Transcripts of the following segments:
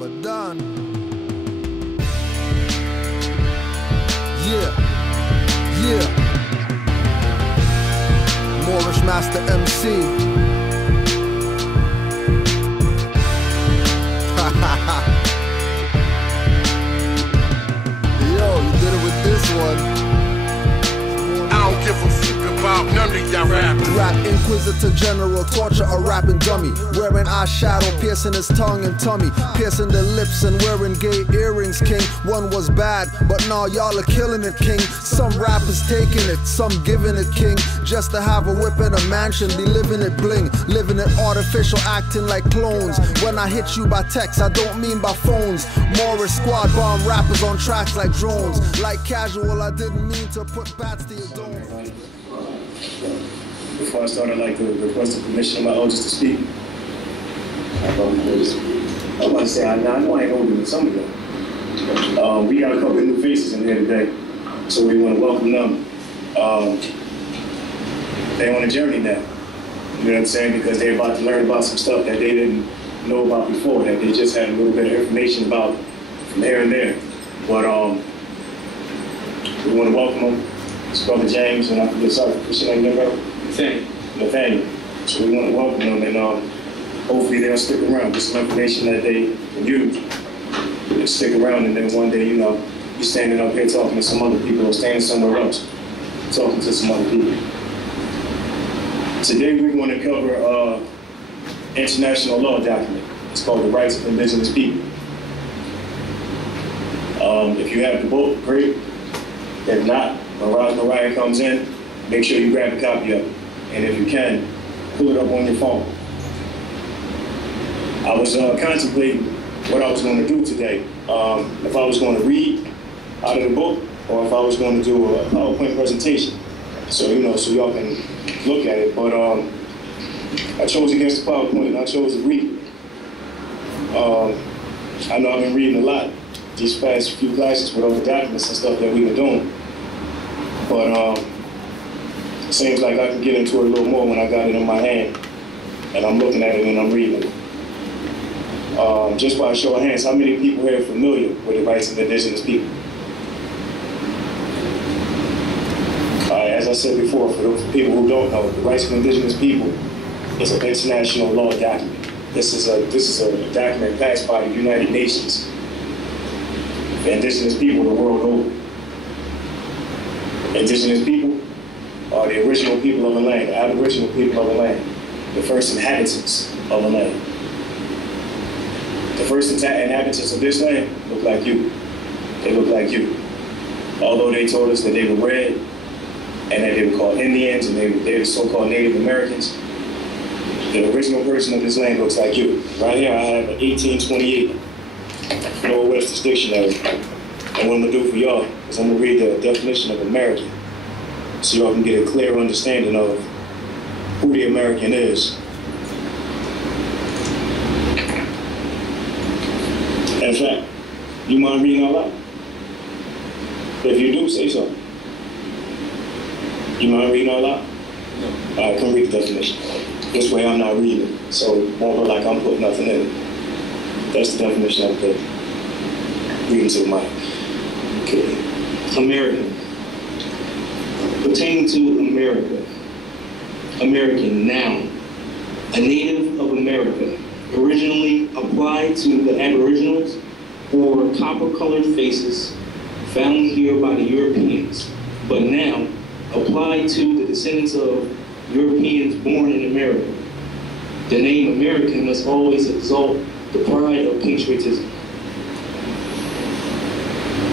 Abadan. Yeah, yeah. Moorish Master MC. Yo, you did it with this one. I don't give a fuck about none of y'all rappers. Rap inquisitor general, torture a rapping dummy, wearing eyeshadow, piercing his tongue and tummy, piercing the lips and wearing gay earrings, king. One was bad, but now y'all are killing it, king. Some rappers taking it, some giving it, king. Just to have a whip in a mansion, be living it bling, living it artificial, acting like clones. When I hit you by text, I don't mean by phones. Morris squad bomb rappers on tracks like drones. Like casual, I didn't mean to put bats to your dome. Before I started, I'd like to request the permission of my elders to speak. I was about to say, I know I ain't older than some of them. We got a couple of new faces in here today, so we want to welcome them. They're on a journey now, you know what I'm saying? Because they're about to learn about some stuff that they didn't know about before, that they just had a little bit of information about from here and there. But we want to welcome them. It's Brother James, and I forget, sorry, what's your name, bro? Nathaniel. So we want to welcome them, and hopefully they'll stick around. Get some information that they can use. They'll stick around, and then one day, you know, you're standing up here talking to some other people, or standing somewhere else, talking to some other people. Today we're going to cover international law document. It's called The Rights of Indigenous People. If you have the book, great. If not, when Raj Mariah comes in, make sure you grab a copy of it. And if you can, pull it up on your phone. I was contemplating what I was going to do today. If I was going to read out of the book, or if I was going to do a PowerPoint presentation. So, you know, so y'all can look at it. But I chose against the PowerPoint, and I chose to read. I know I've been reading a lot these past few classes with all the documents and stuff that we've been doing. But it seems like I can get into it a little more when I got it in my hand and I'm looking at it and I'm reading it. Just by a show of hands, how many people here are familiar with the rights of indigenous people? As I said before, for those people who don't know, the rights of indigenous people is an international law document. This is a document passed by the United Nations for indigenous people the world over. Indigenous people are the original people of the land, the aboriginal people of the land, the first inhabitants of the land. The first inhabitants of this land look like you. They look like you. Although they told us that they were red and that they were called Indians and they were so-called Native Americans, the original person of this land looks like you. Right here I have an 1828 Northwestern Dictionary. And what I'm gonna do for y'all is I'm gonna read the definition of American so y'all can get a clear understanding of who the American is. In fact, you mind reading out loud? If you do, say so. You mind reading out loud? No. All right, come read the definition. This way I'm not reading it, so it won't look like I'm putting nothing in it. That's the definition I'm putting. Reading to the mic. Okay. American. Pertaining to America. American, noun. A native of America. Originally applied to the Aboriginals or copper-colored faces found here by the Europeans, but now applied to the descendants of Europeans born in America. The name American must always exalt the pride of patriotism.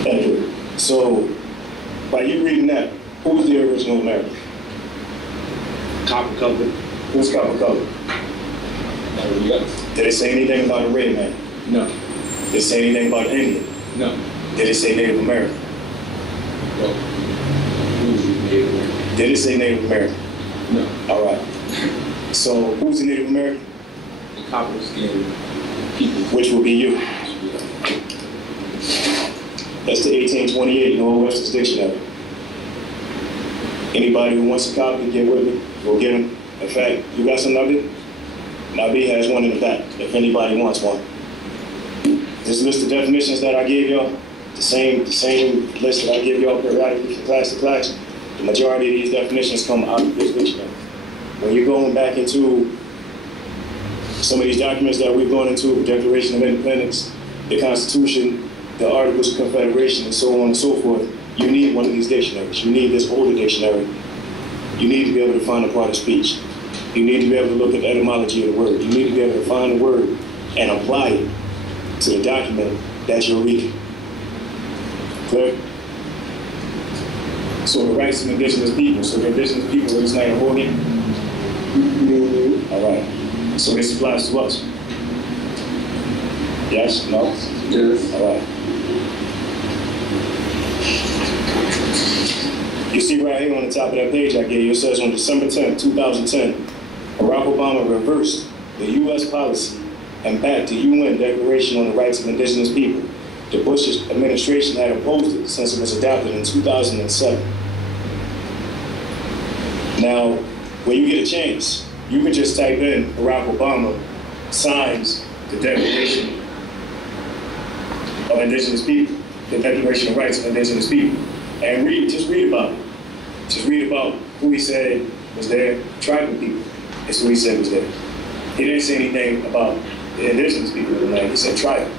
Thank you. So, by you reading that, who's the original American? Copper-colored. Who's copper-colored? Did it say anything about a red man? No. Did it say anything about an Indian? No. Did it say Native American? Well, who's Native American? Did it say Native American? No. All right. So who's the Native American? The copper-skinned people. Which will be you. That's the 1828 Northwestern Dictionary. Anybody who wants a copy, get with me. Go get them. In fact, you got some of it? Nabi has one in the back, if anybody wants one. This list of definitions that I gave y'all, the same list that I give y'all periodically from class to class, the majority of these definitions come out of this dictionary. When you're going back into some of these documents that we've gone into, the Declaration of Independence, the Constitution, the Articles of Confederation, and so on and so forth, you need one of these dictionaries. You need this older dictionary. You need to be able to find a part of speech. You need to be able to look at the etymology of the word. You need to be able to find the word and apply it to the document that you're reading. Clear? So the rights of indigenous people. So the indigenous people in this land are holding. All right. So this applies to us. Yes? No? Yes. All right. You see right here on the top of that page I gave you, it says on December 10, 2010, Barack Obama reversed the U.S. policy and backed the UN Declaration on the Rights of Indigenous People. The Bush administration had opposed it since it was adopted in 2007. Now, when you get a chance, you can just type in Barack Obama signs the Declaration of Indigenous People, the Declaration of Rights of Indigenous People, and just read about it. Just read about who he said was there, tribal people. That's who he said was there. He didn't say anything about the indigenous people of the land. He said tribal.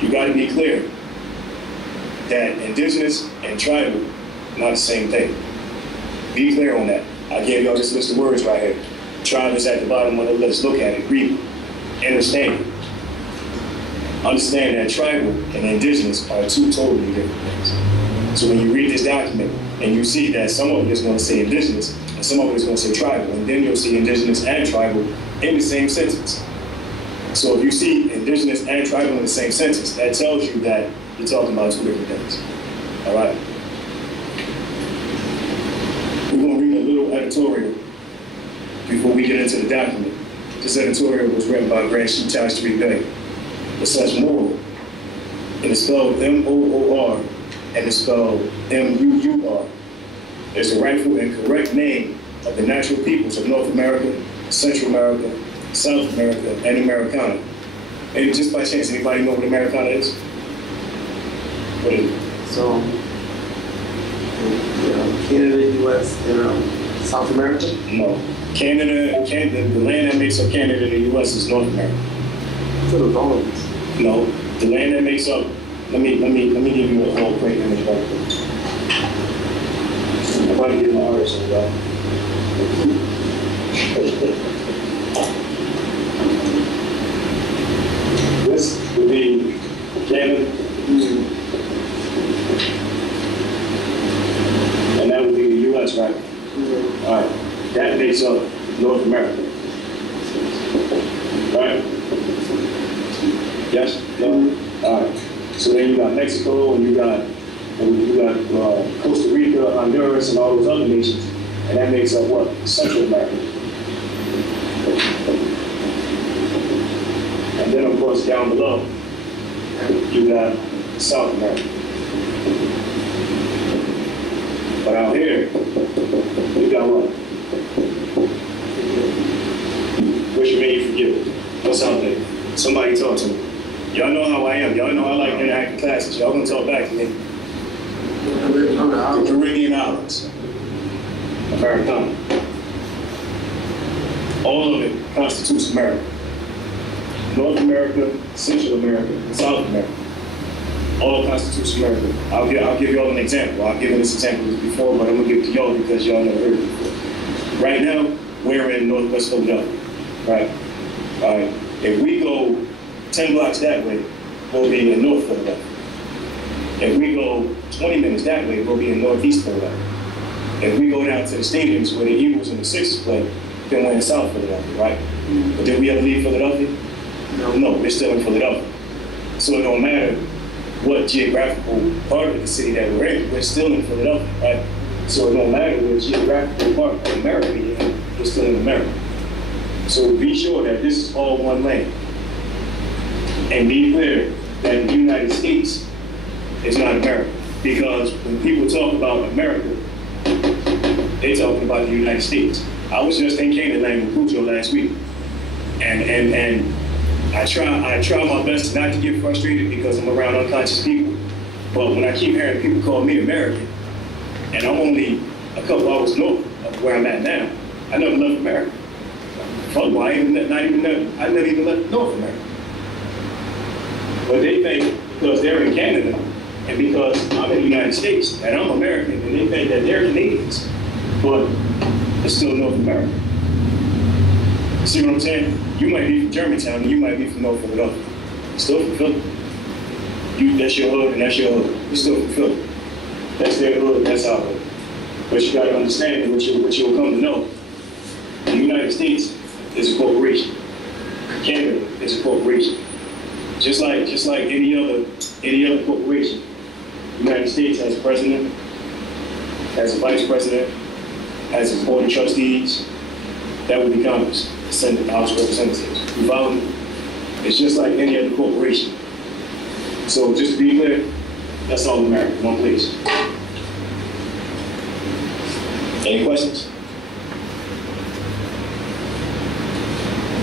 You got to be clear that indigenous and tribal are not the same thing. Be clear on that. I gave y'all this list of words right here. Tribe is at the bottom of the list. Look at it, read it, understand it. Understand that tribal and indigenous are two totally different things. So when you read this document and you see that some of it is going to say indigenous and some of it is going to say tribal, and then you'll see indigenous and tribal in the same sentence. So if you see indigenous and tribal in the same sentence, that tells you that you're talking about two different things. All right? We're going to read a little editorial before we get into the document. This editorial was written by Grand Chief Setenra Bey. It says moral, and it's spelled M-O-O-R, and it's spelled M-U-U-R. It's a rightful and correct name of the natural peoples of North America, Central America, South America, and Americana. And just by chance, anybody know what Americana is? What is it? So, Canada, U.S., and South America? No. Canada, the land that makes up Canada and the U.S. is North America. So the bones. No, the land that makes up, let me give you a whole quick image right quick. I'm about to get my artist on that. This would be Canada, and that would be the U.S., right? All right, that makes up North America, right? Yes? No? All right. So then you got Mexico, and you got Costa Rica, Honduras, and all those other nations, and that makes up what? Central America. And then, of course, down below, you got South America. But out here, you got what? What you mean you forget? What's out there? Somebody talk to me. Y'all know how I am. Y'all know I like interactive classes. Y'all gonna talk back to me. The Caribbean Islands. Americana. All of it constitutes America. North America, Central America, and South America. All constitutes America. I'll give y'all an example. I've given this example before, but I'm gonna give it to y'all because y'all never heard it before. Right now, we're in Northwest Philadelphia, right? All right. If we go 10 blocks that way, we'll be in North Philadelphia. If we go 20 minutes that way, we'll be in Northeast Philadelphia. If we go down to the stadiums where the Eagles and the Sixers play, then we're in South Philadelphia, right? But did we ever leave Philadelphia? No, we're still in Philadelphia. So it don't matter what geographical part of the city that we're in, we're still in Philadelphia, right? So it don't matter what geographical part of America you're in, we're still in America. So be sure that this is all one land. And be clear that the United States is not America. Because when people talk about America, they're talking about the United States. I was just in Canaanland with Cujo last week. And I try my best not to get frustrated because I'm around unconscious people. But when I keep hearing people call me American, and I'm only a couple hours north of where I'm at now, I never left America. Fuck, well, I never even left North America. But they think because they're in Canada and because I'm in the United States and I'm American, and they think that they're Canadians, but it's still North America. See what I'm saying? You might be from Germantown and you might be from North Philadelphia. Still from Philly. That's your hood and that's your hood. You're still from Philly. That's their hood, that's our hood. But you gotta understand that what you'll come to know, the United States is a corporation. Canada is a corporation. Just like any other corporation. The United States has a president, has a vice president, has a board of trustees. That would be Congress, the Senate, the House of Representatives. You follow me? It's just like any other corporation. So just to be clear, that's all America. One place. Any questions?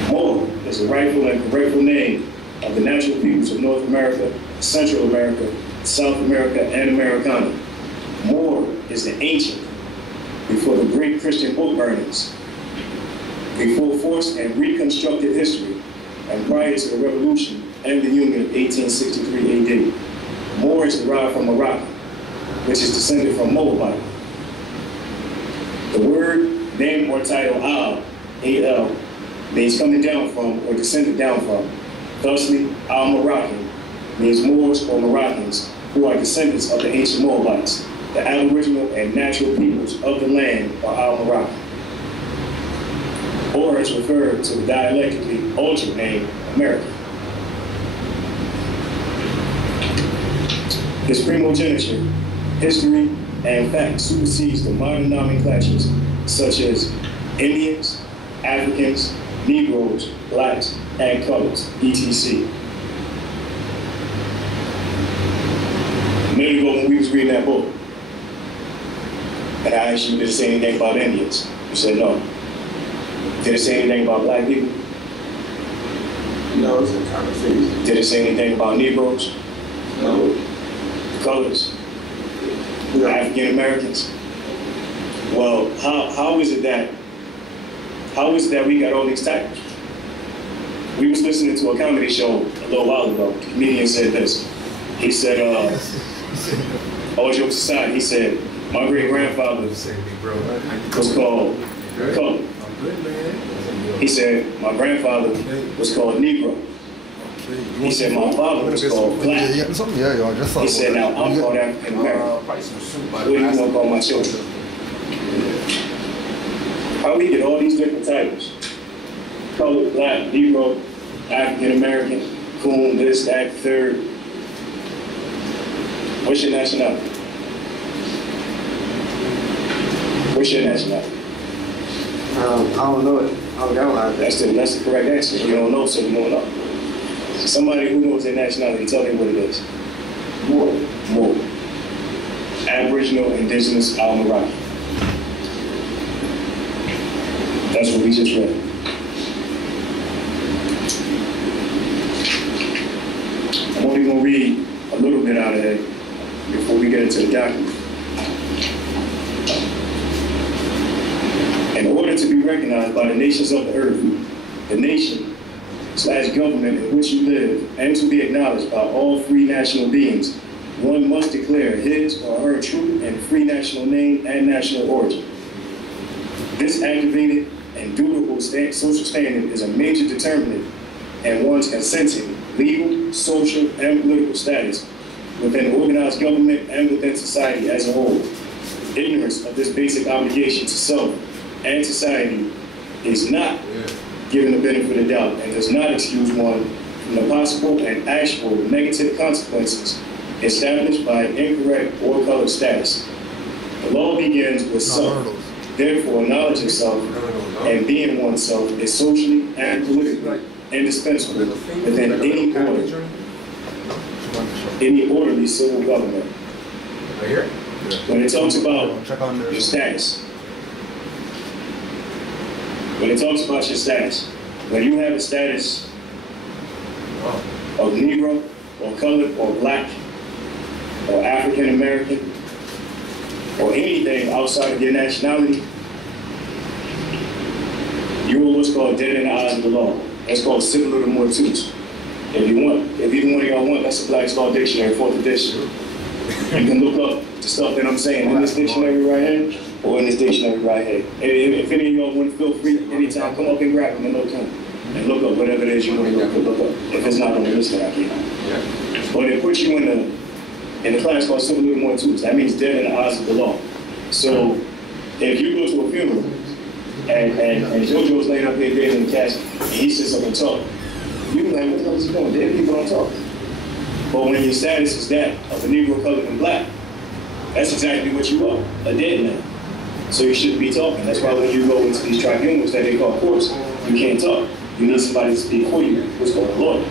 More is the rightful and correctful name of the natural peoples of North America, Central America, South America, and Americana. More is the ancient before the great Christian book burnings, before forced and reconstructed history, and prior to the revolution and the Union of 1863 AD. More is derived from Moroccan, which is descended from Moabite. The word, name, or title Al, A-L, means coming down from or descended down from. Thusly, Al-Moroccan means Moors or Moroccans who are descendants of the ancient Moabites. The aboriginal and natural peoples of the land are Al-Moroccan. Or it's referred to the dialectically altered name, American. His primogeniture, history, and fact supersedes the modern nomenclatures such as Indians, Africans, Negroes, Blacks, and colors, etc. A minute ago when we was reading that book, and I asked you, did it say anything about Indians? You said no. Did it say anything about Black people? No, it's a conversation. Did it say anything about Negroes? No. Colors? No. African Americans? Well, how is it that we got all these titles? We was listening to a comedy show a little while ago. The comedian said this. He said, all jokes aside, he said, my great-grandfather was called Color. He said, my grandfather was called Negro. He said, my father was called Black. He said, now I'm called African American. What do you want to call my children? How we get all these different titles? Colored, Black, Negro, African American, Coon, this, that, third. What's your nationality? What's your nationality? I don't know it. I don't got one. That's the correct answer. You don't know, so you don't know. Somebody who knows their nationality, tell me what it is. More. Aboriginal, Indigenous, Al-Moroccan. That's what we just read. I'm only going to read a little bit out of it before we get into the document. In order to be recognized by the nations of the earth, the nation/government in which you live, and to be acknowledged by all free national beings, one must declare his or her true and free national name and national origin. This activated and durable social standing is a major determinant in one's consenting legal, social, and political status within organized government and within society as a whole. Ignorance of this basic obligation to self and society is not given the benefit of doubt and does not excuse one from the possible and actual negative consequences established by incorrect or colored status. The law begins with self. Therefore, knowledge of self and being oneself is socially and politically indispensable within any orderly civil government. When it talks about your status, when you have a status of Negro or colored or black or African American or anything outside of your nationality, you are what's called dead in the eyes of the law. That's called civil or mortuus. If you want, if either one of y'all want, that's a Black's Law Dictionary, 4th edition. You can look up the stuff that I'm saying in this dictionary right here or in this dictionary right here. If any of y'all want to feel free, anytime, come up and grab them and look up whatever it is you want to look up. If it's not on the list that I can't. But it puts you in the class called civil or mortuus. That means dead in the eyes of the law. So if you go to a funeral and JoJo's laying up here dead in the casket and he sits up and talks, you can be like, what the hell is he doing? Dead people don't talk. But when your status is that of a Negro, colored, and black, that's exactly what you are, a dead man. So you shouldn't be talking. That's why when you go into these tribunals that they call courts, you can't talk. You need somebody to speak for you, who's called a lawyer.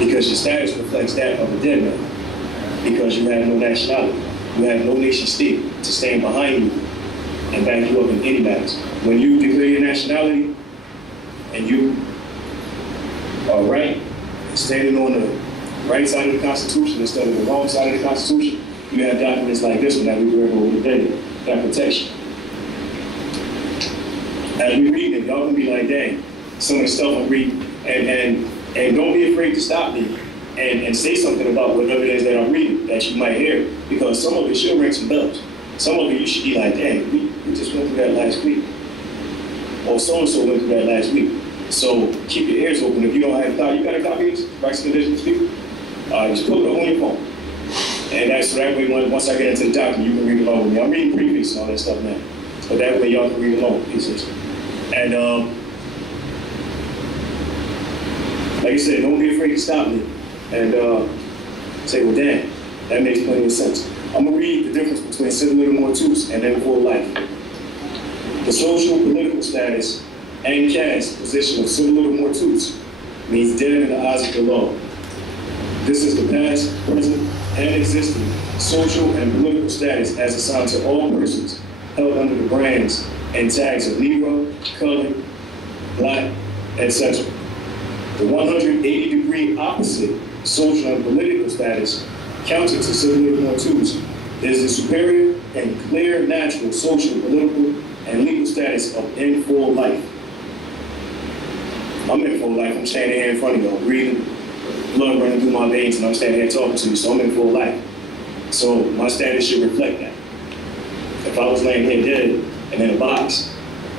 Because your status reflects that of a dead man. Because you have no nationality. You have no nation state to stand behind you and back you up in any matters. When you declare your nationality and you are right, standing on the right side of the Constitution instead of the wrong side of the Constitution, you have documents like this one that we read over today that protects you. As we read it, y'all can be like, dang, some of the stuff I'm reading, and don't be afraid to stop me and say something about whatever it is that I'm reading that you might hear, because some of it should ring some bells. Some of it you should be like, dang, we just went through that last week. Or so-and-so went through that last week. So keep your ears open. If you don't have a copy, you got a copy of this, Rights and Conditions people? Just put it up on your phone. And so that way, once I get into the document, you can read along with me. I'm reading previous and all that stuff now. But that way y'all can read along, pieces. And like I said, don't be afraid to stop me and say, well, damn, that makes plenty of sense. I'm gonna read the difference between civil and mortuus and then full life. The social, political status and caste position of civil or mortuus means dead in the eyes of the law. This is the past, present, and existing social and political status as assigned to all persons held under the brands and tags of Negro, colored, black, etc. The 180-degree opposite social and political status, counter to civil or mortuus, is the superior and clear natural social, political, and legal status of in full life. I'm in full life. I'm standing here in front of y'all, breathing, blood running through my veins, and I'm standing here talking to you, so I'm in full life. So my status should reflect that. If I was laying here dead and in a box,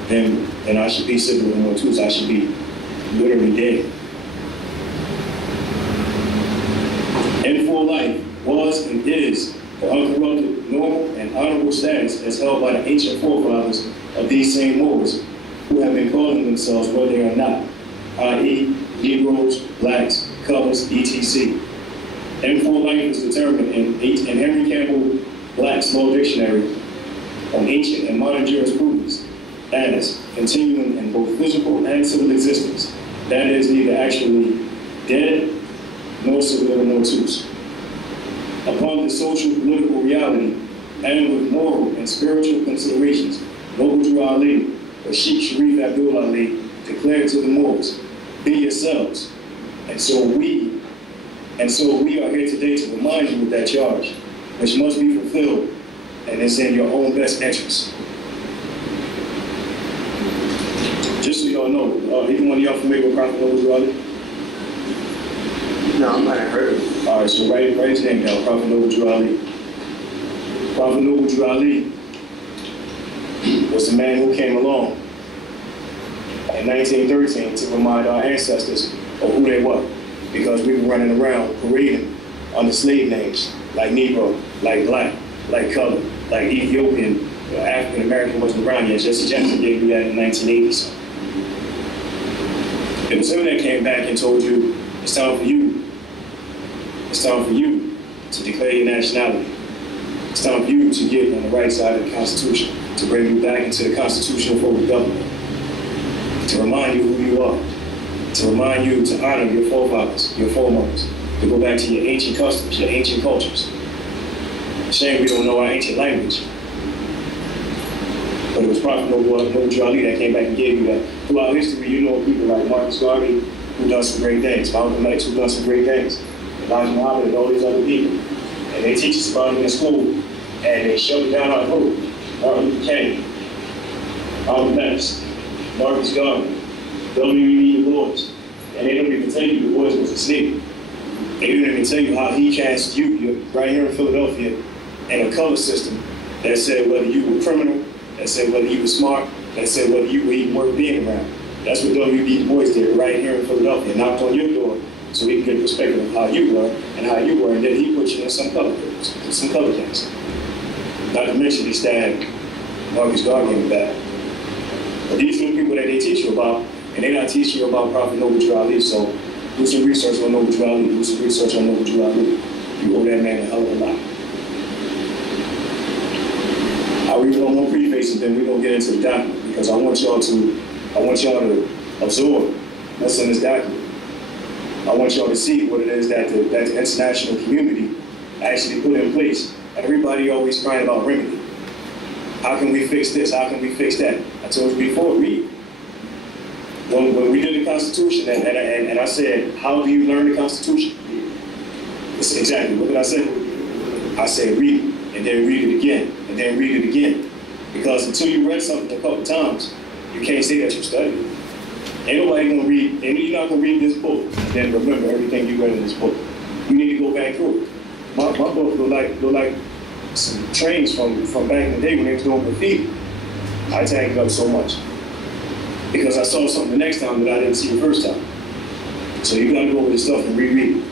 then I should be civil or mortuus. I should be literally dead. In full life was and is the uncorrupted, normal, and honorable status as held by the ancient forefathers of these same Moors, who have been calling themselves what they are not, i.e. Negroes, blacks, colors, etc. In full life is determined in Henry Campbell Black's Law Dictionary on ancient and modern jurisprudence as continuing in both physical and civil existence, that is neither actually dead nor civil or mortuus. Upon the social political reality and with moral and spiritual considerations, Noble Drew Ali, or Sheikh Sharif Abdullah Ali, declared to the Moors, be yourselves. And so we are here today to remind you of that charge, which must be fulfilled, and it's in your own best interest. Just so y'all know, even one of y'all familiar with Prophet Noble Drew Ali? No, I'm not heard of it. All right, so write his name down, Prophet Noble Drew Ali. Prophet Noble Drew Ali was the man who came along in 1913 to remind our ancestors of who they were, because we were running around parading under slave names like Negro, like black, like colored, like Ethiopian, African American wasn't around yet. Jesse Jackson gave you that in 1980s. It was him that came back and told you, it's time for you. It's time for you to declare your nationality. It's time for you to get on the right side of the Constitution, to bring you back into the constitutional form of government, to remind you who you are, to remind you to honor your forefathers, your foremothers, to go back to your ancient customs, your ancient cultures. Shame we don't know our ancient language. But it was Prophet Noble Drew Ali that came back and gave you that. Throughout history, you know people like Marcus Garvey, who done some great things. Malcolm X, who done some great things. Elijah Muhammad and all these other people. And they teach us about it in school, and they shove it down our throat. Martin Luther King, Malcolm X, Marcus Garvey, W.E.B. Du Bois. And they don't even tell you Du Bois was a snake. They don't even tell you how he cast you right here in Philadelphia in a color system that said whether you were criminal, that said whether you were smart, that said whether you were even worth being around. That's what W.E.B. Du Bois did right here in Philadelphia, knocked on your door so he can get a perspective of how you were, and then he put you in some color camps. Not to mention he stabbed Marcus Garvey in the back. But these are the people that they teach you about, and they're not teaching you about Prophet Noble Drew Ali, so do some research on Noble Drew Ali, do some research on Noble Drew Ali. You owe that man a hell of a lot. I'll read one more preface and then we're gonna get into the document because I want y'all to absorb what's in this document. I want y'all to see what it is that the international community actually put in place. Everybody always crying about remedy. How can we fix this? How can we fix that? I told you before, read. When we did the Constitution, and I said, how do you learn the Constitution? That's exactly what did I say? I said, read it, and then read it again, and then read it again. Because until you read something a couple times, you can't say that you studied it. Ain't nobody gonna read, and you're not gonna read this book and then remember everything you read in this book. You need to go back through it. My book look like some trains from back in the day when they was doing graffiti. I tagged it up so much. Because I saw something the next time that I didn't see the first time. So you gotta go over this stuff and reread it.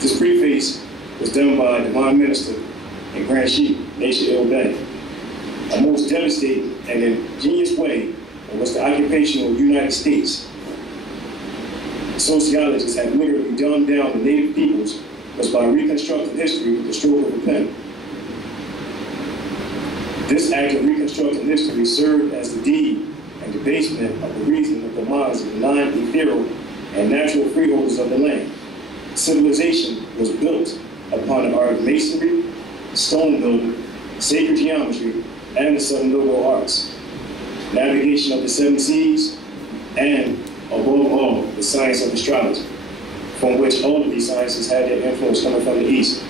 This preface was done by Divine Minister and Grand Chief, Nation L. Bey. A most devastating and ingenious way in which the occupational United States sociologists have literally dumbed down the native peoples was by reconstructing history with the stroke of a pen. This act of reconstructing history served as the deed and debasement of the reason of the minds of the non-ethereal and natural freeholders of the land. Civilization was built upon the art of masonry, stone building, sacred geometry, and the seven noble arts, navigation of the seven seas, and above all, the science of astrology, from which all of these sciences had their influence coming from the East.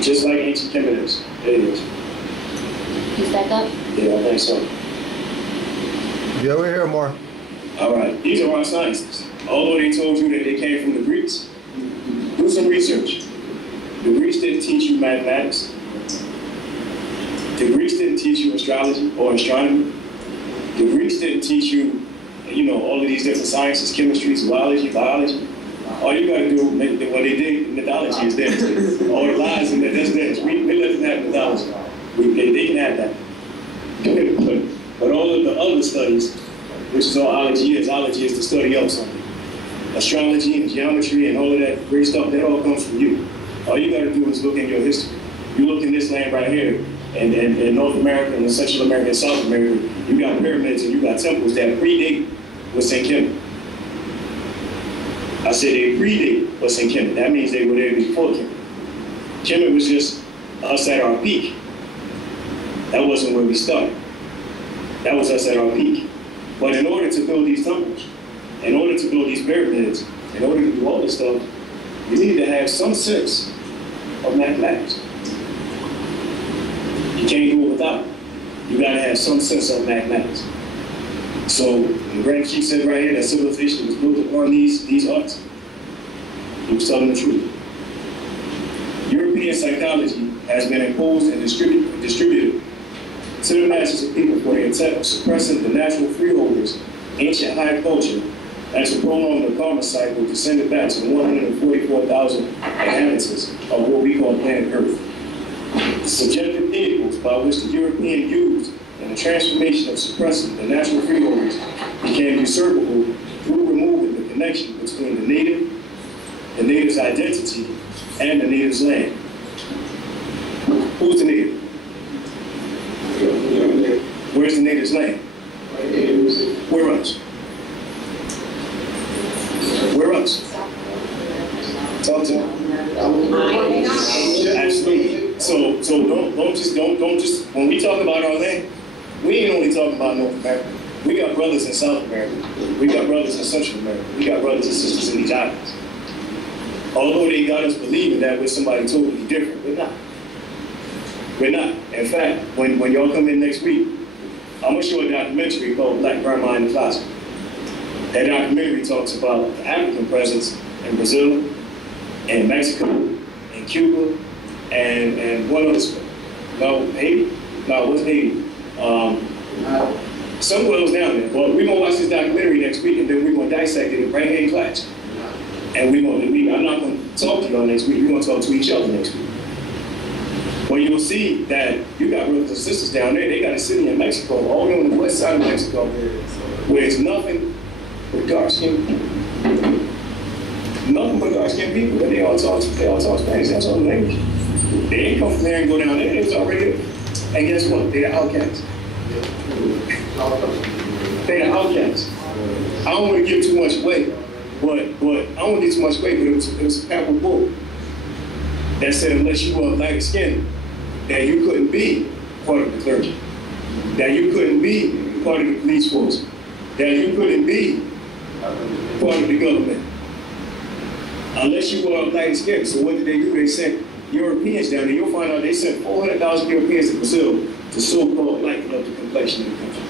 Just like ancient primitives, it is. You stack up? Yeah, I think so. Yeah, we're here, Mark. All right, these are our sciences. Although they told you that they came from the Greeks, do some research. The Greeks didn't teach you mathematics. The Greeks didn't teach you astrology or astronomy. The Greeks didn't teach you, all of these different sciences, chemistry, zoology, biology. All you gotta do, what they did, mythology is theirs. All the lies in there, that's theirs. We let them have mythology. They can have that. But all of the other studies, which is all ology is the study of something. Astrology and geometry and all of that great stuff, that all comes from you. All you gotta do is look in your history. You look in this land right here, and in North America and Central America and South America, you got pyramids and you got temples that predate what's in Kemet. I said they predate what's in Kemet. That means they were there before Kemet. Kemet was just us at our peak. That wasn't where we started. That was us at our peak. But in order to build these temples, in order to build these pyramids, in order to do all this stuff, you need to have some sense of mathematics. You can't do it without it. You gotta have some sense of mathematics. So the Grand Chief said right here that civilization was built upon these arts. He was telling the truth. European psychology has been imposed and distributed to the masses of people for the intent of suppressing the natural freeholders, ancient high culture, and to prolong the karma cycle to send it back to the 144,000 inhabitants of what we call planet Earth. The subjective vehicles by which the European used in the transformation of suppressing the natural freeholders became usurpable through removing the connection between the native's identity, and the native's land. Who's the native? Where's the native's land? Where else? Where else? Talk to me. Absolutely. So don't just when we talk about our land, we ain't only talking about North America. We got brothers in South America. We got brothers in Central America. We got brothers and sisters in these islands. Although they got us believing that we're somebody totally different, we're not. We're not. In fact, when y'all come in next week, I'm gonna show a documentary called Black Grandma in the Closet. That documentary talks about the African presence in Brazil, and Mexico, and Cuba, and one other spot. No, Haiti? No, what's Haiti? Somewhere else down there. Well, we're gonna watch this documentary next week, and then we're gonna dissect it right here in class. And I'm not gonna talk to y'all next week, we're gonna talk to each other next week. Well, you'll see that you got brothers and sisters down there. They got a city in Mexico, all the way on the west side of Mexico, where it's nothing but dark-skinned people. Nothing but dark-skinned people, but they all talk Spanish. That's all the language. They ain't come from there and go down there. They was already there. And guess what? They're the outcasts. They're the outcasts. I don't want to give too much away, but I don't want to give too much away. But it was a powerful book that said unless you were lighter skinned, that you couldn't be part of the clergy, that you couldn't be part of the police force, that you couldn't be part of the government, unless you were lighter skinned. So what did they do? They sent Europeans down there. You'll find out they sent 400,000 Europeans to Brazil to so-called lighten up the complexion of the country.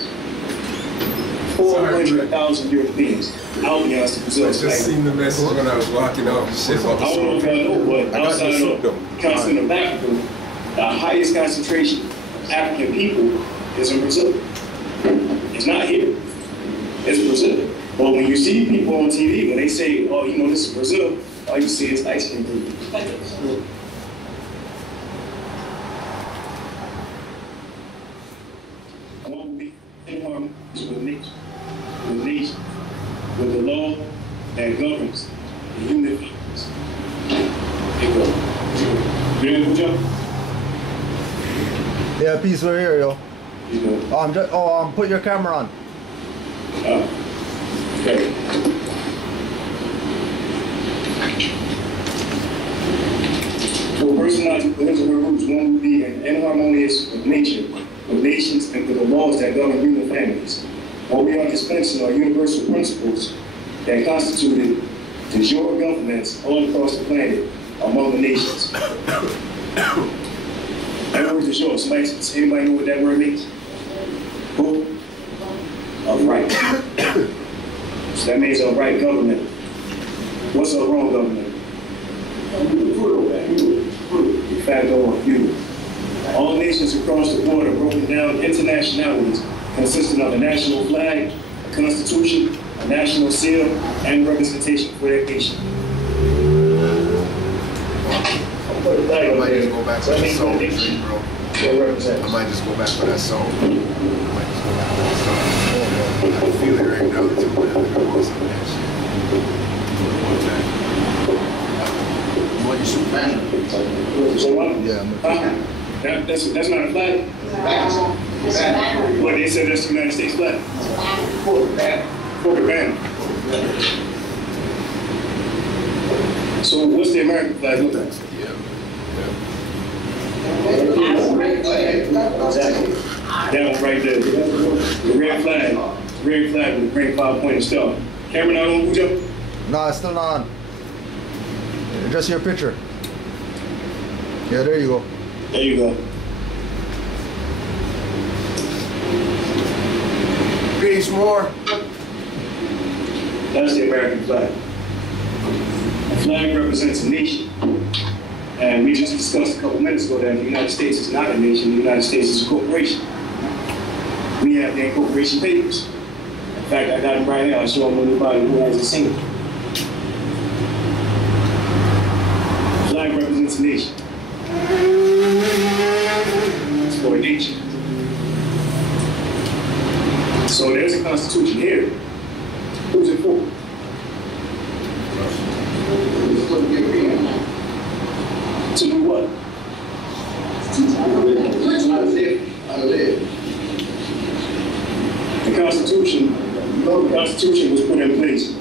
400,000 Europeans out there to Brazil. I just seen the message when I was walking off. Shit about the I don't know if y'all know, but outside of the continent of Africa, the highest concentration of African people is in Brazil. It's not here. It's Brazil. But when you see people on TV, when they say, oh, you know, this is Brazil, all you see is ice cream people. I want to be in harmony with nature, with the law that governs the human beings. Here we go. You ready to jump? Yeah, peace, we're here, yo. You know. Put your camera on. Okay. For a person not to live to her roots, one would be inharmonious with nature, with nations, and with the laws that govern human families. What we are dispensing are universal principles that constituted de jure governments all across the planet among the nations. That word is yours. Anybody know what that word means? Who? Of right. So that means a right government. What's a wrong government? De facto or feudal. All nations across the board are broken down into nationalities consisting of a national flag, a constitution, a national seal, and representation for their nation. I might just go back for that song, bro. I might just go back for that song. I feel it right now. Too, man. I want some of that shit. You want your shoot back? So what? Yeah, that's not a flag? Well, they said that's the United States flag. Corporate banner. So what's the American flag look like? Exactly. That one right there. The red flag with a green 5-pointed star. Camera not on, Bujo? No, it's still not on. Just your picture. Yeah, there you go. There you go. Peace more. That's the American flag. A flag represents a nation. And we just discussed a couple minutes ago that the United States is not a nation, the United States is a corporation. We have the incorporation papers. In fact, I got him right now. I'll show him anybody who hasn't seen it. Flag represents a nation. It's for a nation. So there's a constitution here. Who's it for? To do what? The Constitution was put in place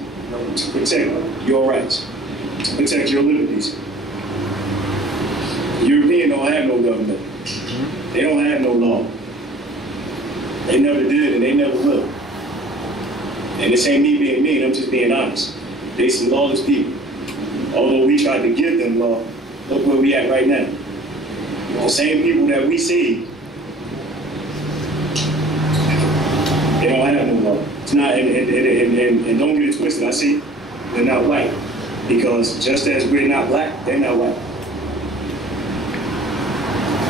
to protect your rights, to protect your liberties. The Europeans don't have no government. They don't have no law. They never did and they never will. And this ain't me being mean, I'm just being honest. They some lawless people. Although we tried to give them law, look where we at right now. The same people that we see, they don't have no law. It's not, and don't get it twisted, I see they're not white. Because just as we're not black, they're not white.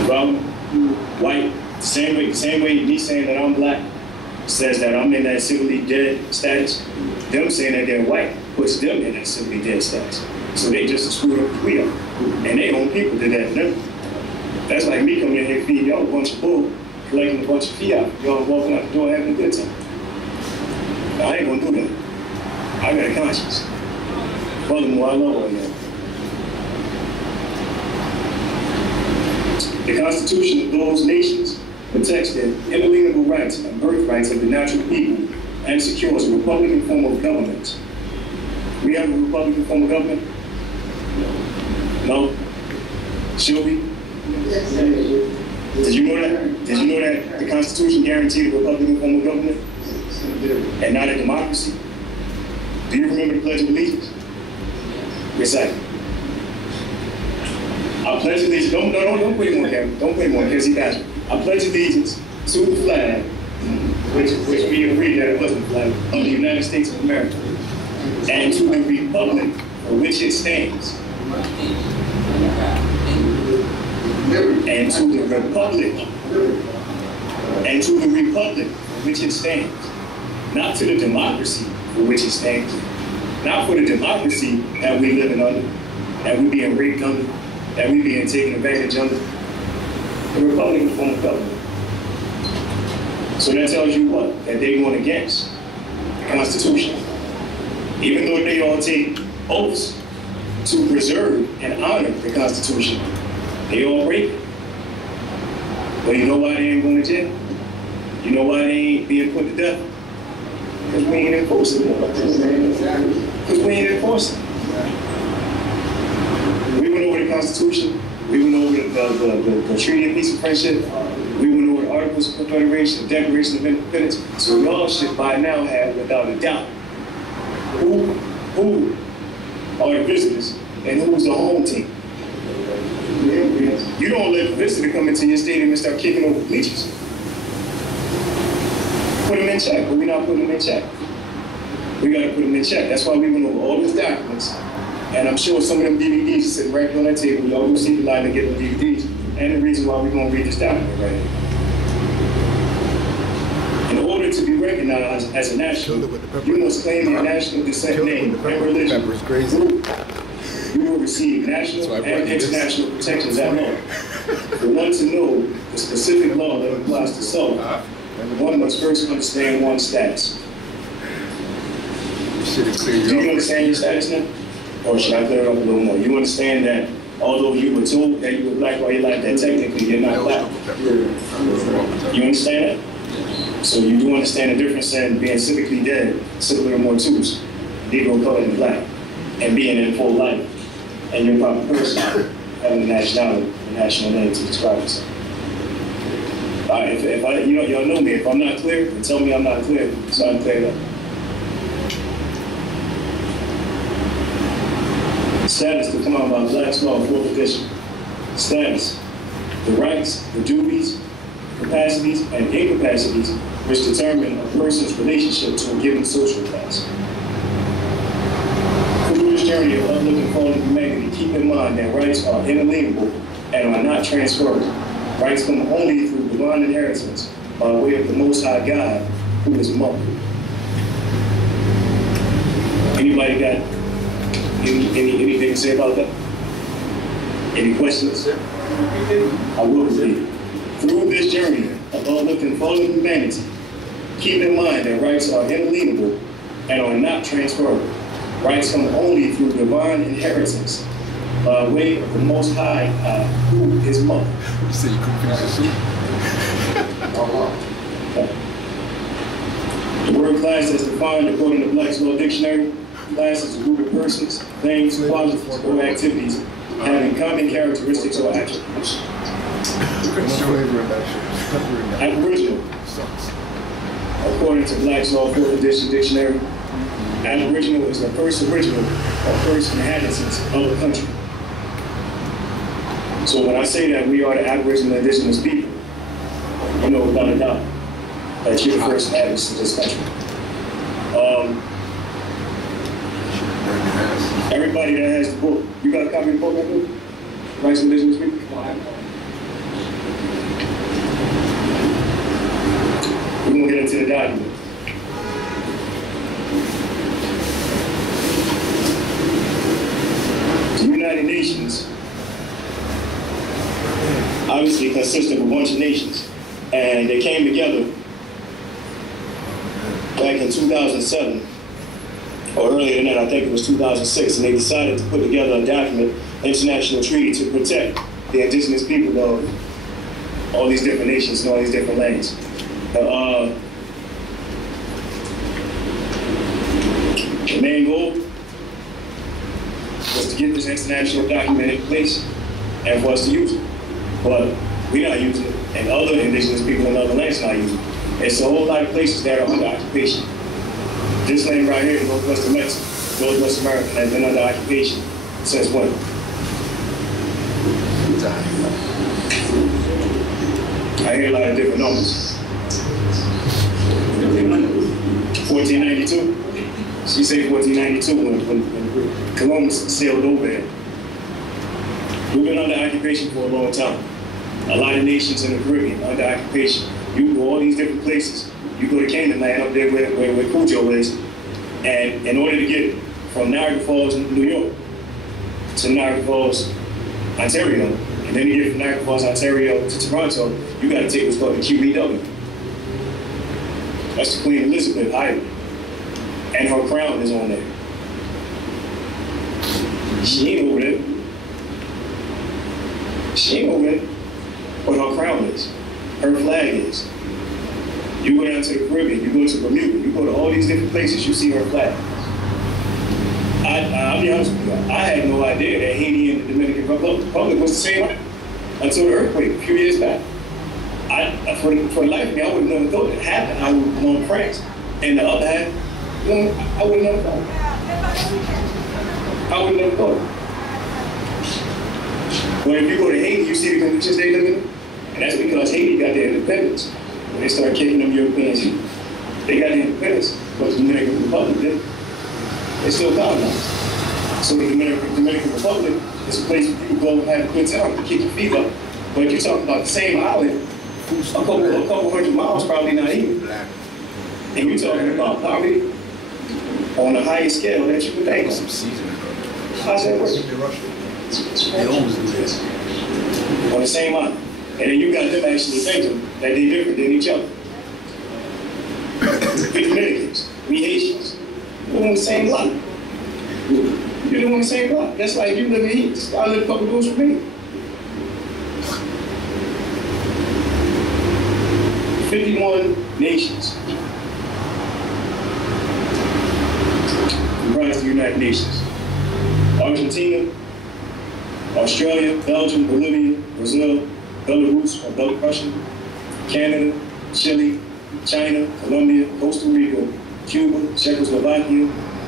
Well, white, the same way me saying that I'm black says that I'm in that civilly dead status. Them saying that they're white puts them in that civilly dead status. So they just screwed up the wheel. And they own people to that level. That's like me coming in here feeding y'all a bunch of bull, collecting a bunch of fiat, y'all walking out the door having a good time. I ain't gonna do that. I got a conscience. Furthermore, I love all that. The Constitution of those nations protects the inalienable rights and birthrights of the natural people and secures a republican form of government. We have a republican form of government? No? Should we? Did you know that? Did you know that the Constitution guaranteed a republican form of government and not a democracy? Do you remember the Pledge of Allegiance? Recite. I pledge allegiance. Don't put him on camera. Don't put him on because he got you. I pledge allegiance to the flag, which we agreed that it wasn't the flag, of the United States of America, and to the republic for which it stands. And to the republic for which it stands. Not to the democracy for which it stands. Not for the democracy that we live in under, that we being raped under, that we being taken advantage under. The republican form of government. So that tells you what? That they're going against the Constitution. Even though they all take oaths to preserve and honor the Constitution, they all break it. But you know why they ain't going to jail? You know why they ain't being put to death? Because we ain't enforcing it. Because we ain't enforcing it. We went over the Constitution. We went over the Treaty of Peace and Friendship. We went over the Articles of Confederation, the Declaration of Independence. So y'all should by now have, without a doubt, who are the visitors and who's the home team. You don't let the visitor come into your stadium and start kicking over bleachers. Put them in check, but we're not putting them in check. We got to put them in check. That's why we went over all those documents. And I'm sure some of them DVDs are sitting right on that table. Y'all go see the line and get them DVDs. And the reason why we're going to read this document right here. In order to be recognized as a national, you must claim your national descent name and religion group. You will receive national and international protections at law. For one to know the specific law that applies to self, one must first understand one's status. Do you understand your status now? Or should I clear it up a little more? You understand that although you were told that you were black while you like that, technically you're not black. You understand that? So you do understand the difference in being civically dead, civically mortus, Negro, colored, and black, and being in full life, and your proper person, having a nationality, a national name to describe yourself. If I, y'all know me, if I'm not clear, then tell me I'm not clear, so I'm cleared up. Status to come out by Black's Law, 4th edition. Status, the rights, the duties, capacities, and incapacities which determine a person's relationship to a given social class. Through this journey of uplifting fallen humanity, keep in mind that rights are inalienable and are not transferable. Rights come only through divine inheritance by way of the Most High God, who is mother. Anybody got anything to say about that? Any questions? I will repeat. Through this journey of uplifting fallen humanity, keep in mind that rights are inalienable and are not transferable. Rights come only through divine inheritance by way of the Most High, through His mother. You say you confuse the The word class is defined according to Black's Law Dictionary. Class is a group of persons, things, qualities, or activities having common characteristics or attributes. Aboriginal. According to Black's Law 4th Edition Dictionary, Aboriginal is the first original or first inhabitants of the country. So when I say that we are the Aboriginal indigenous people, you know without a doubt that you're the first inhabitants of this country. Everybody that has the book, you got a copy of the book, I think? Rights of Indigenous People? We're going to get into the document. The United Nations obviously consists of a bunch of nations, and they came together back in 2007, or earlier than that, I think it was 2006, and they decided to put together a document, international treaty, to protect the indigenous people of all these different nations and all these different lands. The main goal was to get this international document in place and for us to use it. But we're not using it, and other indigenous people in other lands are not using it. It's a whole lot of places that are under occupation. This land right here in Northwest Mexico, Northwest America, has been under occupation since when? I hear a lot of different numbers. 1492? She said 1492 when Columbus sailed over here. We've been under occupation for a long time. A lot of nations in the Caribbean under occupation. You go all these different places. You go to Canaanland up there where Cujo is, and in order to get from Niagara Falls, New York, to Niagara Falls, Ontario, and then you get from Niagara Falls, Ontario to Toronto, you got to take what's called the QEW. That's the Queen Elizabeth Highway, and her crown is on there. She ain't over there. She ain't over there, but her crown is. Her flag is. You go down to the Caribbean, you go to Bermuda, you go to all these different places, you see her flag. I'll be honest with you, I had no idea that Haiti and the Dominican Republic was the same way until the earthquake a few years back. For the life of me, I would have never thought it happened. I would have known France. And the other half, I would have never thought. I would have never thought. But if you go to Haiti, you see the conditions they live in, and that's because Haiti got their independence. When they started kicking them Europeans, they got their independence, but the Dominican Republic did. They still colonized. So the Dominican Republic is a place where you go and have a good time to kick your feet up. But if you're talking about the same island, a couple hundred miles, probably not even. And you're talking about poverty on a higher scale that you could think of. How's that work? They always do this. On the same island. And then you got them actually thinking that they're different than each other. We Dominicans, we Haitians, we're on the same block. You're on the same block. That's like you live in heat. I live a couple doors from me. 51 nations comprise the United Nations. Argentina, Australia, Belgium, Bolivia, Brazil, Belarus or Belarusian, Canada, Chile, China, Colombia, Costa Rica, Cuba, Czechoslovakia,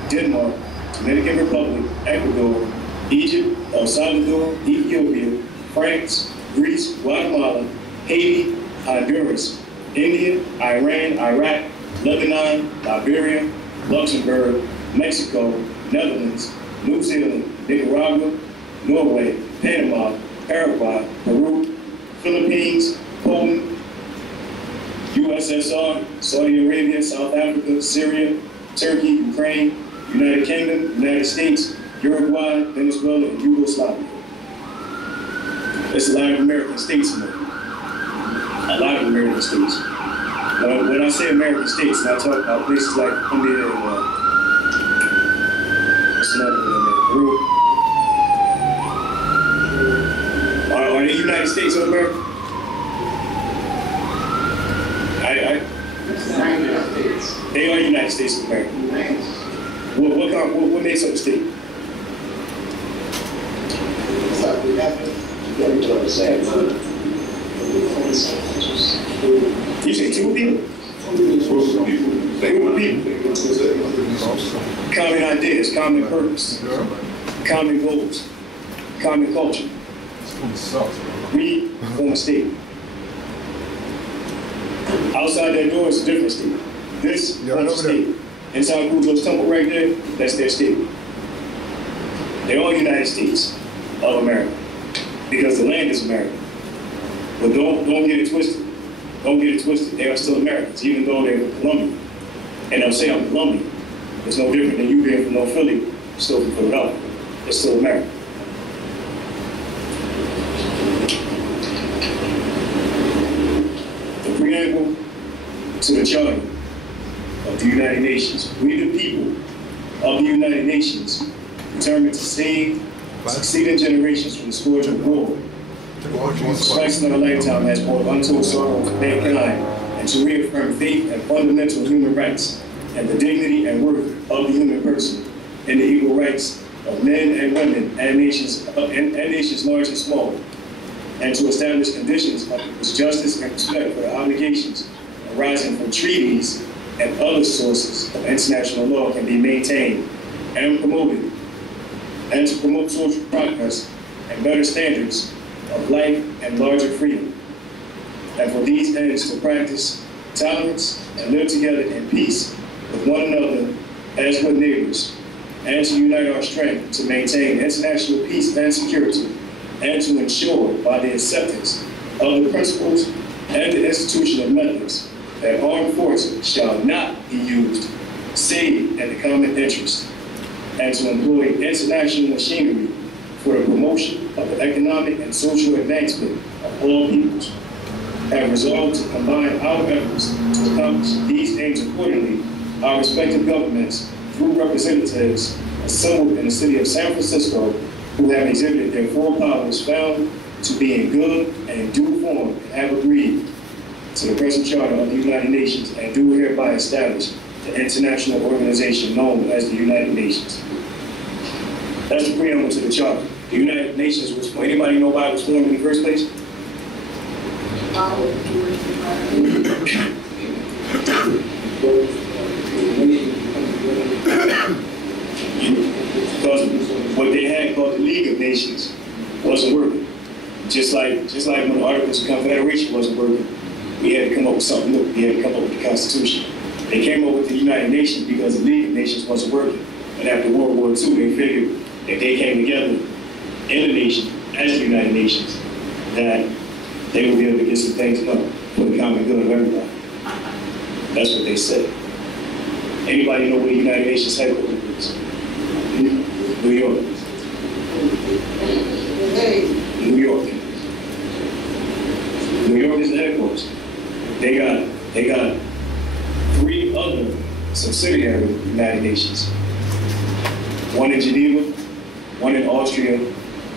Denmark, Dominican Republic, Ecuador, Egypt, El Salvador, Ethiopia, France, Greece, Guatemala, Haiti, Honduras, India, Iran, Iraq, Lebanon, Liberia, Luxembourg, Mexico, Netherlands, New Zealand, Nicaragua, Norway, Panama, Paraguay, Peru, Philippines, Poland, USSR, Saudi Arabia, South Africa, Syria, Turkey, Ukraine, United Kingdom, United States, Uruguay, Venezuela, and Yugoslavia. There's a lot of American states in there. A lot of American states. When I say American states, I talk about places like Colombia and what's another one in there? Peru. Are they United States of America? They are United States of America. What makes up the state? You say two people? Common ideas, common purpose, common goals, common culture. We form a state. Outside that door is a different state. This is a state. Inside Cujo's temple right there, that's their state. They're all United States of America because the land is American. But don't get it twisted. Don't get it twisted. They are still Americans, even though they're from Colombia. And they'll say I'm Colombian. It's no different than you being from North Philly, still from Philadelphia. It's still America. The preamble to the Charter of the United Nations. We, the people of the United Nations, determined to save succeeding generations from the scourge of war. Christ in our lifetime has brought untold sorrow for mankind, and to reaffirm faith and fundamental human rights, and the dignity and worth of the human person, and the equal rights of men and women, and nations large and small, and to establish conditions of justice and respect for the obligations arising from treaties and other sources of international law can be maintained and promoted, and to promote social progress and better standards of life and larger freedom. And for these ends to practice tolerance and live together in peace with one another as good neighbors, and to unite our strength to maintain international peace and security, and to ensure by the acceptance of the principles and the institution of methods that armed forces shall not be used save in the common interest, and to employ international machinery for the promotion of the economic and social advancement of all peoples, have resolved to combine our efforts to accomplish these aims accordingly. Our respective governments, through representatives assembled in the city of San Francisco, who have exhibited their full powers, found to be in good and in due form, and have agreed to the present Charter of the United Nations, and do hereby establish the international organization known as the United Nations. That's the preamble to the Charter. The United Nations was formed. Anybody know why it was formed in the first place? Because what they had called the League of Nations wasn't working. Just like when the Articles of Confederation wasn't working, we had to come up with something new. We had to come up with the Constitution. They came up with the United Nations because the League of Nations wasn't working. And after World War II, they figured if they came together in a nation, as the United Nations, that they would be able to get some things done for the common good of everybody. That's what they said. Anybody know where the United Nations headquarters is? New York. New York. New York is the headquarters. They got 3 other subsidiary United Nations. One in Geneva, one in Austria,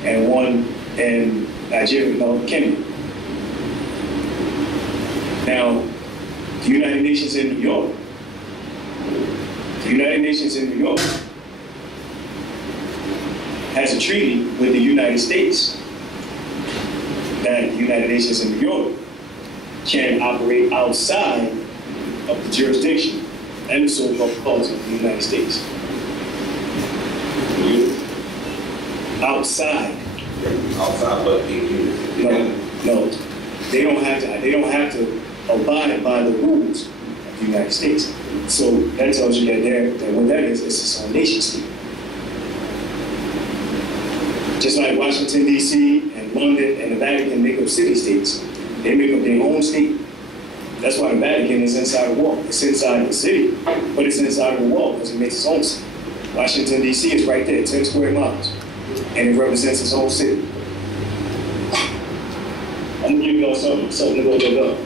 and one in Kenya. Now, the United Nations in New York, has a treaty with the United States that the United Nations in New York can operate outside of the jurisdiction and the so-called laws of the United States. Outside. Outside, but No. They don't have to abide by the rules of the United States. So that tells you that what that is, it's its own nation state. Just like Washington, D.C. and London and the Vatican make up city-states, they make up their own state. That's why the Vatican is inside a wall. It's inside the city, but it's inside of the wall because it makes its own city. Washington, D.C. is right there, 10 square miles. And it represents its whole city. I'm gonna give y'all something to go look up.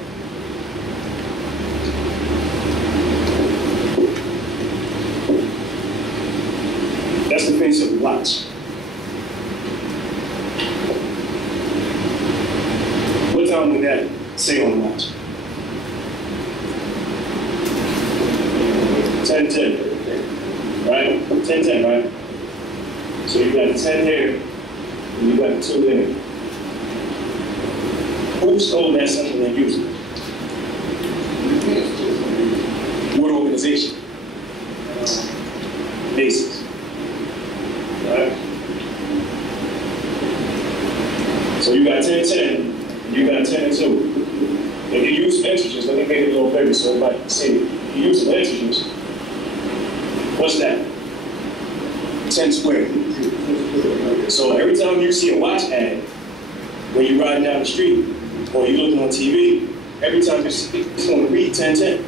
That's the face of the watch. What time would that say on the watch? 10:10, right? 10:10, right? So you got the 10 here, and you got the 2 there. Who stole that symbol and used it? What organization? Macy's. Right? So you got 10:10, and you got 10 and 2. If you use integers, let me make it a little bigger so everybody can see it. If you use some integers, what's that? 10 squared. So every time you see a watch ad, when you're riding down the street, or you're looking on TV, every time you see it, it's going to read 10:10.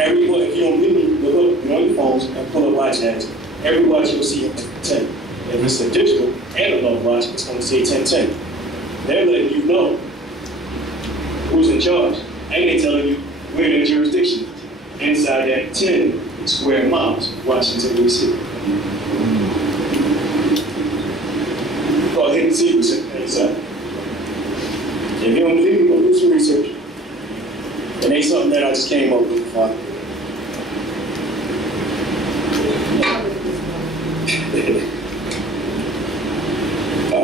If you don't believe me, look up on your phones and pull up watch ads. Every watch you'll see 10. If it's a digital analog watch, it's going to say 10:10. They're letting you know who's in charge. And they're telling you where their jurisdiction inside that 10 square miles, Washington, D.C. Called hidden secrets inside. If you don't believe me, go do some research. It ain't something that I just came up with.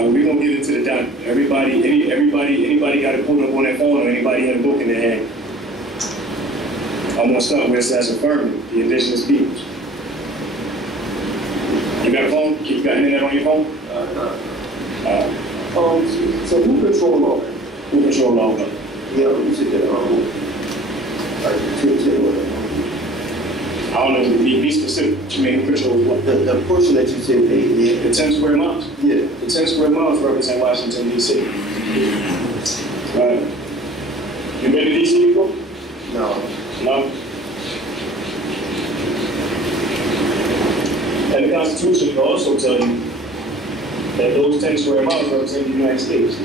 We're gonna get into the document. Anybody got a quote up on their phone, or anybody had a book in their hand? I'm gonna start where it says affirming the indigenous peoples. You got a phone? You got internet on your phone? So who control all that? Who control all that? Yeah, you said that, like, I don't know, be specific. What you mean, who controls what? the portion that you said, The 10 square miles? yeah. The 10 square miles represent Washington, D.C. Right. You been to D.C. before? No. No? And the Constitution will also tell you that those 10 square miles represent the United States.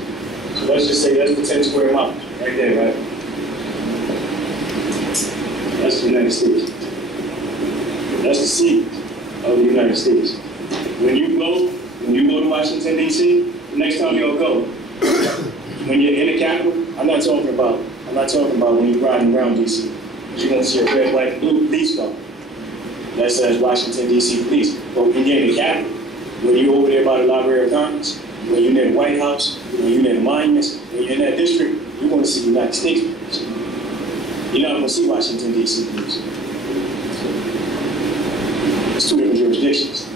So let's just say that's the 10 square miles, right there, right? That's the United States. That's the seat of the United States. When you go to Washington, D.C., the next time y'all go, when you're in the Capitol, I'm not talking about when you're riding around D.C. You're gonna see a red, white, blue police car that says Washington, D.C. Police. But when you're in the Capitol, when you're over there by the Library of Congress, when you're near the White House, when you're near the monuments, when you're in that district, you're gonna see United States police. You're not gonna see Washington, D.C. police. It's 2 different jurisdictions.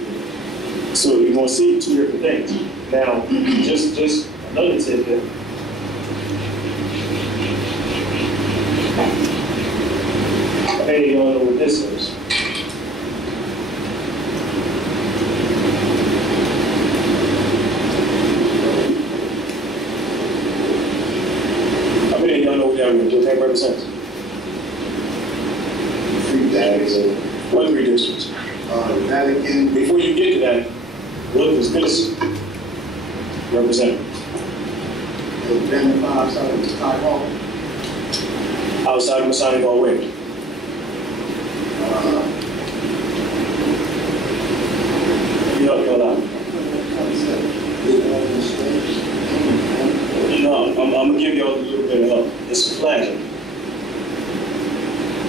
So you're gonna see 2 different things. Now, just another tidbit. Hey, you don't know what this is. How many of y'all know what that represents? 3 days. What 3 districts? Vatican. Before you get to that, what does this represent? Outside of the Masonic Hall. Outside of Masonic Hall, where? You help me out. No, I'm gonna give y'all a little bit of help. It's a flag.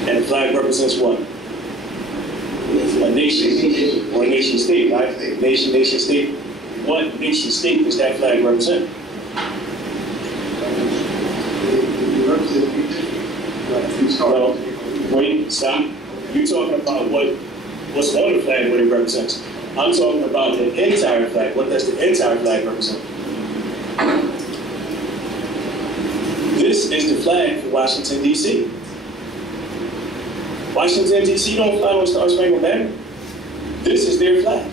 And the flag represents what? A nation or a nation state, right? Nation state. What nation state does that flag represent? No, wait, stop. You're talking about what's on the flag, what it represents. I'm talking about the entire flag. What does the entire flag represent? This is the flag for Washington, D.C. Washington, D.C. don't fly on Star Spangled Banner. This is their flag.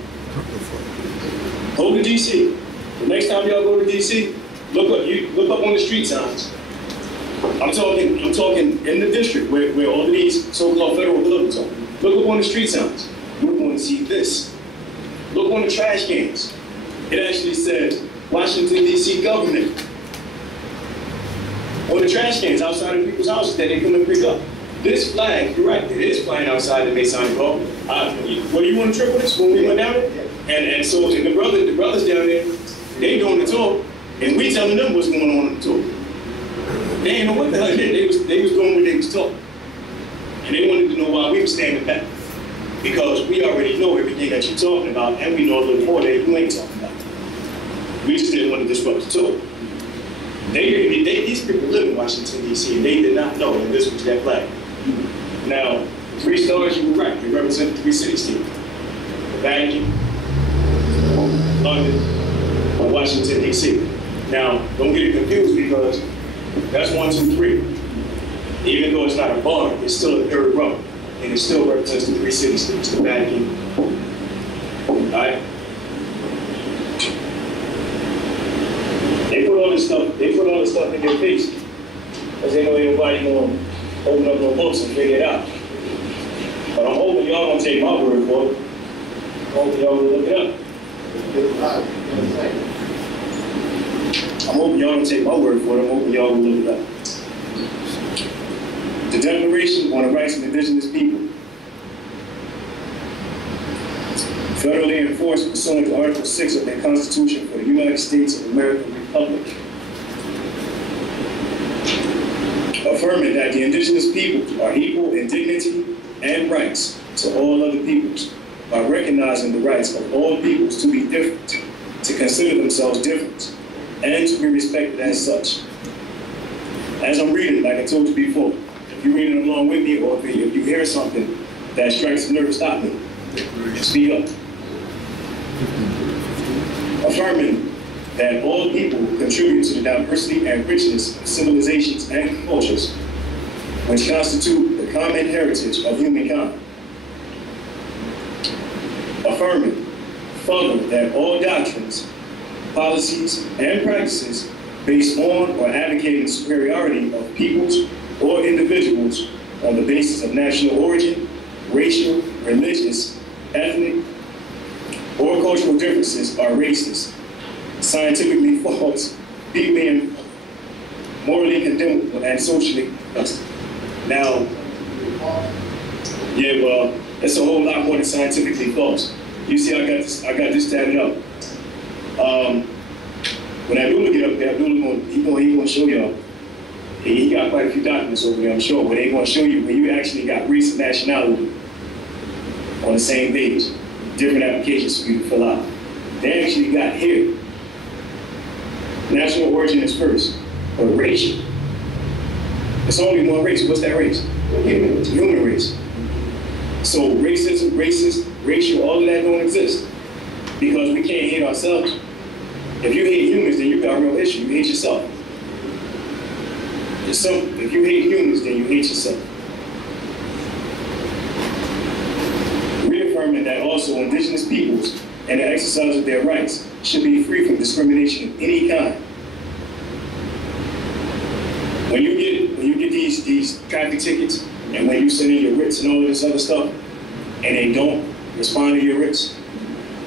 Go to D.C. The next time y'all go to D.C., look up on the street signs. I'm talking in the district where all of these so-called federal buildings are. Look up on the street signs. You're going to see this. Look on the trash cans. It actually said Washington, D.C. government. On the trash cans outside of people's houses that they come and pick up. This flag, you're right, it is flying outside the Masonic Hall. Well, you want to trip with us when we went down there? And so the brothers down there, they doing the talk, and we telling them what's going on in the talk. They ain't know what the hell they did. They was doing what they was talking. And they wanted to know why we were standing back. Because we already know everything that you're talking about, and we know a little more that you ain't talking about. We just didn't want to disrupt the talk. These people live in Washington, D.C., and they did not know that this was that flag. Now, 3 stars, you were right. They represent the 3 city-states. Vatican, London, and Washington, D.C. Now, don't get it confused because that's 1, 2, 3. Even though it's not a bar, it's still a third row. And it still represents the 3 city-states, the Vatican. All right? They put all this stuff in their face because they know ain't nobody gonna open up no books and figure it out. But I'm hoping y'all gonna take my word for it. I'm hoping y'all will look it up. I'm hoping y'all don't take my word for it. I'm hoping y'all will look it up. The Declaration on the Rights of Indigenous People. Federally enforced pursuant to Article 6 of the Constitution for the United States of America Republic. Affirming that the indigenous peoples are equal in dignity and rights to all other peoples by recognizing the rights of all peoples to be different, to consider themselves different, and to be respected as such. As I'm reading, like I told you before, if you're reading along with me or if you hear something that strikes a nerve, stop me. Speak up. Affirming that all people contribute to the diversity and richness of civilizations and cultures which constitute the common heritage of humankind. Affirming further that all doctrines, policies, and practices based on or advocating the superiority of peoples or individuals on the basis of national origin, racial, religious, ethnic, or cultural differences are racist, scientifically false, being morally condemnable, and socially unjust. Now, yeah, well, it's a whole lot more than scientifically false. You see, I got this tatted up. When Abdullah get up there, Abdullah he gonna show y'all. He got quite a few documents over there, I'm sure, but they gonna show you when you actually got race and nationality on the same page. Different applications for you to fill out. They actually got here. National origin is first, but racial. It's only one race. What's that race? It's the human race. So racism, racist, racial, all of that don't exist because we can't hate ourselves. If you hate humans, then you got a real issue. You hate yourself. It's simple. If you hate humans, then you hate yourself. Reaffirming that also indigenous peoples and the exercise of their rights should be free from discrimination of any kind. When you get these traffic tickets and when you send in your writs and all of this other stuff, and they don't respond to your writs,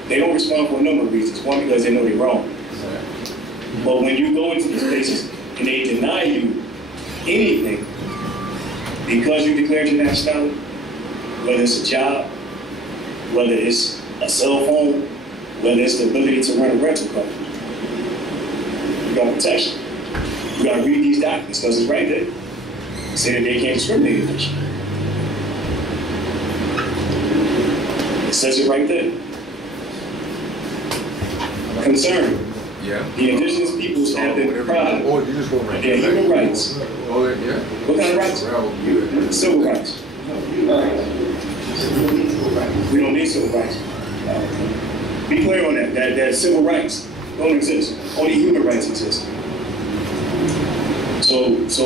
they don't respond for a number of reasons. One, because they know they're wrong. But when you go into these places and they deny you anything because you declared your nationality, whether it's a job, whether it's a cell phone, whether it's the ability to run a rental car, you got protection. You got to read these documents because it's right there. Say that they can't discriminate against you. It says it right there. Concern. Yeah. The indigenous peoples have been proud of their human rights. What kind of rights? Civil rights. We don't need civil rights. Be clear on that. That civil rights don't exist. Only human rights exist. So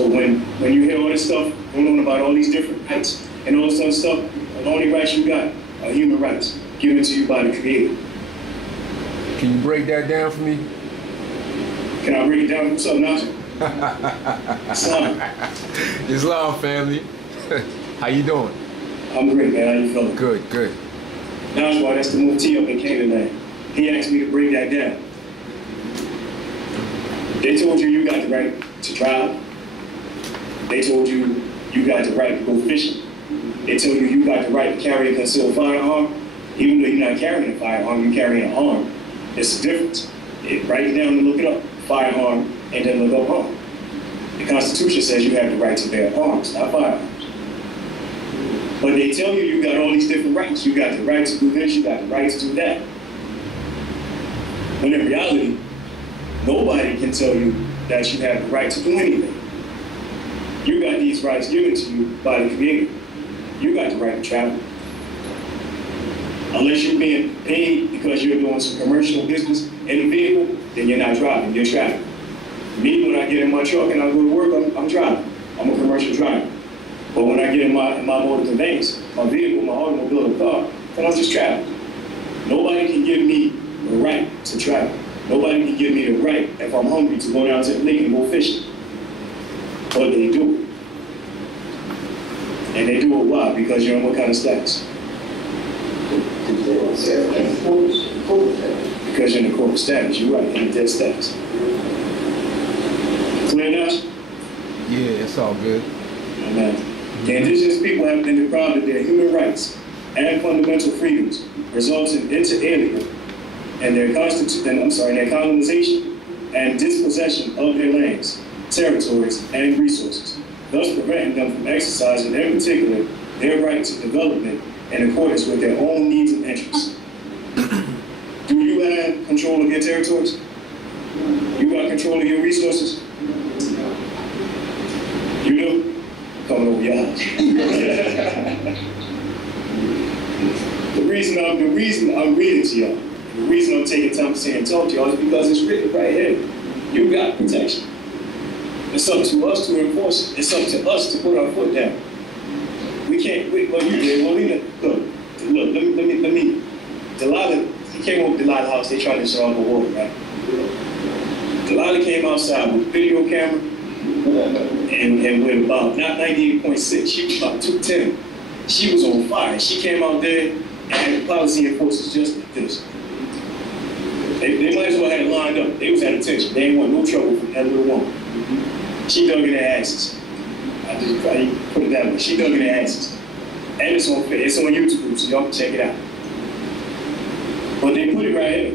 when you hear all this stuff going on about all these different rights and all this other stuff, the only rights you got are human rights given to you by the Creator. Can you break that down for me? Can I break it down? What's up, Najee? Islam. Islam family. How you doing? I'm great, man. How you feeling? Good, good. That's why that's the Mufti up in Canaanland. He asked me to break that down. They told you got the right to drive. They told you got the right to go fishing. They told you got the right to carry a concealed firearm. Even though you're not carrying a firearm, you're carrying an arm. It's a difference. Write it down and look it up. Firearm and then look up arm. The Constitution says you have the right to bear arms, not firearms. But they tell you got all these different rights. You got the right to do this, you got the right to do that. When in reality, nobody can tell you that you have the right to do anything. You got these rights given to you by the Creator. You got the right to travel. Unless you're being paid because you're doing some commercial business in the vehicle, then you're not driving, you're traveling. Me, when I get in my truck and I go to work, I'm driving. I'm a commercial driver. But when I get in my motor conveyance, my vehicle, my automobile, or car, then I'm just traveling. Nobody can give me the right to travel. Nobody can give me the right, if I'm hungry, to go down to the lake and go fishing. But they do. And they do it why? Because you're in what kind of status? Because you're in the corporate status, you're right, in the debt status. Clear now? Yeah, it's all good. Amen. The indigenous people have been deprived of their human rights and fundamental freedoms, resulting into alien and their colonization and dispossession of their lands, territories, and resources, thus preventing them from exercising, in particular, their right to development in accordance with their own needs and interests. Do you have control of your territories? You got control of your resources? You do? Coming over your house. The reason I'm reading to y'all, the reason I'm taking time to say and talk to y'all is because it's written right here. You got protection. It's up to us to enforce it. It's up to us to put our foot down. We can't, well, you did, well, we didn't. Look, let me, Delilah, he came over to Delilah's house, they trying to shut off the water, right? Delilah came outside with a video camera, and with about, not 98.6, she was about 210. She was on fire. She came out there and the policy enforcers just like this. They might as well have it lined up. They was at attention. They didn't want no trouble from that little woman. She dug in their asses. I put it that way. She dug in their asses. And it's on YouTube, so y'all can check it out. But they put it right here.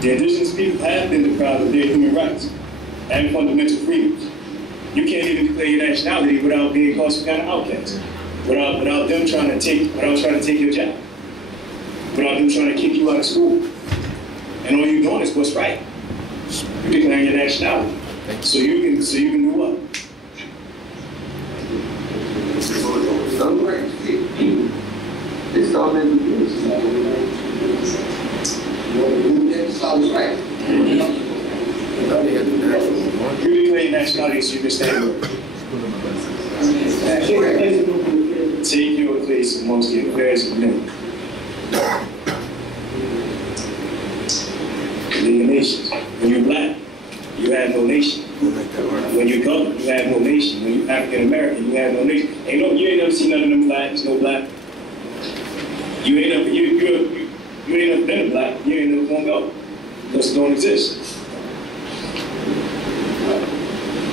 The indigenous people have been deprived of their human rights and fundamental freedoms. You can't even declare your nationality without being called some kind of outcast. Without them trying to take your job. Without them trying to kick you out of school. And all you're doing is what's right. You're declaring your nationality. So you can do what? This all meant to do. That's all right. You declare your nationality so you can stay with it. Take your place amongst the affairs of men. Leading nations. When you're black, you have no nation. When you're colored, you have no nation. When you're African American, you have no nation. You ain't never seen none of them flags, no black. You ain't never been a black. You ain't never gonna go. Because it don't exist.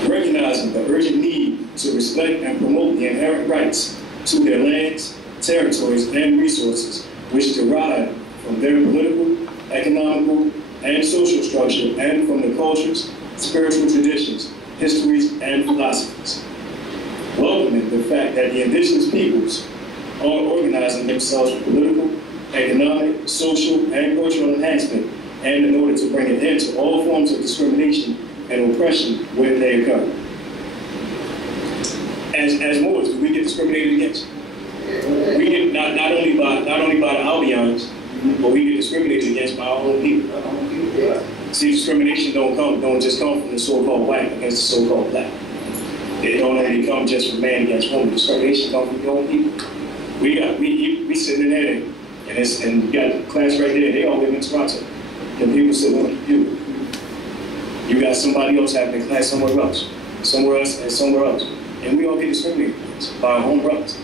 Recognizing the urgent need to respect and promote the inherent rights to their lands, territories, and resources, which derive from their political, economical, and social structure, and from the cultures, spiritual traditions, histories, and philosophies. Welcoming the fact that the indigenous peoples are organizing themselves for political, economic, social, and cultural enhancement, and in order to bring an end to all forms of discrimination and oppression where they occur. As Moors, do we get discriminated against? We get not only by the Albions, but we get discriminated against by our own people. See, discrimination don't just come from the so-called white against the so-called black. It don't only come just from man against woman. Discrimination comes from your own people. We sitting in there, and you got the class right there. They all live in Toronto. The people sitting on the computer. You got somebody else having a class somewhere else, and we all get discriminated against by our own brothers.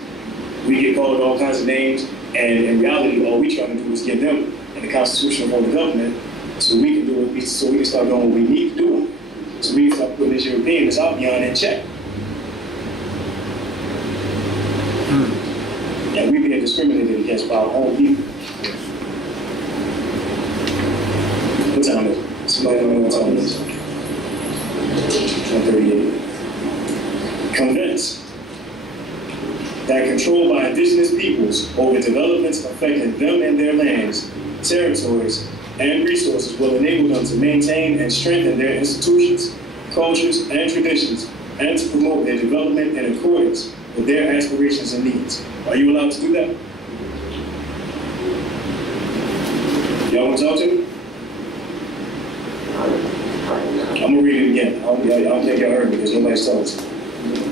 We get called all kinds of names, And in reality, all we trying to do is get them in the constitutional form of government so we can do what so we can start doing what we need to do. So we can start putting this European that's out beyond in check. And we being discriminated against by our own people. What time is it? Somebody don't know what time it is. 1:38. Convinced that control by indigenous peoples over developments affecting them and their lands, territories, and resources will enable them to maintain and strengthen their institutions, cultures, and traditions, and to promote their development in accordance with their aspirations and needs. Are you allowed to do that? Y'all want to talk to me? I'm going to read it again. I don't think y'all heard me because nobody's talking to me.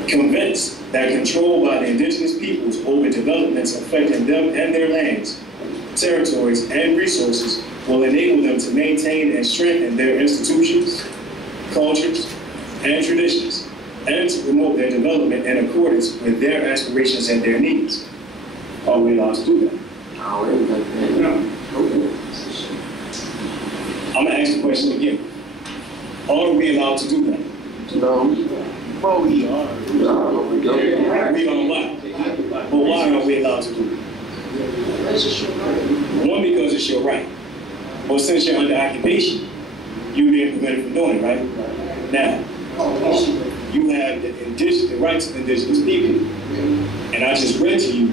Convinced that control by the indigenous peoples over developments affecting them and their lands, territories, and resources will enable them to maintain and strengthen their institutions, cultures, and traditions, and to promote their development in accordance with their aspirations and their needs. Are we allowed to do that? No. I'm going to ask the question again. Are we allowed to do that? No. Well, we are. We are what? But why are we allowed to do it? One, because it's your right. Well, since you're under occupation, you're being prevented from doing it, right? Now, you have the rights of indigenous people. And I just read to you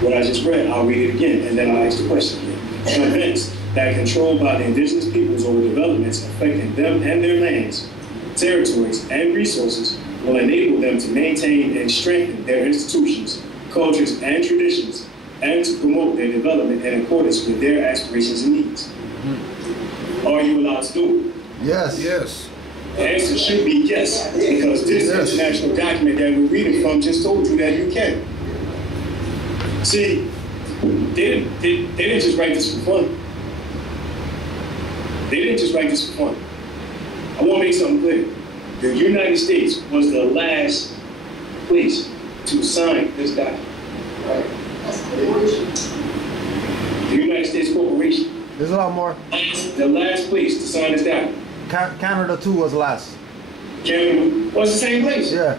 what I just read. I'll read it again, and then I'll ask the question again. Convinced that control by the indigenous peoples over developments affecting them and their lands, territories, and resources will enable them to maintain and strengthen their institutions, cultures, and traditions, and to promote their development in accordance with their aspirations and needs. Are you allowed to do it? Yes. Yes. The answer should be yes, because this international document that we're reading from just told you that you can. See, they didn't just write this for fun. They didn't just write this for fun. I want to make something clear. The United States was the last place to sign this document. Right? The United States Corporation. There's a lot more. The last place to sign this document. Canada too was last. Canada was the same place. Yeah.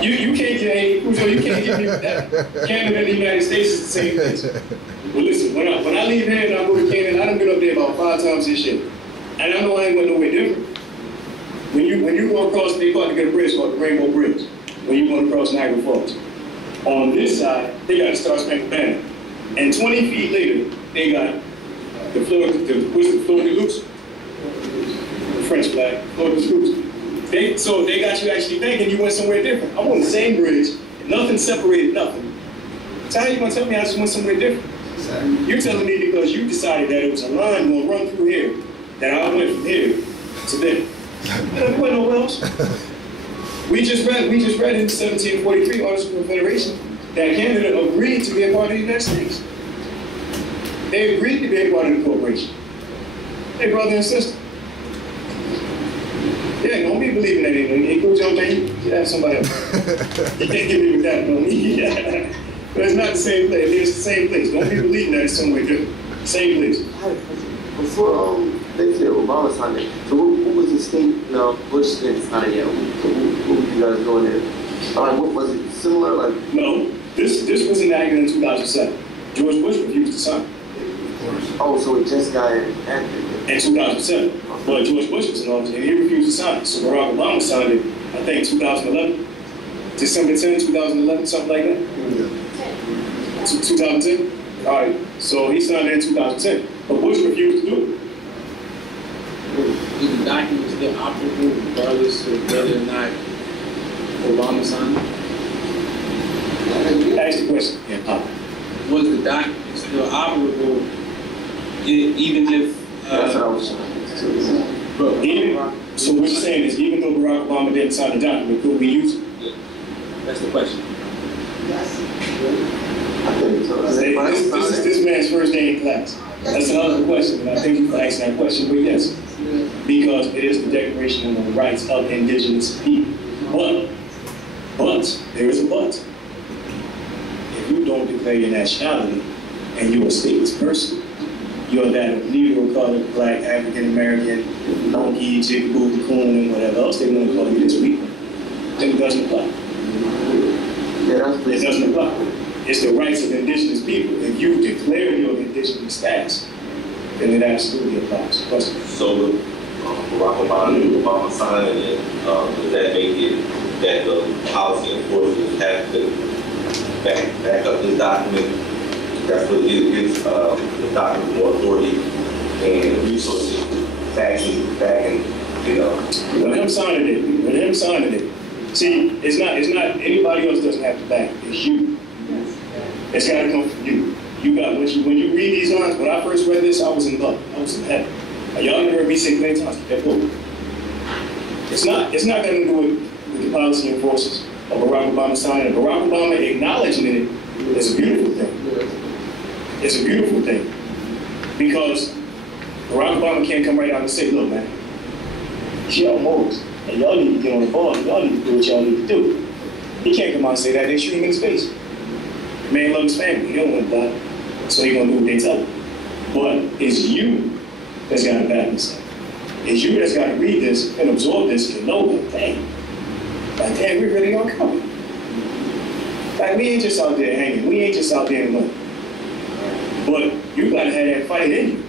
You can't get any. You can't get me with that. Canada and the United States is the same place. Well, listen. When I leave here and I go to Canada, I done been up there about 5 times this year, and I know I ain't going nowhere different. When you go across, they call it to get a bridge called the Rainbow Bridge. When you go across Niagara Falls, on this side they got the Star Spangled Banner, and 20 feet later they got the Fleur de Luce, the French flag, Fleur de Luce. So they got you actually thinking you went somewhere different. I'm on the same bridge, nothing separated nothing. So how you gonna tell me I just went somewhere different? You're telling me because you decided that it was a line gonna run through here, that I went from here to there. I went nowhere else. We just read in 1743 Articles of Confederation that Canada agreed to be a part of the United States. They agreed to be a part of the corporation. They brother and sister. Yeah, don't be believing that anymore. Hey, cool, Joe, man, you have somebody else. You can't get me with that, no. Yeah. But it's not the same place. It's the same place. Don't be believing that it's somewhere different. Same place. Before they said Obama signed it, so what was the state? No, Bush didn't sign it yet. What were you guys doing there? What was it similar? Like no, this was enacted in 2007. George Bush refused to sign. Oh, so it just got enacted in 2007. But George Bush was in office and he refused to sign it. So Barack Obama signed it, I think, 2011. December 10, 2011, something like that. 2010? All right, so he signed it in 2010. But Bush refused to do it. Is the document still operable regardless of whether or not Obama signed it? Ask the question. Yeah. Was the document still operable even if... That's what I was saying. So what you're saying is even though Barack Obama didn't sign the document, could we use it? Yeah. That's the question. This man's first day in class. That's another question, and I thank you for asking that question, but yes. Because it is the Declaration of the Rights of Indigenous People. But, there is a but. If you don't declare your nationality and you're a stateless person, you're that Negro, colored, black, African American, monkey, jigaboo, coon, and whatever else they want to call you this week, then it doesn't apply. Yeah, it doesn't apply. It's the rights of indigenous people. If you declare your indigenous status, then it absolutely applies. So Barack Obama signing it, does that make it that the policy enforcers have to back up this document? That's what gives the document more authority and resources to actually back and, you know. When him signing it, see, it's not anybody else doesn't have to back it. It's you. It's got to come from you. You got when you read these lines. When I first read this, I was in love. I was in heaven. Y'all heard me say many times, that book. It's not got to do with the policy enforcers or Barack Obama signing it. Barack Obama acknowledging it is a beautiful thing. It's a beautiful thing because Barack Obama can't come right out and say, look, man, y'all morals, and y'all need to get on the ball, and y'all need to do what y'all need to do. He can't come out and say that. They shoot him in his face. The man loves his family. He don't want to die, so he gonna do what they tell him. But it's you that's got to back this up. It's you that's got to read this and absorb this and know that, damn, we really gonna come. Like, we ain't just out there hanging. We ain't just out there running. But you got to have that fight in you.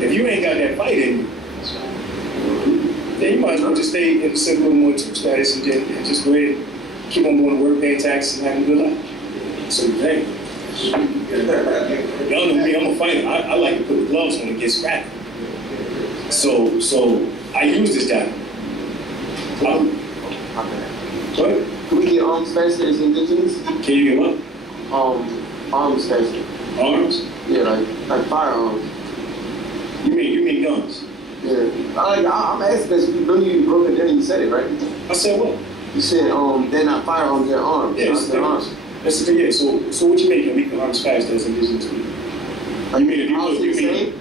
If you ain't got that fight in you, then you might as well just stay in the simple 1-2 status and just go ahead and keep on going to work, paying taxes, and having a good life. So, hey, y'all know me, I'm a fighter. I like to put the gloves on and get scrappy. So I use this document. What? Can we get arms faster as indigenous? Can you get what? Arms faster. Arms? Yeah, like firearms. You mean guns? Yeah. I'm asking this. You broke it down. You said it, right? I said what? You said they're not firearms, they're arms. Yeah, they're arms. That's the thing. Yeah. So what you mean? Can we can arms faster as indigenous people? You mean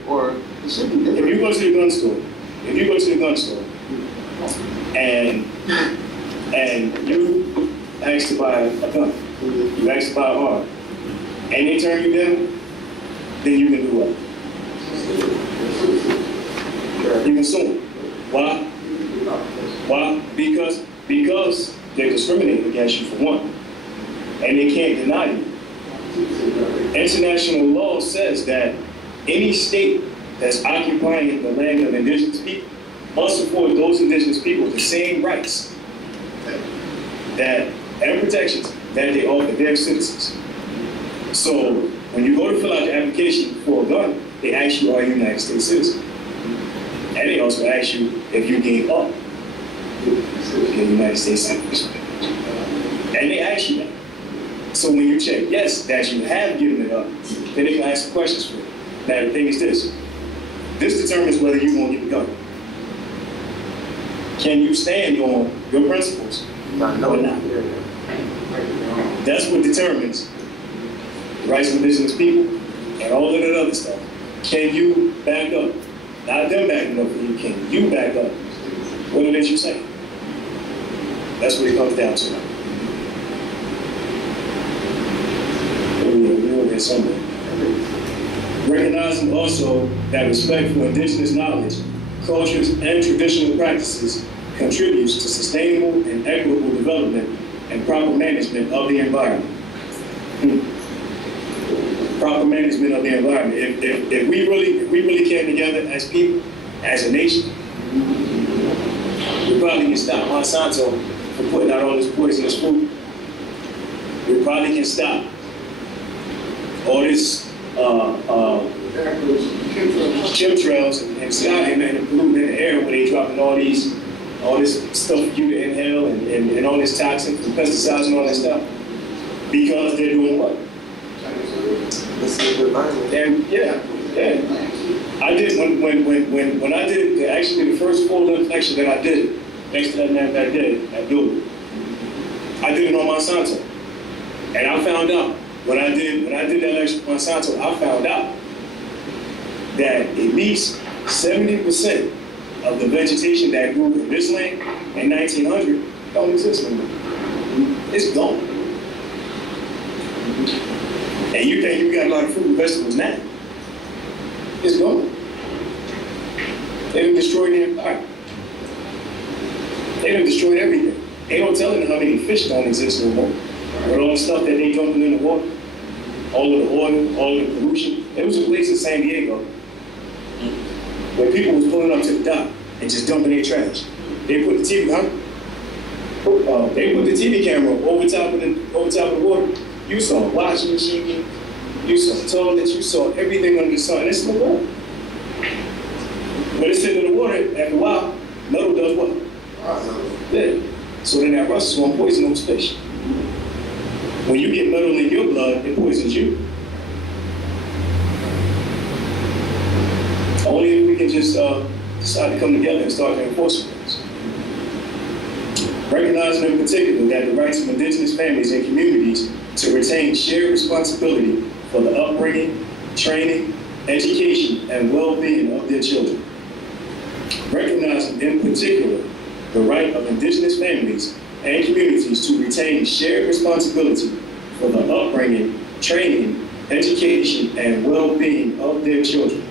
or it should be different. If you go to the gun store, and you ask to buy a gun, you ask to buy an arm, and they turn you down, then you can do what? You can sue them. Why? Why? Because they're discriminating against you for one, and they can't deny you. International law says that any state that's occupying the land of indigenous people must afford those indigenous people the same rights and protections that they offer their citizens. So when you go to fill out the application for a gun, they ask you, are you a United States citizen? And they also ask you if you gave up your United States citizenship. And they ask you that. So when you check yes, that you have given it up, then they can ask some questions for you. Now the thing is this determines whether you want to get the gun. Can you stand on your principles or not? That's what determines the rights of indigenous people and all of that other stuff. Can you back up? Not them backing up for you, can you back up what it is you say? That's what it comes down to. We'll get somewhere. Recognizing also that respect for indigenous knowledge, cultures, and traditional practices contributes to sustainable and equitable development and proper management of the environment. Proper management of the environment. If we really came together as people, as a nation, we probably can stop Monsanto from putting out all this poisonous food. We probably can stop all this chemtrails and sky and polluting in the air when they dropping all this stuff for you to inhale and all this toxins and pesticides and all that stuff. Because they're doing what? And yeah. I did when I did actually the first full-length lecture that I did next to that man back there at Abdullah, I did it on Monsanto, and I found out when I did that lecture on Monsanto, I found out that at least 70% of the vegetation that grew in this land in 1900 don't exist anymore. It's gone. And you think you got a lot of fruit and vegetables now. It's gone. They done destroyed the empire. They done destroyed everything. They don't tell them how many fish don't exist no more. With all the stuff that they dumping in the water, all of the oil, all of the pollution. There was a place in San Diego where people was pulling up to the dock and just dumping their trash. They put the TV, they put the TV camera over top of the water. You saw a washing machine, you saw toilets, you saw everything under the sun. It's no water. When it's in the water, after a while, metal does what? Yeah. So then that rust is going to poison those fish. When you get metal in your blood, it poisons you. Only if we can just decide to come together and start to enforce things. Recognizing in particular that the rights of indigenous families and communities to retain shared responsibility for the upbringing, training, education, and well-being of their children. Recognizing in particular the right of indigenous families and communities to retain shared responsibility for the upbringing, training, education, and well-being of their children.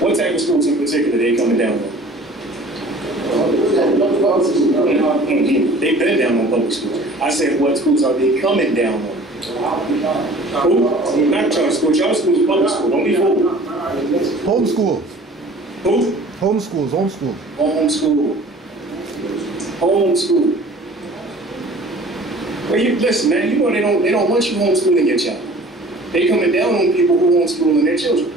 What type of schools in particular they coming down on? They've been down on public schools. I said, what schools are they coming down on? Who? Not charter school. Charter school is public school. Don't be fooled. Homeschool. Who? Homeschools. Homeschool. Homeschool. Homeschool. Well, you listen, man. You know they don't want you homeschooling your child. They coming down on people who homeschooling their children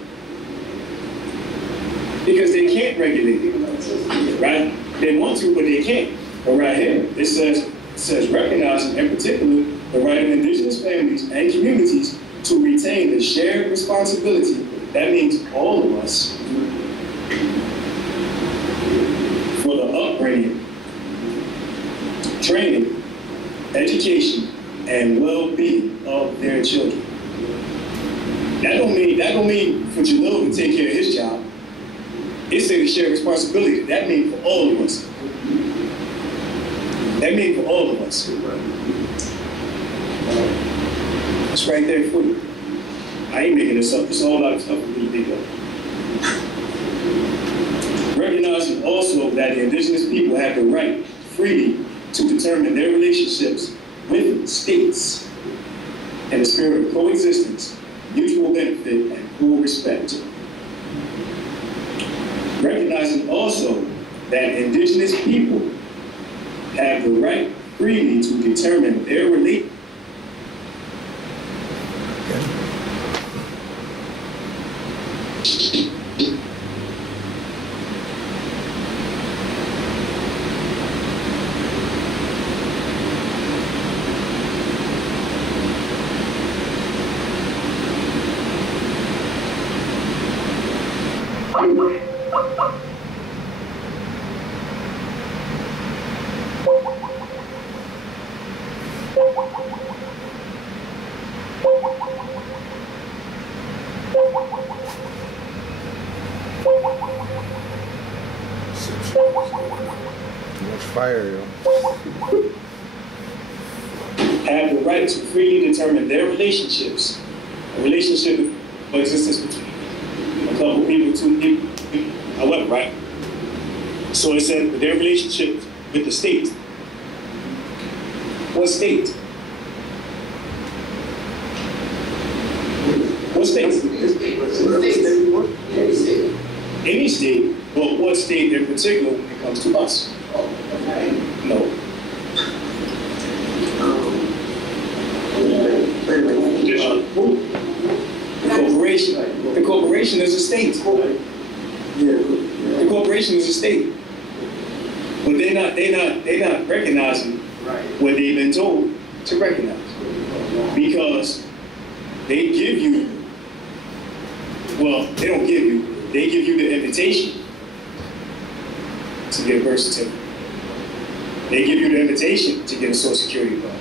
because they can't regulate it, right? They want to, but they can't. But right here, it says recognizing in particular the right of indigenous families and communities to retain the shared responsibility. That means all of us for the upbringing, training, education, and well-being of their children. That don't mean for Jalil to take care of his job. It says the shared responsibility. That means for all of us. That means for all of us. It's right there for you. I ain't making this up. There's a whole lot of stuff we need to think of. Recognizing also that the indigenous people have the right freely to determine their relationships with states in the spirit of coexistence, mutual benefit, and full respect. Recognizing also that indigenous people have the right freely to determine their relationship. Fire, yo. Have the right to freely determine their relationships. A relationship of existence between a couple people, two people, however, right? So it said their relationship with the state. What state? What state? Any state, but what state in particular when it comes to us? No. The corporation is a state. The corporation is a state. But they're not recognizing what they've been told to recognize. Because they give you, well, they don't give you, they give you the invitation to get a birth certificate. They give you the invitation to get a social security card.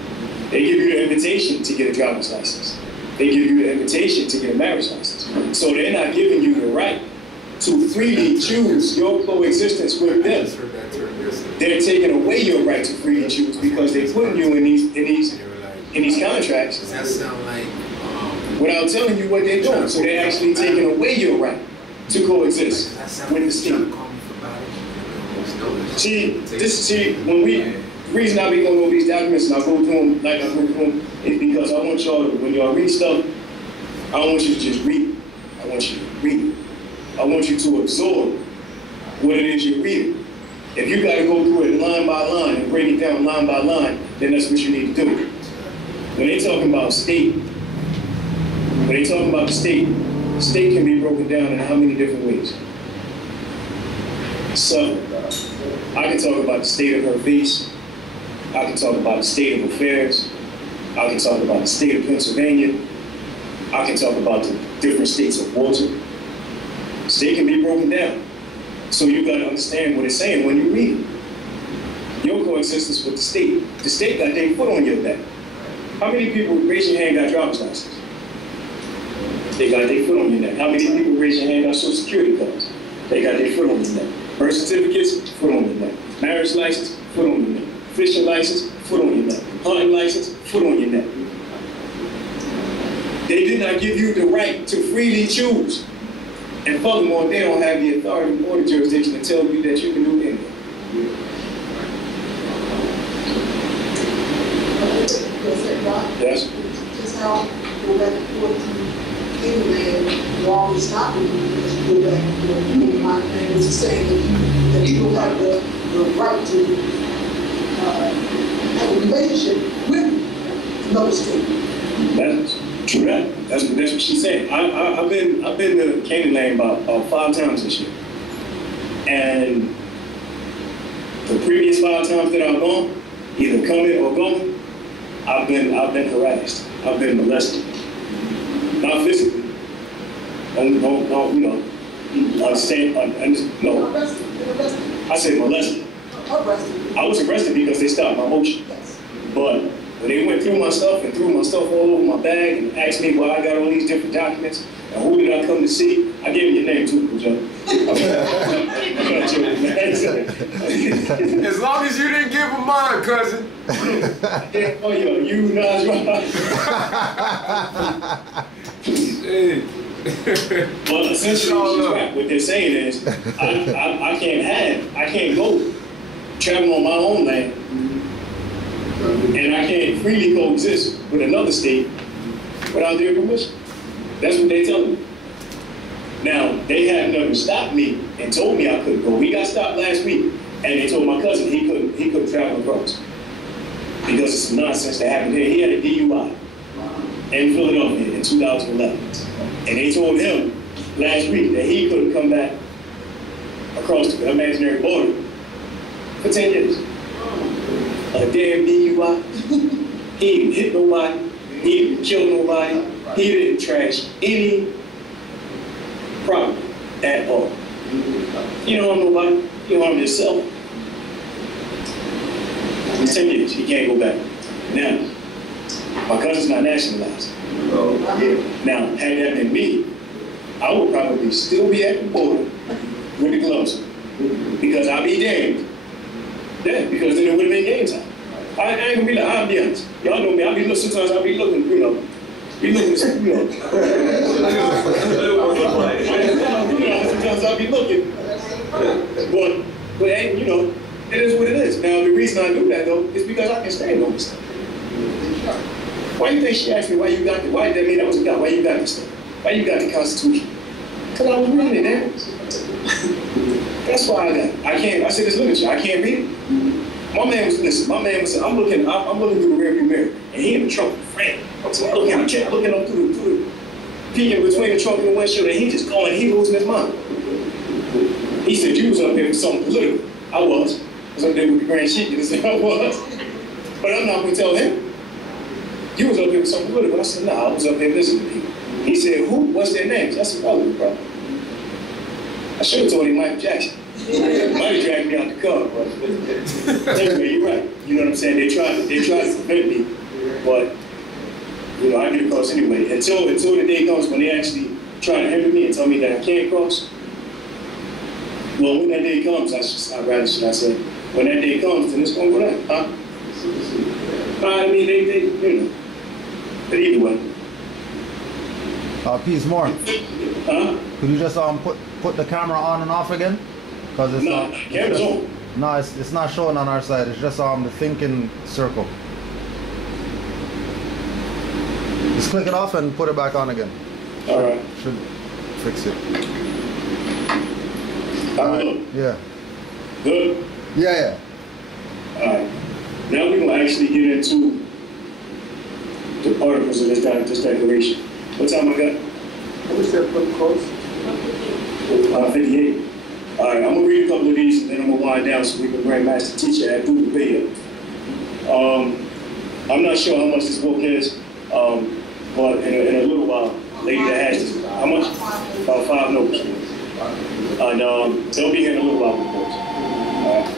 They give you the invitation to get a driver's license. They give you the invitation to get a marriage license. So they're not giving you the right to freely choose your coexistence with them. They're taking away your right to freely choose because they're putting you in these in these contracts. Does that sound like without telling you what they're doing? So they're actually taking away your right to coexist with the state. See, when the reason I be going over these documents and I go through them like I go through them is because I want y'all to, when y'all read stuff, I don't want you to just read it. I want you to read it. I want you to absorb what it is you're reading. If you got to go through it line by line and break it down line by line, then that's what you need to do. When they're talking about state, the state can be broken down in how many different ways? So, I can talk about the state of her face. I can talk about the state of affairs. I can talk about the state of Pennsylvania. I can talk about the different states of water. State can be broken down. So you got to understand what it's saying when you read it. Your coexistence with the state got their foot on your back. How many people, raise your hand, got driver's license? They got their foot on your neck. How many people, raise your hand, got social security cards? They got their foot on your neck. Birth certificates, foot on your neck. Marriage license, foot on your neck. Fishing license, foot on your neck. Hunting license, foot on your neck. They did not give you the right to freely choose. And furthermore, they don't have the authority or the jurisdiction to tell you that you can do anything. Yes? Just how go back and forth to Canaanland, you always stop me because you go back and forth. My thing is saying that you don't have the right to have a relationship with another state. That's true. That's what she's saying. I've been to Canaanland about 5 times this year, and the previous 5 times that I've gone, either coming or going, I've been harassed. I've been molested. Not physically. Don't you know? Understand? No. I said molested. I was arrested because they stopped my motion. But when they went through my stuff and threw my stuff all over my bag and asked me why I got all these different documents and who did I come to see, I gave them your name too, Joe. As long as you didn't give them mine, cousin. Yeah, oh, yo, you Najra. Well, essentially, she's right. What they're saying is, I can't go travel on my own land, and I can't freely coexist with another state without their permission. That's what they tell me. Now, they have never stopped me and told me I couldn't go. We got stopped last week, and they told my cousin he couldn't travel across because of some nonsense that happened here. He had a DUI in Philadelphia in 2011, and they told him last week that he couldn't come back across the imaginary border for 10 years. A damn DUI. He didn't hit nobody. He didn't kill nobody. He didn't trash any property at all. You don't harm nobody. You harm yourself. It's 10 years. He can't go back. Now, my cousin's not nationalized. Now, had that been me, I would probably still be at the border with the gloves on. Because I'll be damned. Yeah, because then it would have been game time. I ain't gonna be like, I'll be honest. Y'all know me, sometimes I'll be looking, you know. Sometimes I'll be looking. But you know, it is what it is. Now, the reason I do that, though, is because I can stand on this stuff. Why do you think she asked me why you got the, why that mean that was a guy, why you got this stuff? Why you got the Constitution? Because I was reading it, man. That's why I got it. I said this literature, I can't read it. My man was, I'm looking through the rearview mirror, and he in the trunk, friend. I kept looking up through the peeking between the trunk and the windshield, and he just going, he losing his mind. He said, you was up there for something political. I was. I was up there with the Grand Sheik, and he said, I was. But I'm not going to tell him. You was up there with something political. I said, nah, I was up there listening to people. He said, who? What's their names? I said, oh, bro. I should have told him Michael Jackson. Might have dragged me out the car, but anyway, you're right. You know what I'm saying? They tried to prevent me, but you know, I get across anyway. Until the day comes when they actually try to hinder me and tell me that I can't cross. Well, when that day comes, I'd rather should I say, when that day comes, then it's gonna go down, huh? I mean, they you know. But either way. Peace more. Huh? Could you just put the camera on and off again? Because it's no, not. Camera's on. No, it's not showing on our side. It's just the thinking circle. Just click it off and put it back on again. All right. Should fix it. Good. Yeah. Good. Yeah. All right. Now we're gonna actually get into the articles of this declaration. What time I got? What's that book close? 58. All right, I'm gonna read a couple of these and then I'm gonna wind down so we can bring Master Teacher Abdullah Bey up. I'm not sure how much this book is, but in a little while, lady that has this, how much? About 5 notes. And they'll be here in a little while, of course. All right.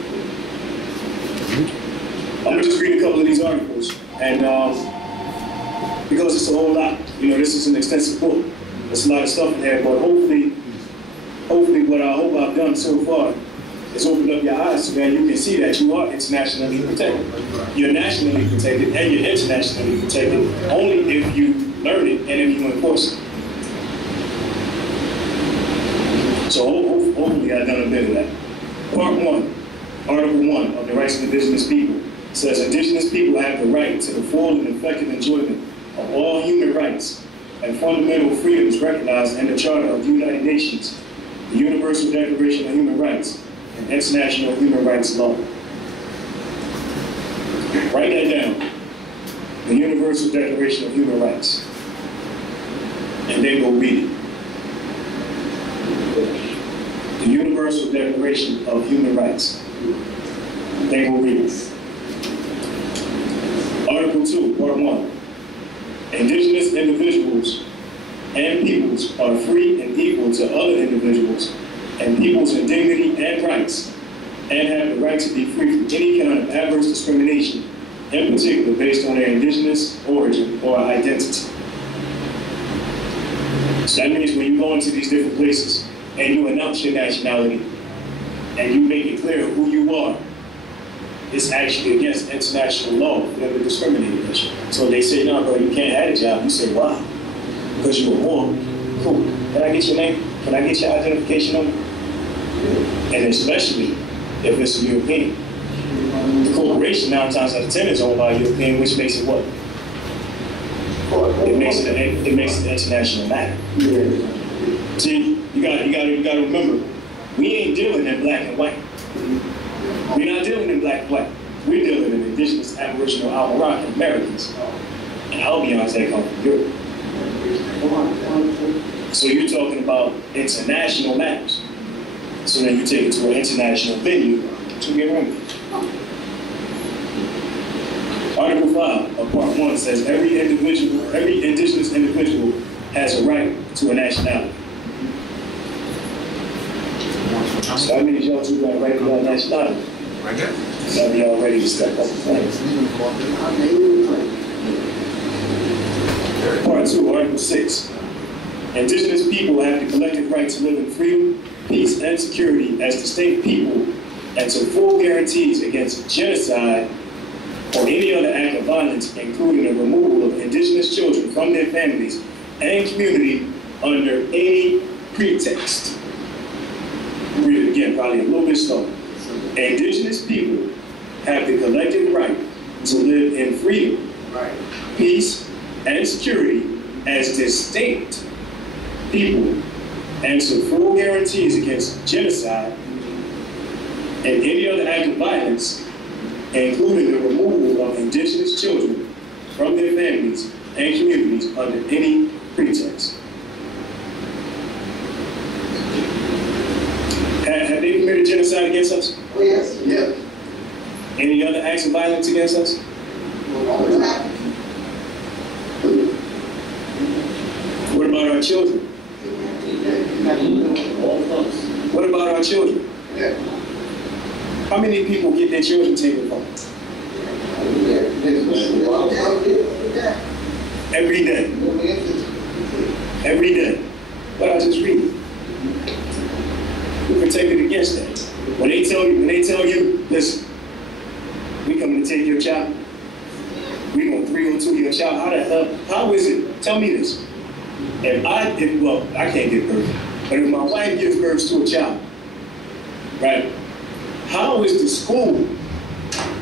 I'm gonna just read a couple of these articles, and because it's a whole lot, you know, this is an extensive book. There's a lot of stuff in there, but hopefully what I hope I've done so far is open up your eyes so that you can see that you are internationally protected. You're nationally protected and you're internationally protected only if you learn it and if you enforce it. So hopefully I've done a bit of that. Part 1, Article 1 of the Rights of Indigenous People says Indigenous people have the right to the full and effective enjoyment of all human rights and fundamental freedoms recognized in the Charter of the United Nations, the Universal Declaration of Human Rights, and international human rights law. Write that down. The Universal Declaration of Human Rights. And then go read it. The Universal Declaration of Human Rights. Then go read it. Article 2, Part 1. Indigenous individuals and peoples are free and equal to other individuals and peoples in dignity and rights, and have the right to be free from any kind of adverse discrimination, in particular based on their indigenous origin or identity. So that means when you go into these different places and you announce your nationality and you make it clear who you are, it's actually against international law for them to discriminate against you. So they say, no, bro, you can't have a job. You say, why? Because you were born. Cool. Can I get your name? Can I get your identification number? And especially if it's a European. The corporation 9 times out of 10 is owned by a European, which makes it what? It makes it an international matter. See, you gotta remember, we ain't dealing in black and white. We're not dealing in black and white. We're dealing in indigenous, aboriginal, Almoroccan Americans. And Albions that come from Europe. So you're talking about international matters. So then you take it to an international venue to get remedied. Article 5 of Part 1 says every indigenous individual has a right to a nationality. So that means y'all two got a right to that nationality. Right there. So y'all ready to step up. Part 2, Article 6. Indigenous people have the collective right to live in freedom, peace, and security as distinct people, and to full guarantees against genocide or any other act of violence, including the removal of indigenous children from their families and community under any pretext. Read it again, probably a little bit slower. Indigenous people have the collective right to live in freedom, peace, and security as distinct people, and to full guarantees against genocide and any other act of violence, including the removal of indigenous children from their families and communities under any pretext. Have they committed genocide against us? Oh, yes. Yeah. Any other acts of violence against us? What about our children? What about our children? How many people get their children taken from them? Every day. Every day. But I just read. We're protected against that. When they tell you, listen, we coming to take your child. child, how is it? Tell me this. Well, I can't give birth, but if my wife gives birth to a child, right? How is the school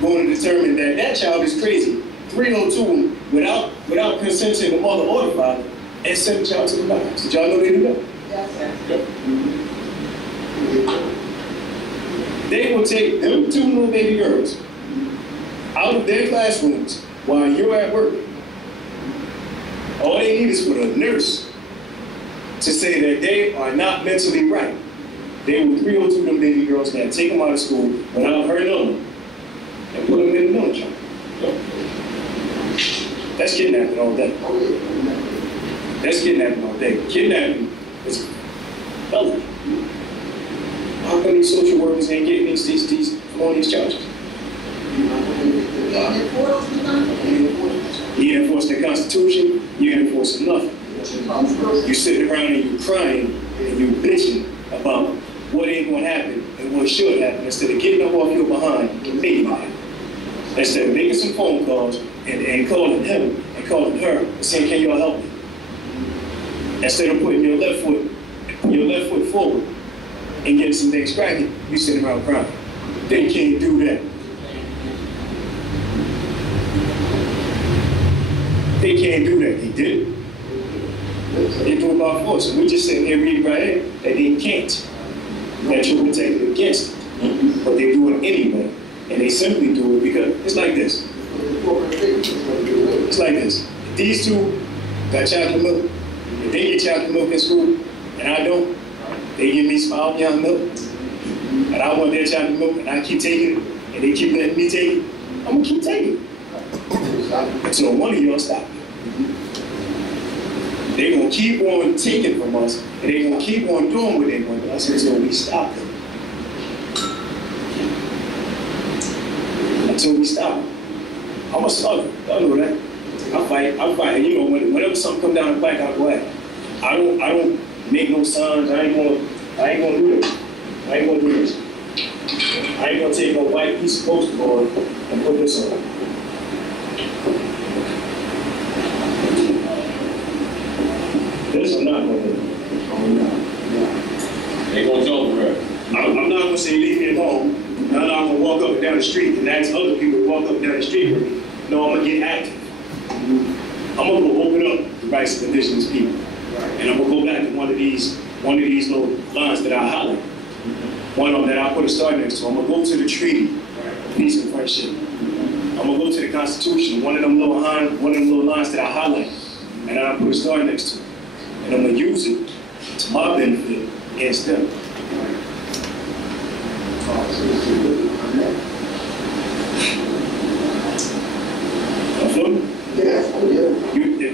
going to determine that that child is crazy, 302 without consenting the mother or the father, and send the child to the doctors? Did y'all know they do that? Yes, sir. They will take them 2 little baby girls out of their classrooms while you're at work. All they need is for the nurse to say that they are not mentally right. They will 302 them baby girls and take them out of school without her knowing and put them in the military. That's kidnapping all day. That's kidnapping all day. Kidnapping is felony. How come these social workers ain't getting these charges? You ain't enforcing the Constitution, you ain't enforcing nothing. You sitting around and you crying and you bitching about what ain't gonna happen and what should happen instead of getting up off your behind and making it happen. Instead of making some phone calls and calling him and calling her and saying, can y'all help me? Instead of putting your left foot forward and getting some things cracking, you sitting around crying. They can't do that. They can't do that. They did. They do it by force. And we just sitting here reading right here that they can't. That you're protected against it. But they do it anyway. And they simply do it because it's like this. It's like this. These two got chocolate milk. If they get chocolate milk in school and I don't, they give me Smile Beyond milk. And I want their chocolate milk and I keep taking it and they keep letting me take it, I'm gonna keep taking it. Until one of y'all stop. They're gonna keep on taking from us and they're gonna keep on doing what they want to us until we stop them. Until we stop them. I'm a slugger. Y'all know that. I fight. And you know, whenever something come down the back, I'll go at it. I don't make no signs. I ain't gonna do this. I ain't gonna do this. I ain't gonna take no white piece of poster board and put this on. This I'm not gonna do. They gonna jump her. I'm not gonna say leave me alone. Now I'm gonna walk up and down the street and ask other people to walk up and down the street with me. No, I'm gonna get active. I'm gonna go open up the rights and conditions people. And I'm gonna go back to one of these little lines that I highlight. One of them that I put a star next to. I'm gonna go to the treaty, peace and friendship. I'm gonna go to the Constitution, one of them little lines that I highlight, and then I put a star next to it. And I'm gonna use it to my benefit against them.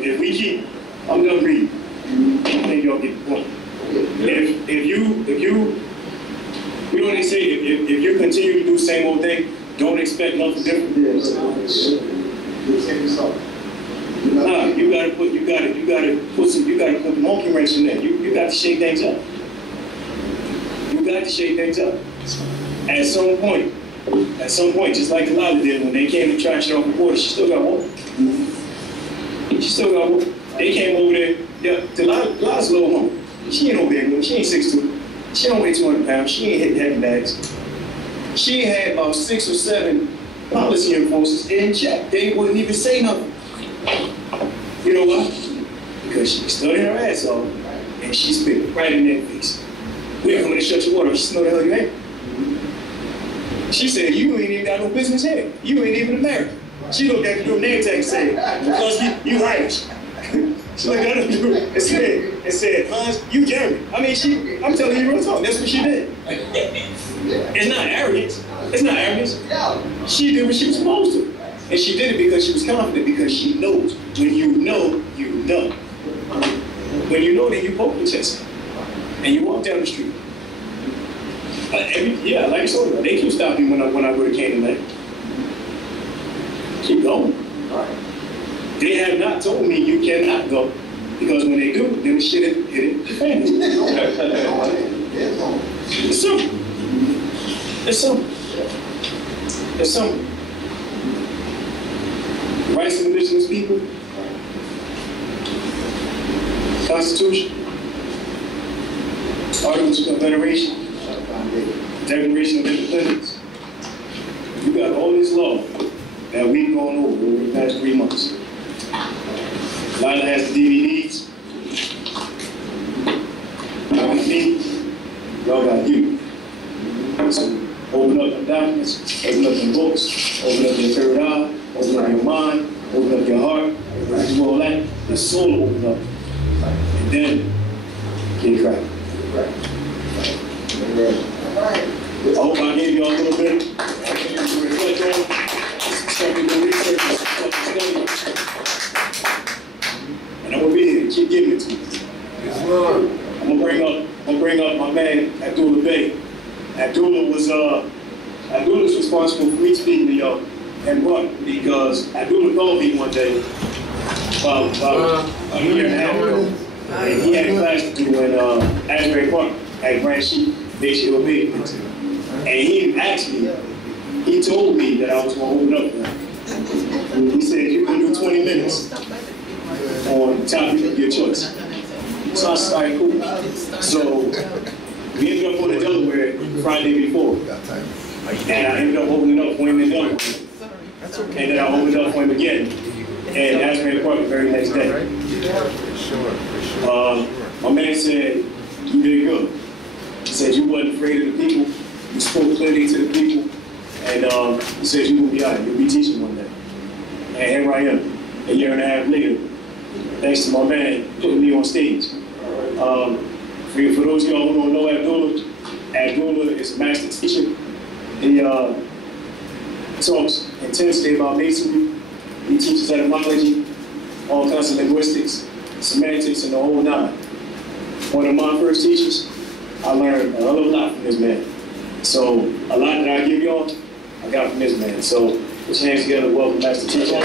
If we keep, I'm done reading. I think y'all get the point. If you know what they say, if you continue to do the same old thing, don't expect nothing different. Nah, you gotta put the monkey wrench in there. You got to shake things up. You got to shake things up. At some point, just like Delilah did when they came to try and shut off the water, she still got water. She still got water. They came over there. Yeah, Delilah's a little woman. She ain't no big woman. She ain't 6'2". She don't weigh 200 pounds. She ain't hitting heavy bags. She had about 6 or 7 policy enforcers in check. They wouldn't even say nothing. You know why? Because she studied her ass off and she spit right in their face. We're coming to shut your water. She said, no, the hell you ain't. She said, you ain't even got no business here. You ain't even American. She looked at your name tag and said, because you Irish. She looked at him and said, Hans, you German. I mean, I'm telling you real talk, that's what she did. It's not arrogance. It's not arrogance. She did what she was supposed to. And she did it because she was confident, because she knows. When you know, you know. When you know, then you poke your chest. And you walk down the street. Like I told you, they keep stopping me when I go to Canaanland. Keep going. They have not told me you cannot go, because when they do, then the shit hit the fan. It's simple. It's simple. It's simple. The rights of indigenous people, Constitution, Articles of Confederation, Declaration of Independence. You got all this law that we've gone over the past 3 months. Lila has the DVDs. Y'all got me. Y'all got you. So open up the documents, open up the books, open up your third eye, open up your mind, open up your heart, do all that. Your soul will open up. And then get cracking. I hope I gave you all a little bit to reflect on, something to research, something to study. And I'm gonna be here, keep giving it to me. I'm gonna bring up my man Abdullah Bey. Abdullah's responsible for me speaking to y'all and what? Because Abdullah called me one day about a year and a half ago. And he had a class to do in Asbury Park at Grand Sheep, HLB. And he told me that I was going to open up for him. He said, you're going to do 20 minutes on the topic of your choice. So I was like, cool. So we ended up on the Delaware Friday before. And I ended up opening up for him in Delaware. And then I opened up for him again. And Asbury Park the very next day. My man said, you did good. He said you wasn't afraid of the people. You spoke clearly to the people. And he said you will be out. You'll be teaching one day. And here I am, a year and a half later, thanks to my man putting me on stage. For those of y'all who don't know Abdullah is a master teacher. He talks intensely about masonry. He teaches etymology, all kinds of linguistics, semantics, and the whole nine. One of my first teachers, I learned a little lot from this man. So a lot that I give y'all, I got from this man. So put your hands together, welcome Master Teacher.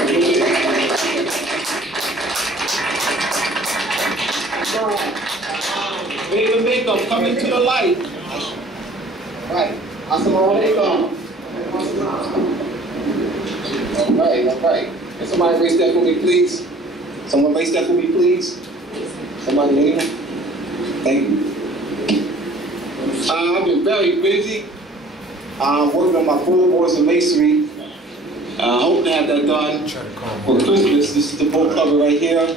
Wave and makeup coming to the light. Right. Assalamu alaikum. All right. Can somebody raise that for me, please? Someone raise that for me, please? Somebody name? Thank you. I've been very busy. I'm working on my floorboards and masonry. I hope to have that done for Christmas. This is the book cover right here.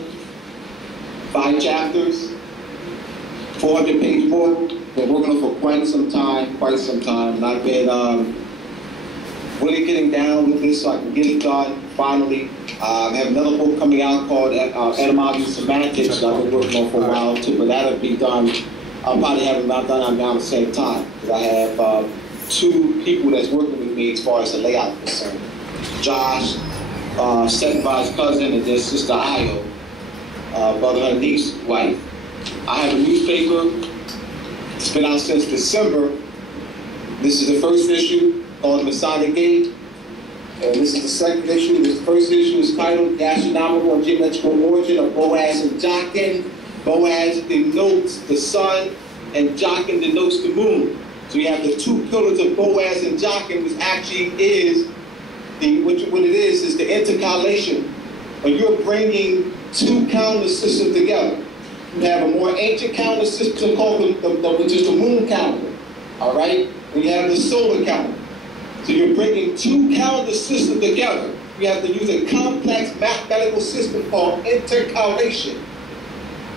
5 chapters, 400-page book. Been working on it for quite some time. And I've been really getting down with this so I can get it done finally. I have another book coming out called Etymology and Semantics that I've been working on for a while too, but that'll be done. I'll probably have it about done at the same time because I have 2 people that's working with me as far as the layout is concerned. Josh, Setenra Bey's cousin, and then Sister Ayo, brother, her niece, wife. I have a newspaper. It's been out since December. This is the first issue called The Masonic Gate. And this is the second issue. This first issue is titled The Astronomical and Geometrical Origin of Boaz and Jachin. Boaz denotes the sun, and Jachin denotes the moon. So you have the 2 pillars of Boaz and Jachin, which actually is what it is the intercalation. But you're bringing 2 calendar systems together. You have a more ancient calendar system called which is the moon calendar. All right? And you have the solar calendar. So you're bringing 2 calendar systems together. You have to use a complex mathematical system called intercalation.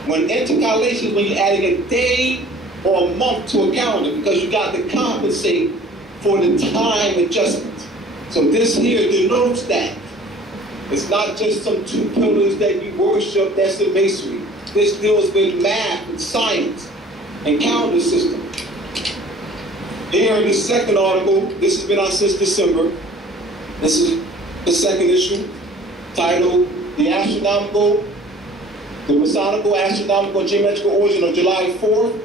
When intercalation is when you're adding a day or a month to a calendar because you got to compensate for the time adjustment. So this here denotes that. It's not just some 2 pillars that you worship, that's the masonry. This deals with math and science and calendar system. Here in the second article, this has been out since December. This is the second issue, titled The Masonical, Astronomical, and Geometrical Origin of July 4th,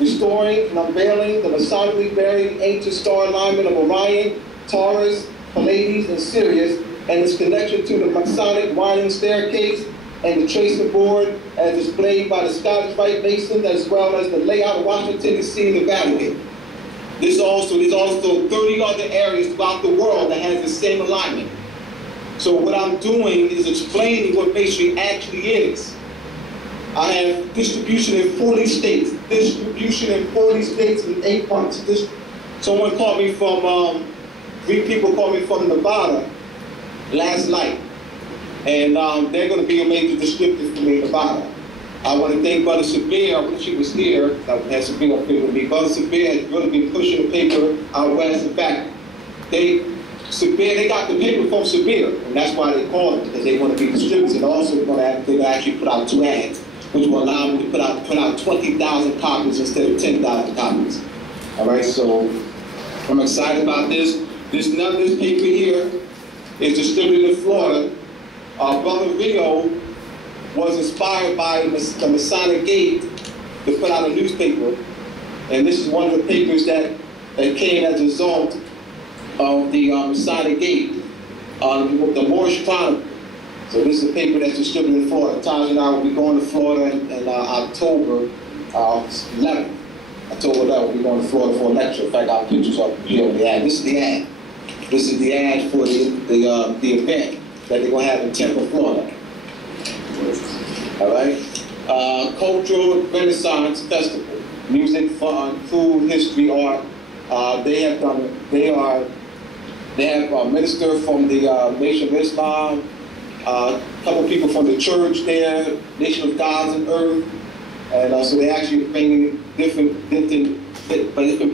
Restoring and Unveiling the Masonically Buried Ancient Star Alignment of Orion, Taurus, Pleiades, and Sirius, and its connection to the Masonic winding staircase and the tracing board as displayed by the Scottish Rite Masons, as well as the layout of Washington, D.C. and the Vatican. There's also 30 other areas throughout the world that has the same alignment. So what I'm doing is explaining what masonry actually is. I have distribution in 40 states. Distribution in 40 states in 8 months. Someone called me from, 3 people called me from Nevada last night. And they're going to be a major distributor for me in Nevada. I want to thank Brother Sabir when she was here. I had Sabir up here with me. Brother Sabir has really been pushing the paper out west. In fact, they got the paper from Sabir, and that's why they called it, because they want to be distributors. And also they're going to actually put out 2 ads, which will allow me to put out 20,000 copies instead of 10,000 copies. All right, so I'm excited about this. This paper here is distributed in Florida. Brother Rio was inspired by the Masonic Gate to put out a newspaper, and this is one of the papers that came as a result of the Masonic Gate, the Moorish Chronicle. So this is a paper that's distributed in Florida. Taj and I will be going to Florida in October 11th. October 11th, we'll be going to Florida for a lecture. In fact, our pictures are here on the ad. This is the ad. This is the ad for the event that they're going to have in Tampa, Florida. All right. Cultural Renaissance Festival, music, fun, food, history, art. They have a minister from the Nation of Islam, a couple people from the church there, Nation of Gods and Earth, and so they actually bringing different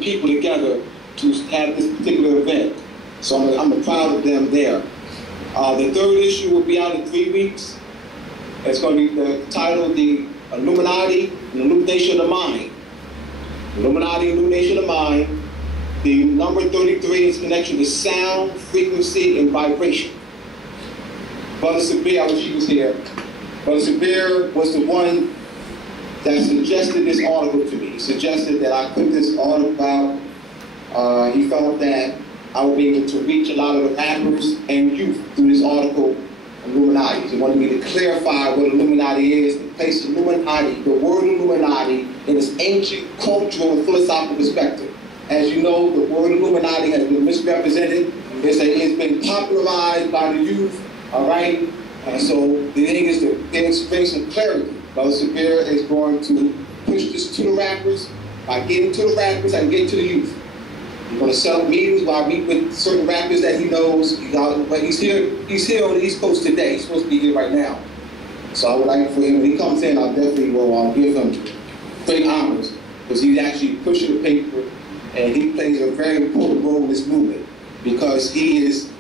people together to have this particular event. So I'm proud of them there. The 3rd issue will be out in 3 weeks. It's going to be titled The Illuminati and Illumination of the Mind. Illuminati and Illumination of the Mind. The number 33 is connection to sound, frequency, and vibration. Brother Sabir, I wish he was here. Brother Sabir was the one that suggested this article to me. He suggested that I put this article out. He felt that I would be able to reach a lot of the rappers and youth through this article, Illuminati. He wanted me to clarify what Illuminati is, to place Illuminati, the word Illuminati, in its ancient cultural and philosophical perspective. As you know, the word Illuminati has been misrepresented. It's been popularized by the youth, all right? And so the thing is to bring some clarity. Brother Sabir is going to push this to the rappers. By getting to the rappers, I can get to the youth. He's going to set up meetings where I meet with certain rappers that he knows. But he's here on the East Coast today. He's supposed to be here right now. So I would like for him, when he comes in, I definitely will give him great honors, because he's actually pushing the paper, and he plays a very important role in this movement, because he is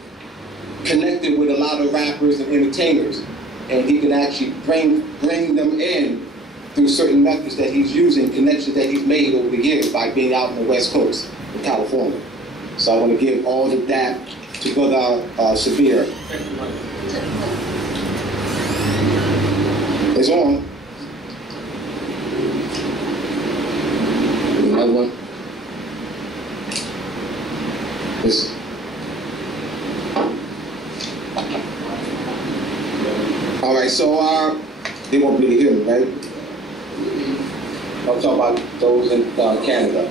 connected with a lot of rappers and entertainers, and he can actually bring them in through certain methods that he's using, connections that he's made over the years by being out on the West Coast in California. So I want to give all of that to Brother Sabir. It's on. Another one. This. All right, so they won't be able to hear me, right? I'm talking about those in Canada.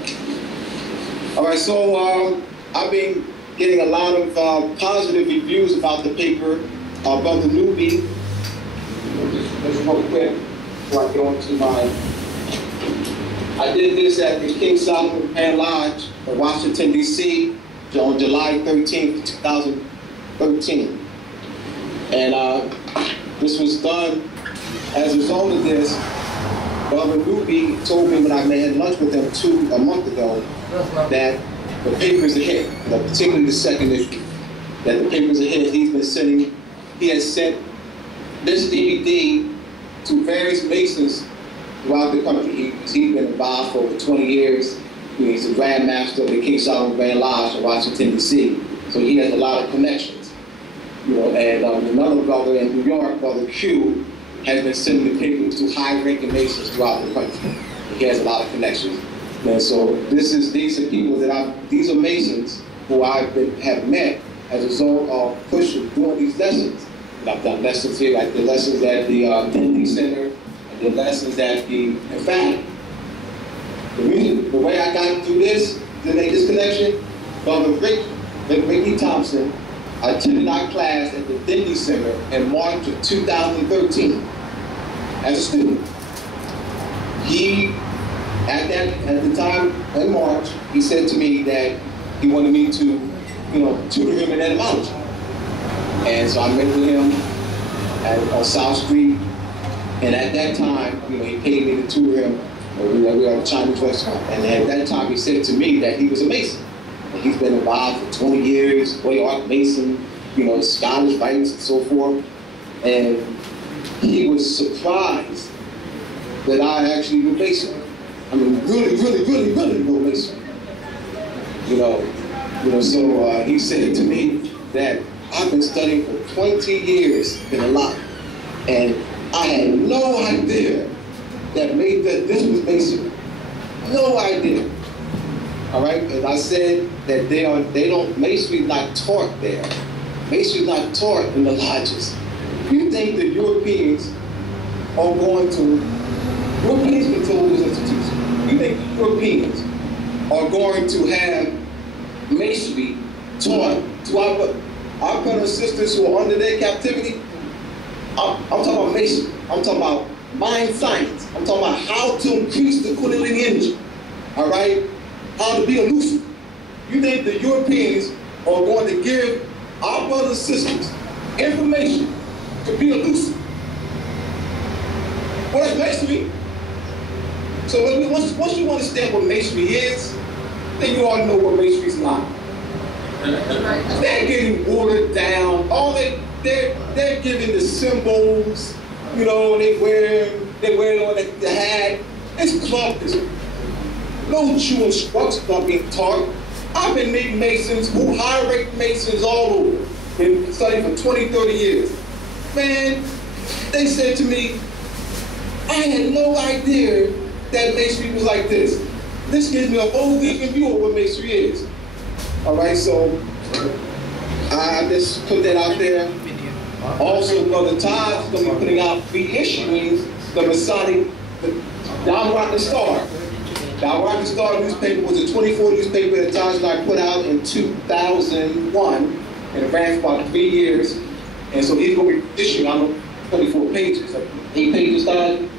All right, so I've been getting a lot of positive reviews about the paper. Brother Newbie, just real quick before I get on to mine. I did this at the King Solomon Grand Lodge in Washington, D.C. on July 13th, 2013. And this was done as a result of this. Brother Newbie told me when I had lunch with him a month ago that the paper's a hit, particularly the 2nd issue, that the paper's a hit. He has sent this DVD to various Masons throughout the country. He's been involved for over 20 years. He's the Grand Master of the King Solomon Grand Lodge in Washington, D.C. So he has a lot of connections. And another brother in New York, Brother Q, has been sending the paper to high-ranking Masons throughout the country. He has a lot of connections. And so these are people these are Masons who have met as a result of doing these lessons. And I've done lessons here, like the lessons at the Kennedy Center, and the lessons at in fact, the way I got through this, to make this connection, Brother Ricky Thompson attended our class at the Kennedy Center in March of 2013 as a student. He, at the time in March, he said to me that he wanted me to, tutor him in etymology. And so I met with him on South Street, and at that time, he paid me to tutor him. We were at a Chinese restaurant, and at that time he said to me that he was a Mason. And he's been involved for 20 years, way art Mason, Scottish rites and so forth. And he was surprised that I actually was Mason. I mean, really was Mason. So he said to me that I've been studying for 20 years in a lot, and I had no idea that this was Mason. No idea. All right, and I said that Masonry is not taught there. Masonry is not taught in the lodges. You think the Europeans are going to, Europeans control this institution. You think the Europeans are going to have Masonry taught to our brothers and sisters who are under their captivity? I'm talking about Masonry. I'm talking about mind science. I'm talking about how to increase the Kundalini energy. All right? How to be elusive. You think the Europeans are going to give our brothers and sisters information to be elusive? Well, that's Masonry. So once you understand what Masonry is, then you ought to know what Masonry is not. They're getting watered down. They're giving the symbols, they wear it on the hat. It's clubism. No true instructions are being taught. I've been meeting Masons who hire Masons all over. Been studying for 20, 30 years. Man, they said to me, I had no idea that Masonry was like this. This gives me a whole different view of what Masonry is. All right, so I just put that out there. Also, Brother Todd's going to be putting out, reissuing the Masonic, the Downright the Star. Downright the Star newspaper was a 24 newspaper that Todd and I put out in 2001, and it ran for about 3 years. And so he's going to be issuing, 24 pages, like 8 pages, Todd.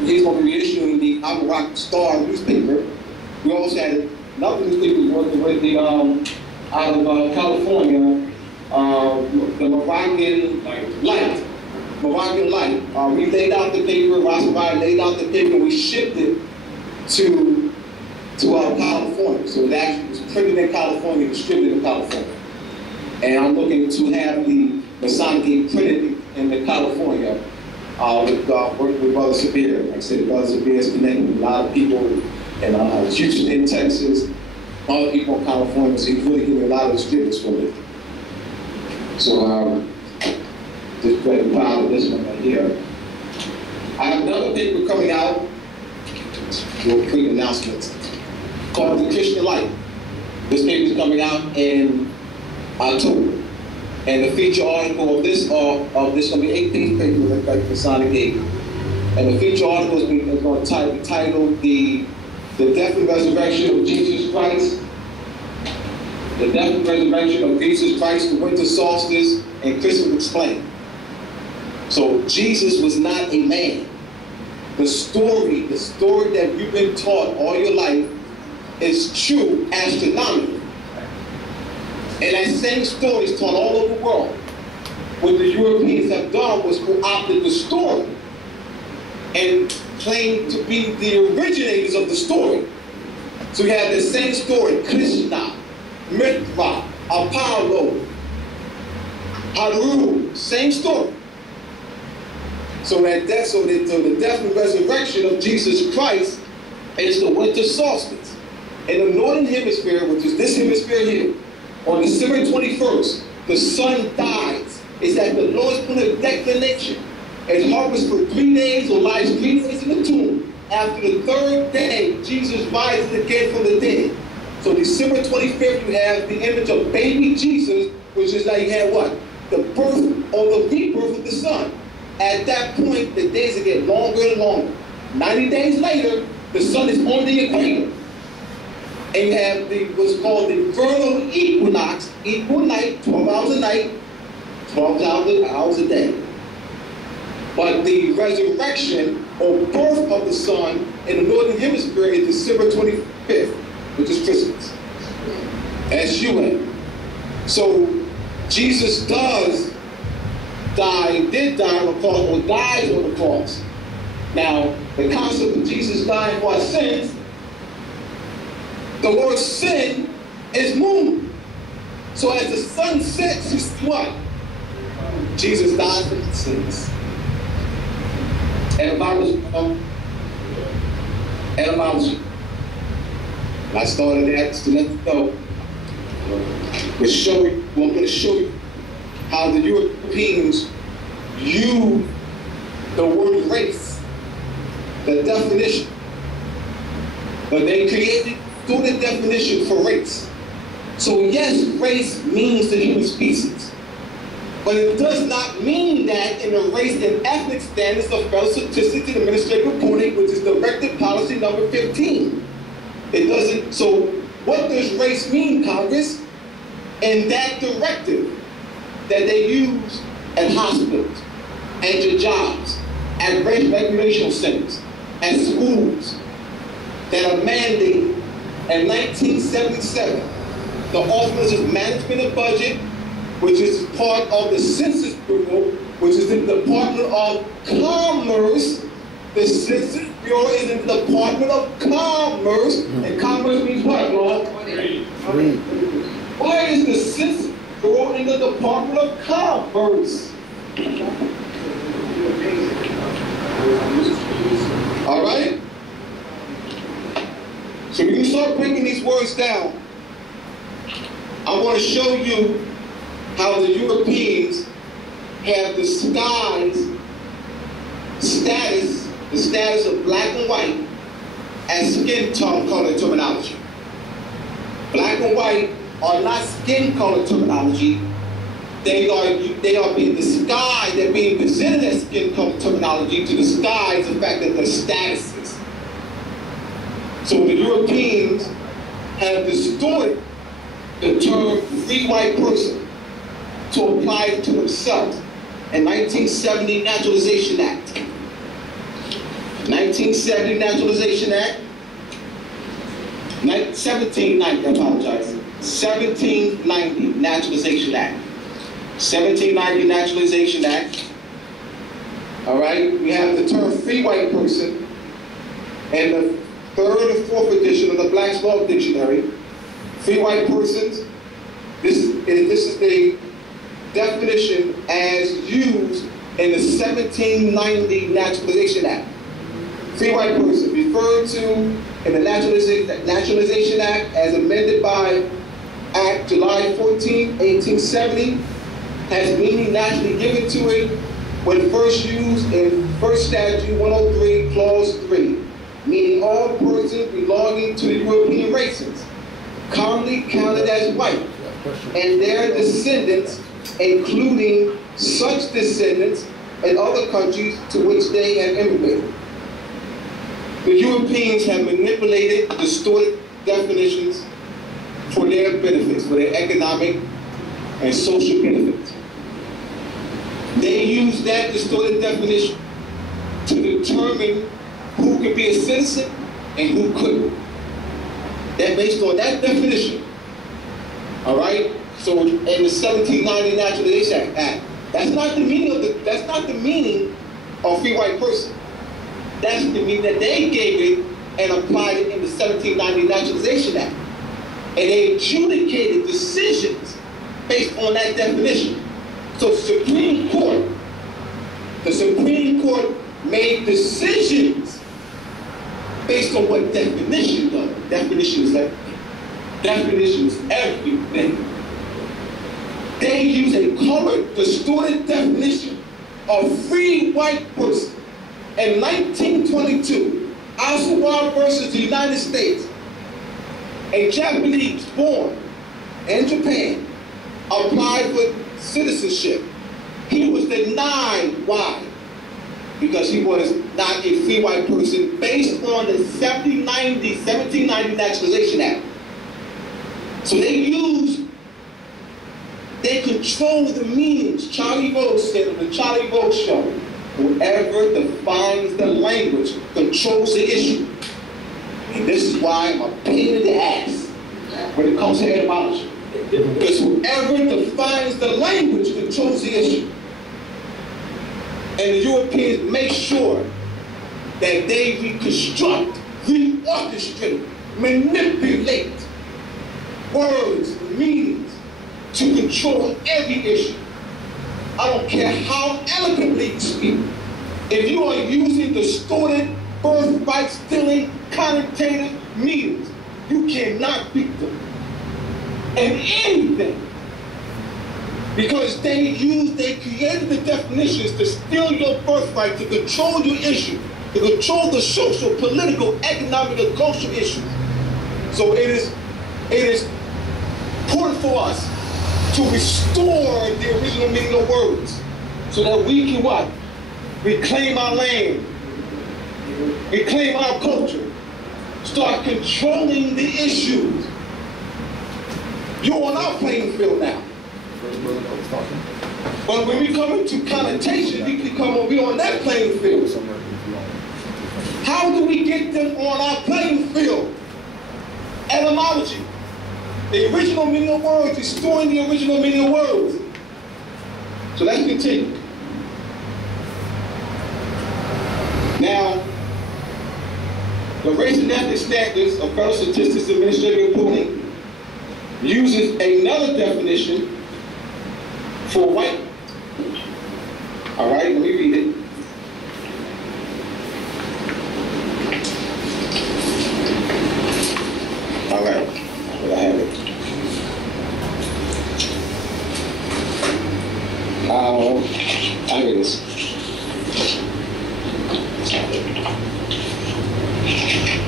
He's going to be reissuing the Downright Star newspaper. We also had another newspaper working with the out of California, the Moroccan Light. Moroccan Light. We laid out the paper, Roscoe laid out the paper, and we shipped it to California. So it actually was printed in California, distributed in California. And I'm looking to have the Masonic game printed in California working with Brother Sabir. Like I said, Brother Sabir is connected with a lot of people in Houston, in Texas, other people in California, so he's really giving a lot of distributors from it. So just very proud of this one right here. I have another paper coming out, real quick announcements, called The Christian Light. This paper is coming out in October. And the feature article of this going to be 8-page paper like Masonic 8. And the feature article is going to be titled The Death and Resurrection of Jesus Christ. The Death and Resurrection of Jesus Christ, the Winter Solstice, and Christmas Explained. So Jesus was not a man. The story that you've been taught all your life is true astronomically. And that same story is taught all over the world. What the Europeans have done was co-opted the story and claimed to be the originators of the story. So you have the same story, Krishna, Mithra, Apollo, Haru, same story. So the death and resurrection of Jesus Christ is the winter solstice. In the northern hemisphere, which is this hemisphere here, on December 21st, the sun dies. It's at the lowest point of declination. It hovers for 3 days or lies 3 days in the tomb. After the 3rd day, Jesus rises again from the dead. So December 25th, you have the image of baby Jesus, which is like you had what? The birth or the rebirth of the sun. At that point, the days will get longer and longer. 90 days later, the sun is on the equator. And you have what's called the vernal equinox, equal night, 12 hours a night, 12 hours a day. But the resurrection or birth of the sun in the Northern Hemisphere is December 25th, which is Christmas. S-U-N. So Jesus did die on the cross, or died on the cross. Now, the concept of Jesus dying for our sins, the word sin is moon. So as the sun sets, you see what? Jesus died for the sins. Etymology. I started that to let you know. I'm going to show you how the Europeans use the word race, the definition. But they created student definition for race. So yes, race means the human species. But it does not mean that in the race and ethnic standards of Federal Statistics and Administrative Reporting, which is Directive Policy number 15. It doesn't. So what does race mean, Congress? In that directive that they use at hospitals, at your jobs, at race recreational centers, at schools, that are mandated in 1977. The Office of Management and Budget, which is part of the Census Bureau, which is in the Department of Commerce. The Census Bureau is in the Department of Commerce, and commerce means what, Lord? Free. Why is the Census Bureau in the Department of Commerce? All right? So when you start breaking these words down, I want to show you how the Europeans have disguised the status of black and white as skin color terminology. Black and white are not skin color terminology. They are being disguised, they're being presented as skin color terminology to disguise the fact that they're statuses. So the Europeans have distorted the term free white person to apply it to themselves in 1970 Naturalization Act. 1970 Naturalization Act, 1790, I apologize. 1790 Naturalization Act. 1790 Naturalization Act. All right, we have the term free white person and the 3rd and 4th edition of the Black's Law Dictionary. Free white persons, this is the definition as used in the 1790 Naturalization Act. Free white person referred to in the Naturalization Act as amended by Act July 14, 1870, has meaning naturally given to it when first used in First Statute 103, Clause 3, meaning all persons belonging to the European races, commonly counted as white, and their descendants, including such descendants in other countries to which they have immigrated. The Europeans have manipulated distorted definitions for their benefits, for their economic and social benefits. They use that distorted definition to determine who could be a citizen and who couldn't. That based on that definition, all right? So in the 1790 Naturalization Act, that's not the meaning of free white person. That's the meaning that they gave it and applied it in the 1790 Naturalization Act. And they adjudicated decisions based on that definition. So the Supreme Court made decisions based on what definition does. Definition is everything. Definition is everything. They use a colored, distorted definition of free white person. In 1922, Oswald versus the United States, a Japanese born in Japan applied for citizenship. He was denied. Why? Because he was not a free white person based on the 1790 Naturalization Act. So they control the meanings. Charlie Rose said on the Charlie Rose show, whoever defines the language controls the issue. And this is why I'm a pain in the ass when it comes to etymology. Because whoever defines the language controls the issue. And the Europeans make sure that they reconstruct, reorchestrate, manipulate words, meanings to control every issue. I don't care how eloquently you speak. If you are using distorted, birthright stealing, connotative meanings, you cannot beat them. And anything. Because they created the definitions to steal your birthright, to control your issue, to control the social, political, economic, and cultural issues. So it is important for us to restore the original meaning of words so that we can what? Reclaim our land, reclaim our culture, start controlling the issues. You're on our playing field now. But when we come into connotation, we on that playing field. How do we get them on our playing field? Etymology. The original meaning of words, restoring the original meaning of words. So let's continue. Now, the race and ethnic standards of Federal Statistics Administrative Reporting uses another definition for white. All right, let me read it. All right, I have it. I read this.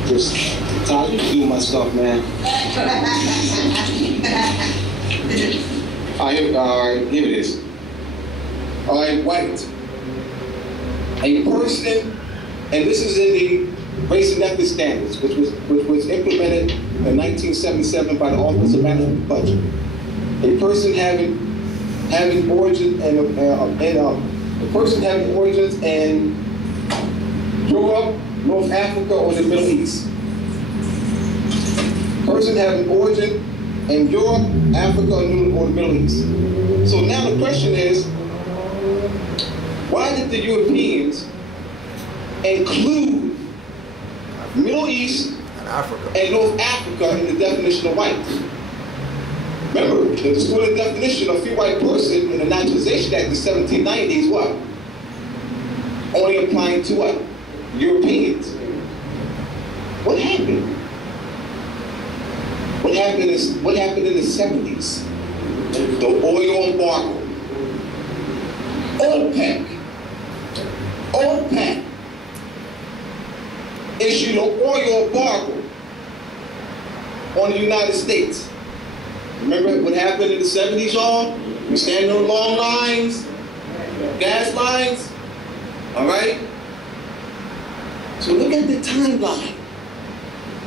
Just time to do my stuff, man. All right, here it is. All right, white. A person, and this is in the Race and Ethnic Standards, which was implemented in 1977 by the Office of Management and Budget. A person having origins a person having origins in Europe, North Africa, or the Middle East. Person having origin in Europe, Africa, or the Middle East. So now the question is, why did the Europeans include Middle East and North Africa in the definition of white? Remember, the distorted definition of free white person in the Naturalization Act of 1790 is what? Only applying to what? Europeans. What happened? What happened in the 70s? The oil embargo. OPEC issued an oil embargo on the United States. Remember what happened in the 70s, y'all? We standing on long lines, gas lines, all right? So look at the timeline.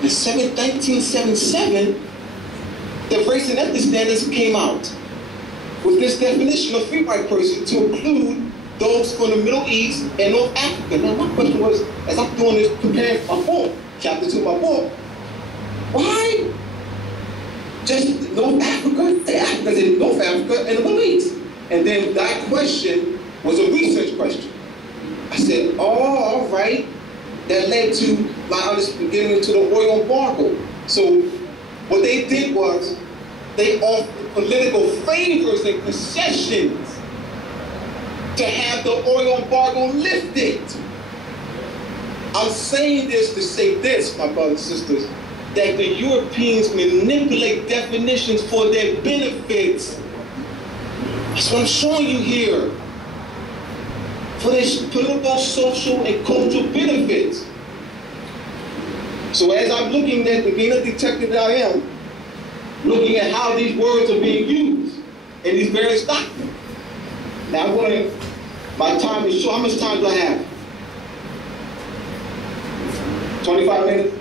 In 1977, the Race and Ethnic Standards came out with this definition of free white person to include those from the Middle East and North Africa. Now my question was, as I'm doing this, comparing my book, chapter 2 of my book, why just North Africa? The Africans in North Africa and the Middle East. And then that question was a research question. I said, oh, all right. That led to my getting into the oil embargo. So what they did was they offered political favors and concessions to have the oil embargo lifted. I'm saying this to say this, my brothers and sisters, that the Europeans manipulate definitions for their benefits. That's what I'm showing you here. For their political, social, and cultural benefits. So as I'm looking at, being a detective that I am, looking at how these words are being used in these various documents. Now I'm going to, my time is short. How much time do I have? 25 minutes?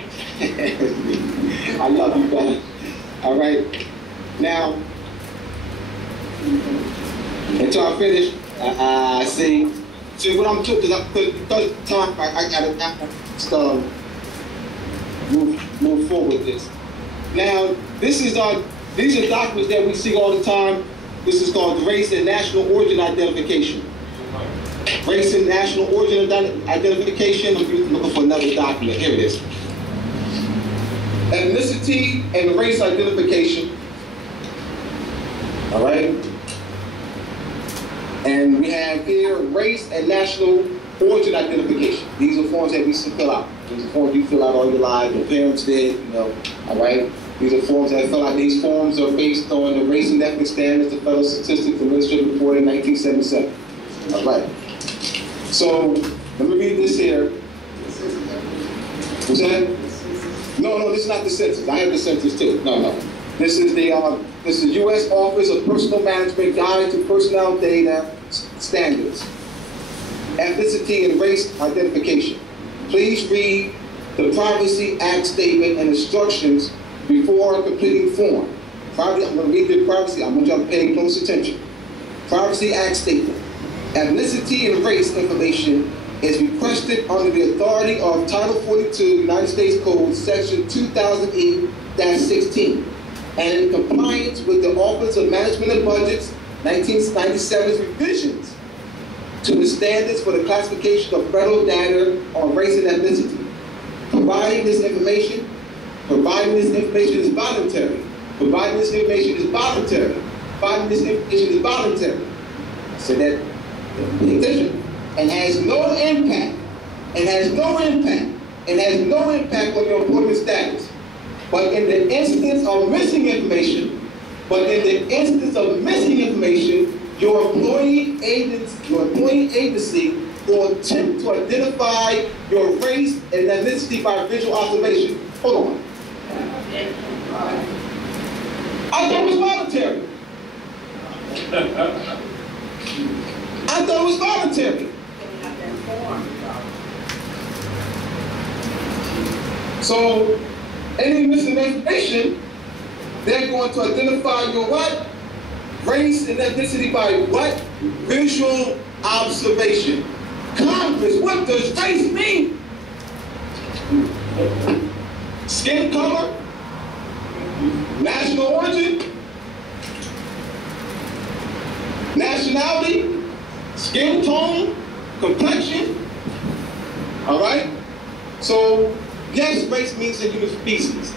I love you, brother. All right. Now, until I finish, see what I'm doing, because time, I got to move. move forward with this. Now, these are documents that we see all the time. This is called race and national origin identification. Race and national origin identification. I'm looking for another document. Here it is. Ethnicity and race identification. All right. And we have here race and national origin identification. These are forms that we fill out. These are forms you fill out all your life. Your parents did, you know. All right. These are forms that fill out. These forms are based on the race and ethnic standards, the Federal Statistics Administration report in 1977. All right. So let me read this here. What's that? No, this is not the census. I have the census too. No. This is the U.S. Office of Personal Management Guide to Personnel Data Standards. Ethnicity and race identification. Please read the Privacy Act statement and instructions before completing form. I'm going to read the privacy. I want y'all to pay close attention. Privacy Act statement. Ethnicity and race information is requested under the authority of Title 42 United States Code, Section 2008-16, and in compliance with the Office of Management and Budget's 1997 revisions to the standards for the classification of federal data on race and ethnicity. Providing this information is voluntary. Providing this information is voluntary. Providing this information is voluntary. So that, pay attention. And has no impact on your employment status. But in the instance of missing information, your employee agency will attempt to identify your race and ethnicity by visual observation. Hold on. I thought it was voluntary. So, any missing information, they're going to identify your what? Race and ethnicity by what? Visual observation. Congress, what does race mean? Skin color? National origin? Nationality? Skin tone? Complexion? All right? So, yes, race means the human species.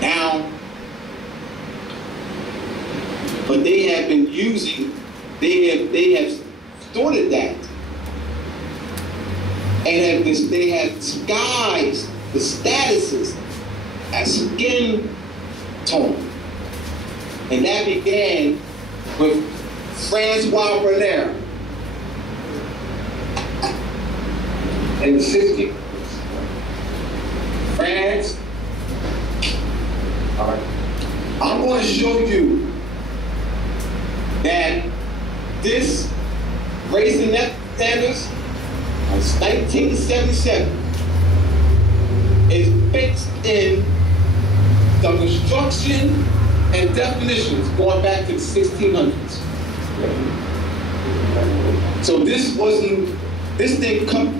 Now, but they have been using, they have distorted that, and they have disguised the statuses as skin tone, and that began with Francois Bernard in the 60s. France. All right. I'm going to show you that this race and ethnic standards since 1977 is fixed in the construction and definitions going back to the 1600s. So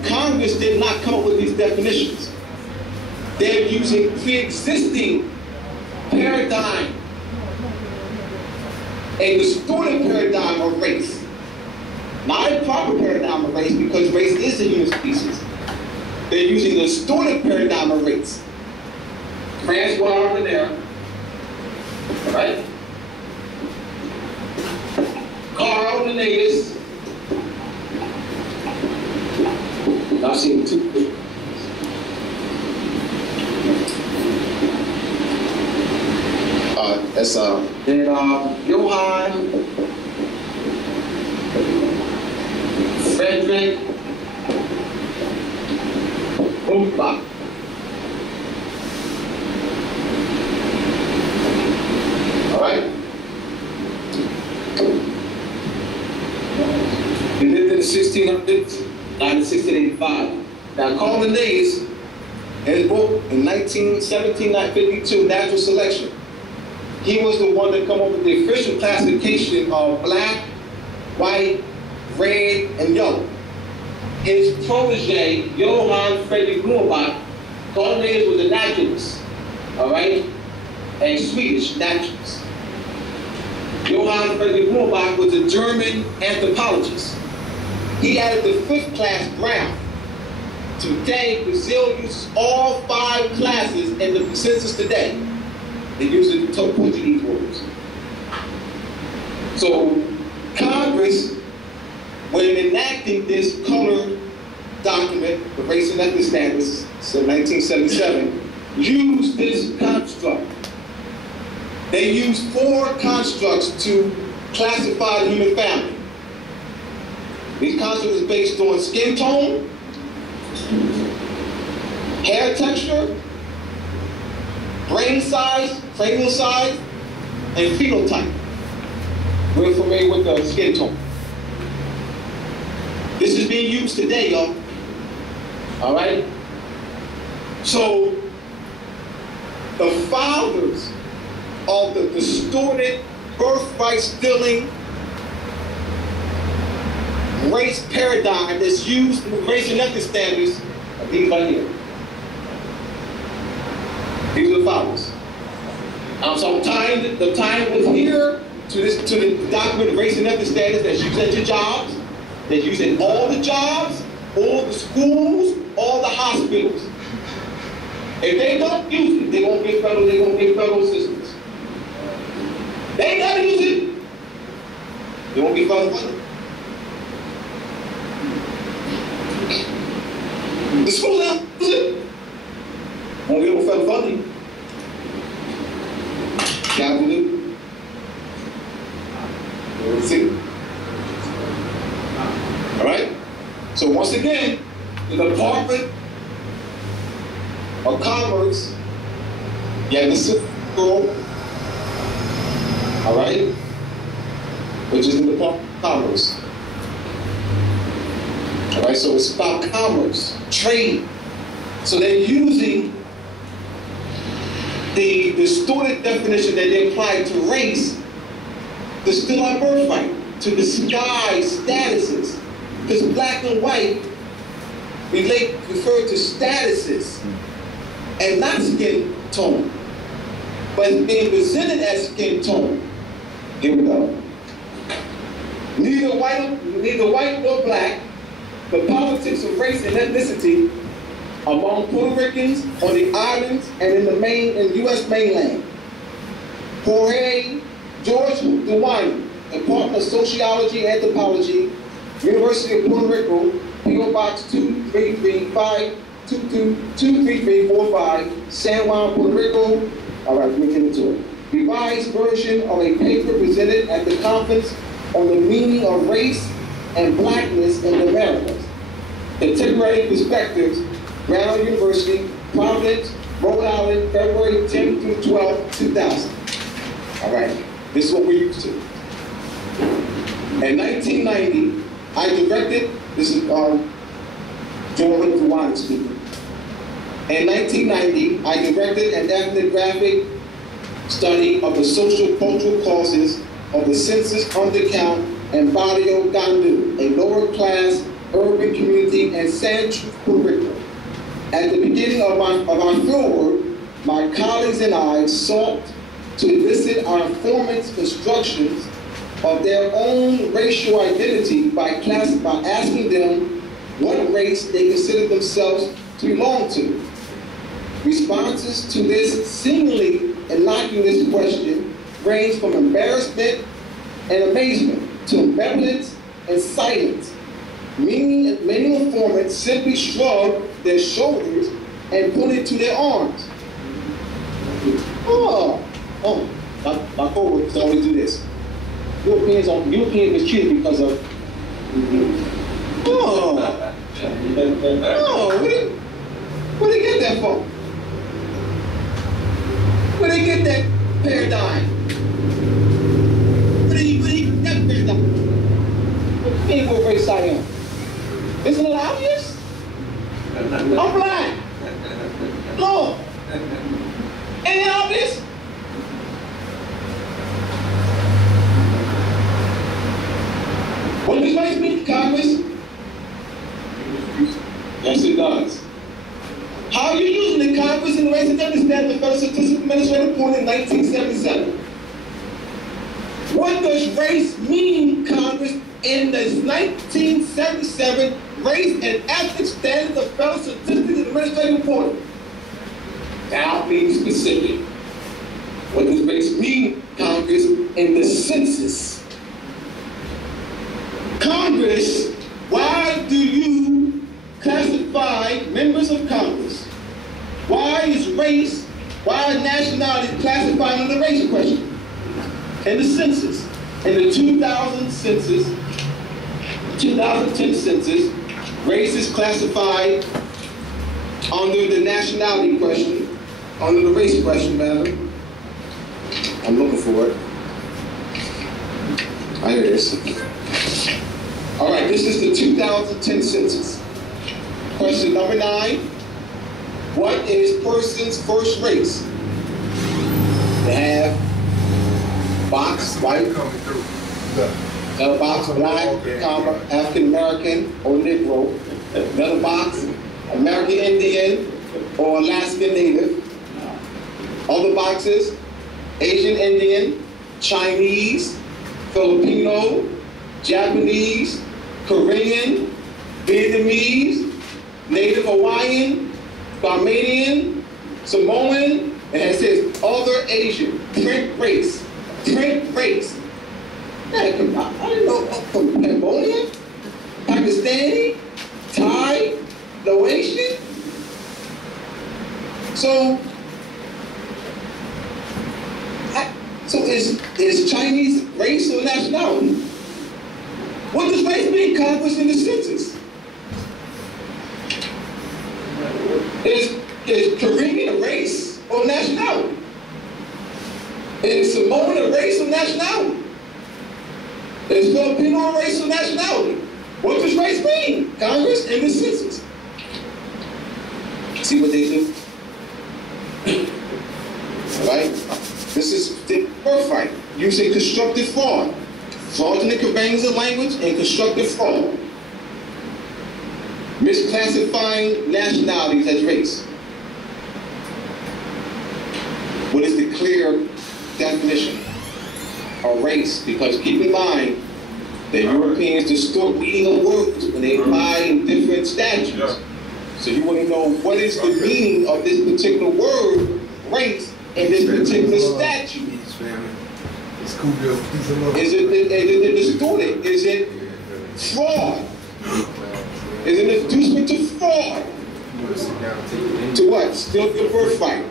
Congress did not come up with these definitions. They're using pre-existing paradigm, a distorted paradigm of race. Not a proper paradigm of race, because race is a human species. They're using a distorted paradigm of race. Francois Bernard, all right? Carl Linnaeus. I've seen two. That's then Johann Frederick Umbach. All right. He lived in the 1600s, died in 1685. Now, Carl Linnaeus, in his book in 1752, Natural Selection, he was the one that come up with the official classification of black, white, red, and yellow. His protege, Johann Friedrich Umbach, Coordinators was a naturalist, all right? And Swedish naturalist. Johann Friedrich Morbach was a German anthropologist. He added the 5th class ground. Today, Brazil uses all 5 classes in the census today. They use the Portuguese words. So Congress, when enacting this color document, the Race and Ethnic Standards, in 1977, used this construct. They used 4 constructs to classify the human family. These constructs are based on skin tone, hair texture, brain size, cranial size, and phenotype. We're familiar with the skin tone. This is being used today, y'all. All right? So, the founders of the distorted, birthright-stealing race paradigm that's used in race and ethnic standards are these right here. These are the founders. So I'm tying was here to the document of race and ethnic standards that's used at your jobs, that's used at all the jobs, all the schools, all the hospitals. If they don't use it, they won't get federal assistance. They ain't gotta use it. They won't get federal funding. The school now use it. Won't get no federal funding. Gotta do it. See? All right? So once again, the Department of Commerce, all right, which is the Department of Commerce. All right, so it's about commerce, trade. So they're using the distorted definition that they apply to race to steal our birthright, to disguise statuses. Because black and white refer to statuses and not skin tone, but it's being presented as skin tone. Here we go. Neither white nor black, the politics of race and ethnicity among Puerto Ricans on the islands and in the U.S. mainland. Jorge George DeWine, Department of Sociology and Anthropology, University of Puerto Rico, P.O. Box 23345, San Juan, Puerto Rico. All right, let me get into it. Revised version of a paper presented at the conference on the meaning of race and blackness in the Americas. Contemporary Perspectives, Brown University, Providence, Rhode Island, February 10 through 12, 2000. All right, this is what we're used to. In 1990, I directed, this is Jordan DeWine speaking. In 1990, I directed an ethnographic study of the social cultural causes of the census undercount in Barrio Gandu, a lower class urban community in San Puerto Rico. At the beginning of our fieldwork, my colleagues and I sought to elicit our informants' constructions of their own racial identity by asking them what race they consider themselves to belong to. Responses to this seemingly innocuous question range from embarrassment and amazement to ambivalence and silence. Many informants simply shrug their shoulders and point to their arms. My coworkers always do this. Europeans mistreated because of. Where they get that from? Where they get that paradigm? Where they get that paradigm? What do you mean what race I am? Isn't it obvious? I'm black. No. Ain't it obvious? What does race mean, Congress? Yes, it does. How are you using it, born in 1977. What does race mean, Congress, in the 1977 Race and Ethnic Standards of Federal Statistics and Administrative Reporting? Now being specific. What does race mean, Congress, in the census? Congress, why do you classify members of Congress? Why is race, why are nationalities classified in the race question? In the census, in the 2000 census, 2010 census, race is classified under the nationality question, under the race question, madam. I'm looking for it. Here it is. All right, this is the 2010 census. Question number 9. What is person's first race? They have box, white, another box, black, comma, African American or Negro, another box, American Indian or Alaskan Native. Other boxes, Asian Indian, Chinese, Filipino, Japanese, Korean, Vietnamese, Native Hawaiian, Barmanian, Samoan, and it says other Asian, print race, print race. I didn't know from Cambodia, Pakistani, Thai, Laotian. So is Chinese race or nationality? What does race mean, Congress, in the census? Is Korean a race or nationality? Is Samoan a race or nationality? Is Filipino a race or nationality? What does race mean, Congress, in the census? See what they do? All right? This is the birthright, using constructive fraud. Fraudulent conveyance of language and constructive fraud. Misclassifying nationalities as race. What is the clear definition of race? Because keep in mind that Europeans distort meaning of words when they apply in different statutes. So you want to know what is the meaning of this particular word, race, in this particular statute. Is it distorted? Is it fraud? Is it an inducement to fraud? To what? Steal your birthright.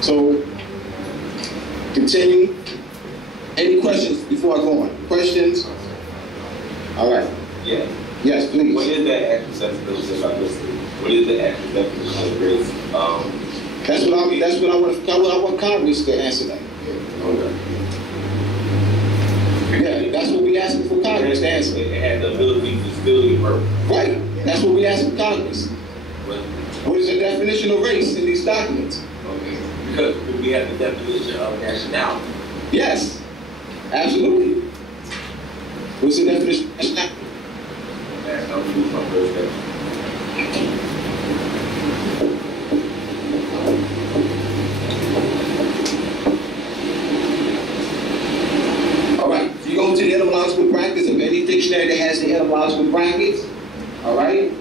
So, continue. Any questions before I go on? Questions? All right. Yeah. Yes, please. What is the actual definition of race? What is the actual definition of race? That's what I want Congress to answer that. Okay. Yeah, that's what we asking for Congress to answer. It had the ability to steal your birth. Right. That's what we asking Congress. What is the definition of race in these documents? Okay. Because we have the definition of nationality. Yes. Absolutely. What's the definition of nationality? That's how we use my first definition. You go to the etymological brackets of any dictionary that has the etymological brackets, all right?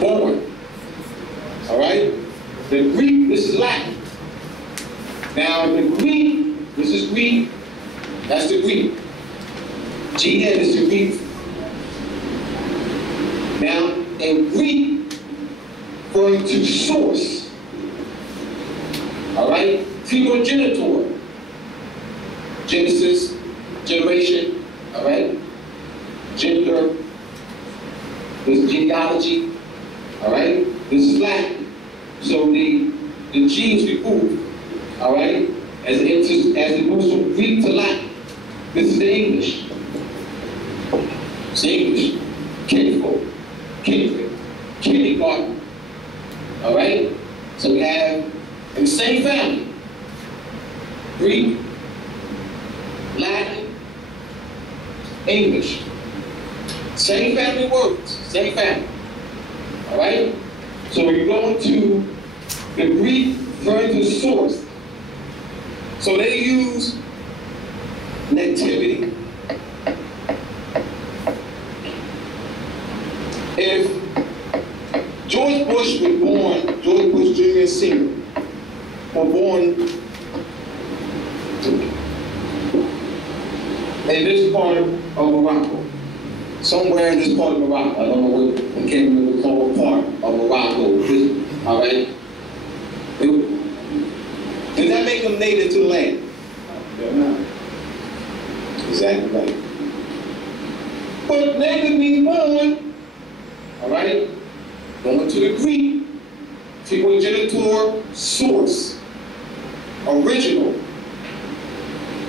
Born, all right? The Greek, this is Latin. Now the Greek, this is Greek, that's the Greek. GN is the Greek. Now, in Greek, referring to source, all right? Primogenitor. Genesis, generation, all right? Gender, this is genealogy, all right? This is Latin. So the G is removed, all right? As it moves from Greek to Latin. This is the English. It's English. Kinfolk, kindred, kindergarten, all right? So we have in the same family, Greek, Latin, English. Same family words, same family. All right? So we're going to the Greek referring to source. So they use nativity. If George Bush was born, George Bush Jr. and Sr. were born in this part of Morocco. Somewhere in this part of Morocco. I don't know what, I can't remember called part of Morocco. All right? Does that make them native to the land? No. Exactly right. But native means born. All right? Going to the Greek, people genitor, source, original.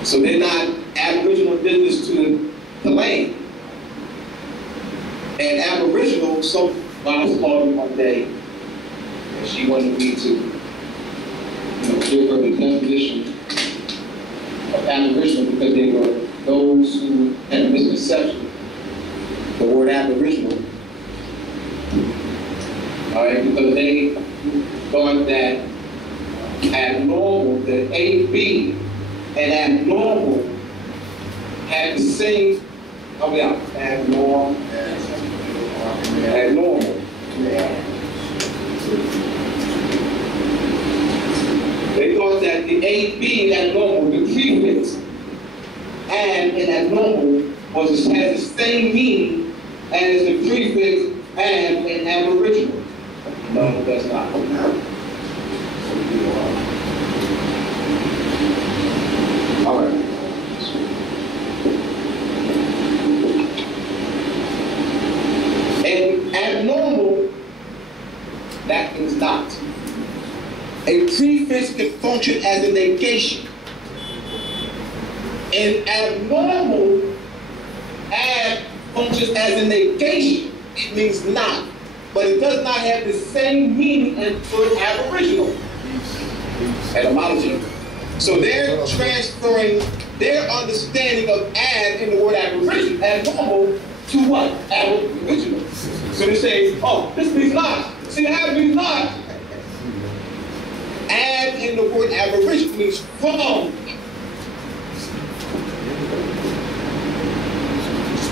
So they're not aboriginal indigenous to the land. And aboriginal, I was called me one day, and she wanted me to give her the definition of aboriginal because they were those who had a misconception. The word aboriginal. All right, because they thought that abnormal, the AB and abnormal had the same, abnormal. They thought that the AB and abnormal, the prefix and abnormal has the same meaning as the prefix and aboriginal. No, it does not. All right. And abnormal, that is not. A prefix can function as a negation. And abnormal functions as a negation. It means not. But it does not have the same meaning as the word aboriginal. Etymology. So they're transferring their understanding of ab in the word abnormal to what? Aboriginal. So they say, oh, this means not. See, ab means not. Ab in the word aboriginal means from.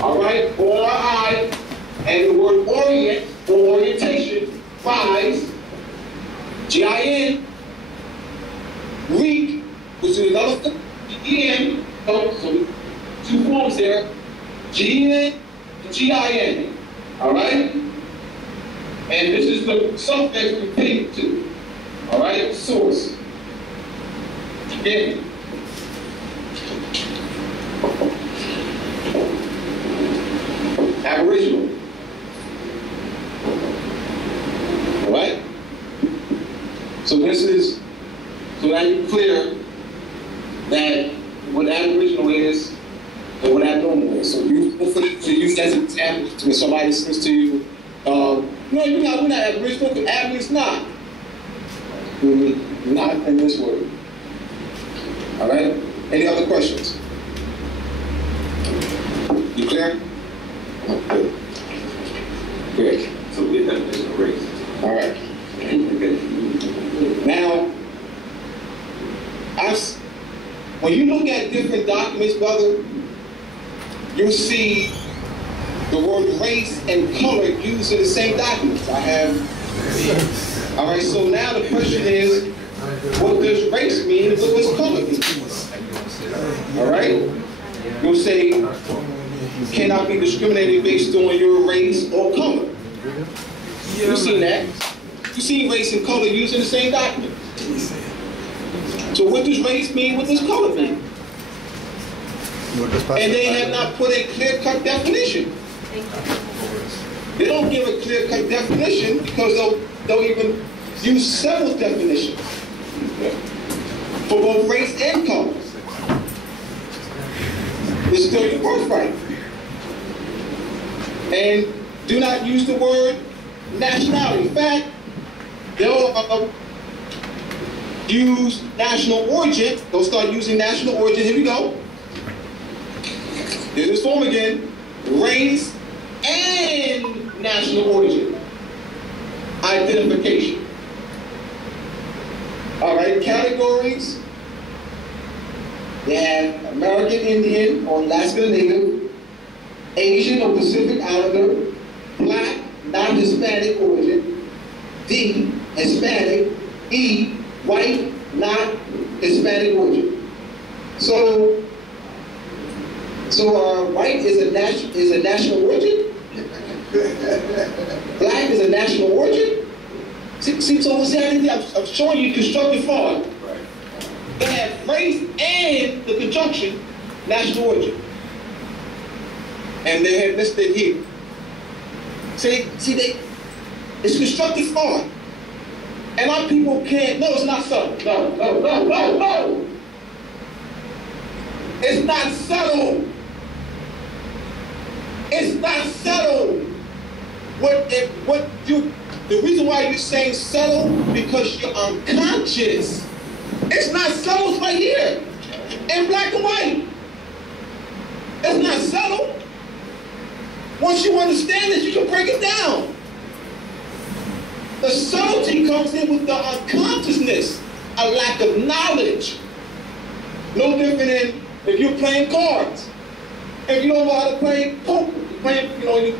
All right, or and the word orient or orientation, rise, G-I-N, Greek, which is another form, G-E-N, so two forms there, G-E-N and G-I-N, all right? And this is the suffix we pay to, all right? Source. Again. Aboriginal. All right? So this is, so that you're clear that what aboriginal is and what abnormal is. So you to use that as an example when somebody says to you, no, we're not aboriginal, but ab is not. Not in this word. All right? Any other questions? You clear? Good. Good. So we have definition of race. All right. Now, when you look at different documents, brother, you'll see the word race and color used in the same documents. I have. All right. So now the question is, what does race mean and what does color mean? All right. You'll say, cannot be discriminated based on your race or color. You've seen that. You've seen race and color used in the same document. So what does race mean? What does color mean? And they have not put a clear-cut definition. They don't give a clear-cut definition because they'll even use several definitions for both race and color. It's still your birthright. And do not use the word nationality. In fact, they'll use national origin. They'll start using national origin. Here we go. Here's this form again. Race and national origin identification. All right, categories. They have American Indian or Alaska Native, Asian or Pacific Islander, Black, non-Hispanic origin, D, Hispanic, E, white, not Hispanic origin. So white is a national origin. Black is a national origin. I'm showing you constructive form. They have race and the conjunction national origin, and they have listed here. See, it's constructive form. And our people can't, no, it's not subtle. No. It's not subtle. It's not subtle. The reason why you're saying subtle, because you're unconscious. It's not subtle, it's right here. In black and white. It's not subtle. Once you understand it, you can break it down. The subtlety comes in with the unconsciousness, a lack of knowledge. No different than if you're playing cards. If you don't know how to play poker,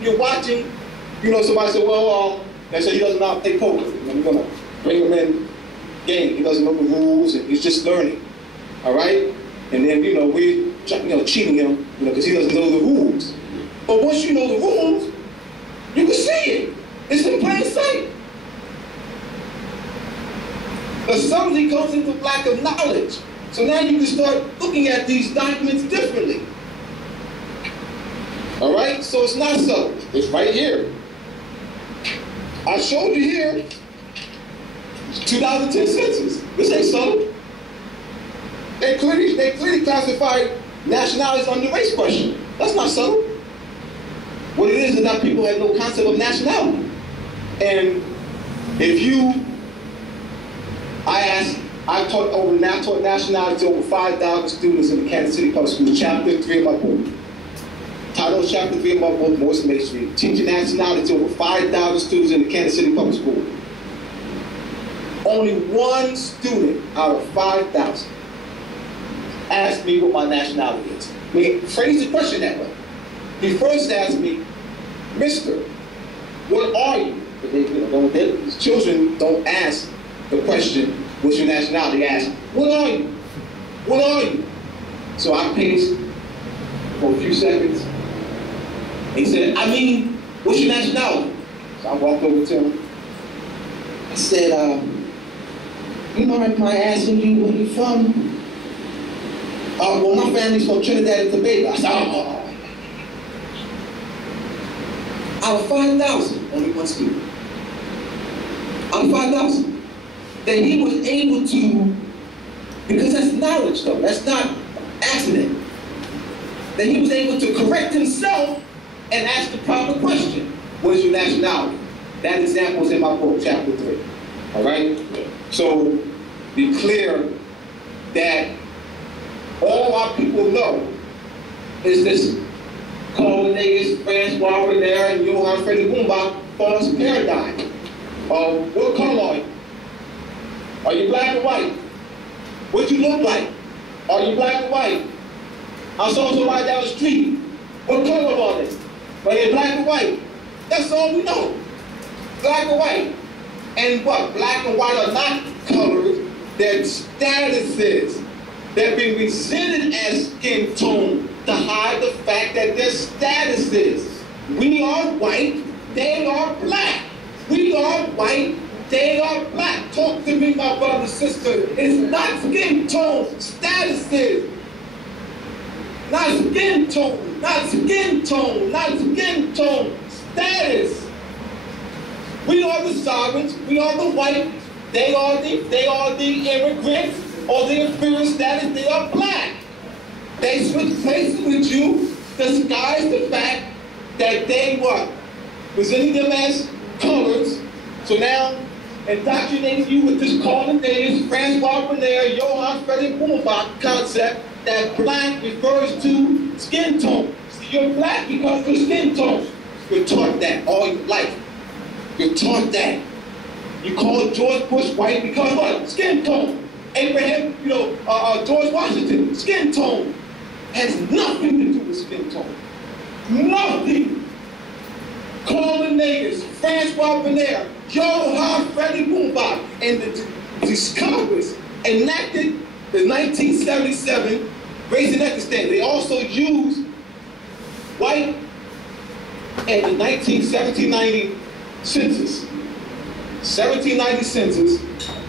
you're watching, somebody said, they say he doesn't know how to play poker. We're gonna bring him in game. He doesn't know the rules and he's just learning. All right? And then, we're cheating him, because he doesn't know the rules. But once you know the rules, you can see it. It's in plain sight. The subtlety comes into lack of knowledge. So now you can start looking at these documents differently. All right? So it's not subtle. It's right here. I showed you here, 2010 census. This ain't subtle. They clearly classified nationalities under race question. That's not subtle. What it is that people have no concept of nationality. And if I taught nationality to over 5,000 students in the Kansas City Public Schools, chapter 3 of my book. Title of chapter 3 of my book, Morris Masonry, teaching nationality to over 5,000 students in the Kansas City Public School. Only one student out of 5,000 asked me what my nationality is. I mean, phrase the question that way. He first asked me, "Mister, what are you?" Because children don't ask the question, "What's your nationality?" They ask, "What are you? What are you?" So I paced for a few seconds. He said, "What's your nationality?" So I walked over to him. I said, "You mind my asking you where you from?" "Well, my family's from Trinidad and Tobago." I said, Out of 5,000, only one student. Out of 5,000. That he was able to, because that's knowledge though, that's not accident. That he was able to correct himself and ask the proper question. What is your nationality? That example is in my book, chapter 3. All right? So be clear that all our people know is this Colonnades, Francois Renaire, and Johann Friedrich Bumbach false paradigm of what color are you? Are you black or white? What you look like? Are you black or white? I saw somebody down the street. What color are they? Are they black or white? That's all we know. Black or white. And what? Black and white are not colors. They're statuses. They're being presented as skin tone to hide the fact that they're statuses. We are white, they are black. We are white, they are black. Talk to me, my brother, sister. It's not skin tone, statuses. Not skin tone, not skin tone, not skin tone, status. We are the sovereigns, we are the white, they are the immigrants or the inferior status, they are black. They switch places with you, disguise the fact that they what? Presenting them as colors. So now, indoctrinating you with this Colonnades, Francois Renaire, Johann Friedrich Bumbach concept that black refers to skin tone. So you're black because of your skin tone. You're taught that all your life. You're taught that. You call George Bush white because what? Skin tone. Abraham, George Washington, skin tone. Has nothing to do with skin tone. Nothing. Calling niggas, Francois Bonaire, Joe Ha, Freddie Boomba, and the Congress enacted the 1977 Race and Ethnic Standard. They also used white in the 1790 census. 1790 census,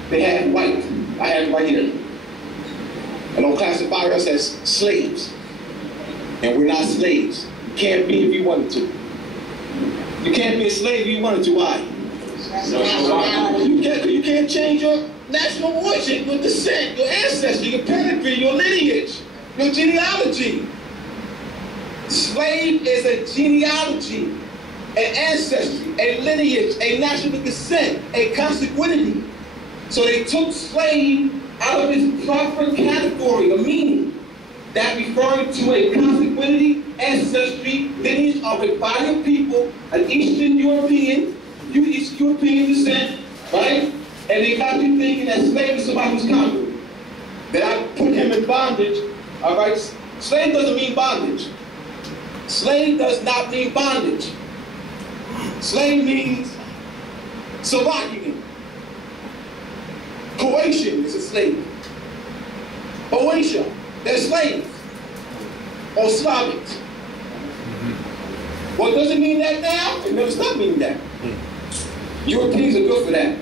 they had white. I have it right here. And don't classify us as slaves. And we're not slaves. You can't be if you wanted to. You can't be a slave if you wanted to. Why? You can't change your national origin, your descent, your ancestry, your pedigree, your lineage, your genealogy. Slave is a genealogy, an ancestry, a lineage, a national descent, a consanguinity. So they took slave out of its proper category, a meaning that referred to a consanguinity, ancestry, lineage of a body of people, an Eastern European descent, right? And they got you thinking that slave is somebody who's conquered. That I put him in bondage, all right? Slave doesn't mean bondage. Slave does not mean bondage. Slave means Slovakian. Croatian is a slave. Oasia, they're slaves. Or Slavics. Well, does it mean that now? It never stopped meaning that. Europeans are good for that.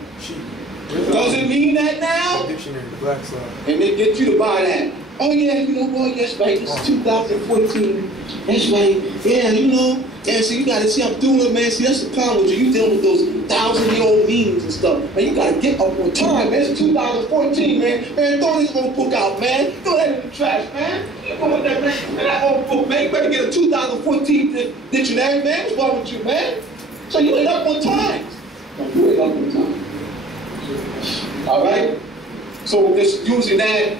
Does it mean that now? And they get you to buy that. Oh yeah, you know what, that's right, this is 2014. That's right, yeah, you know. Yeah, so you gotta see, I'm doing it, man. See, that's the problem with you. You dealing with those 1,000-year-old memes and stuff. Man, you gotta get up on time, man. It's 2014, man. Man, throw this old book out, man. Throw that in the trash, man. You know what that, man? That old book, man. You better get a 2014 dictionary, man. What's wrong with you, man? So you ain't up on time. You ain't up on time. All right? So just using that,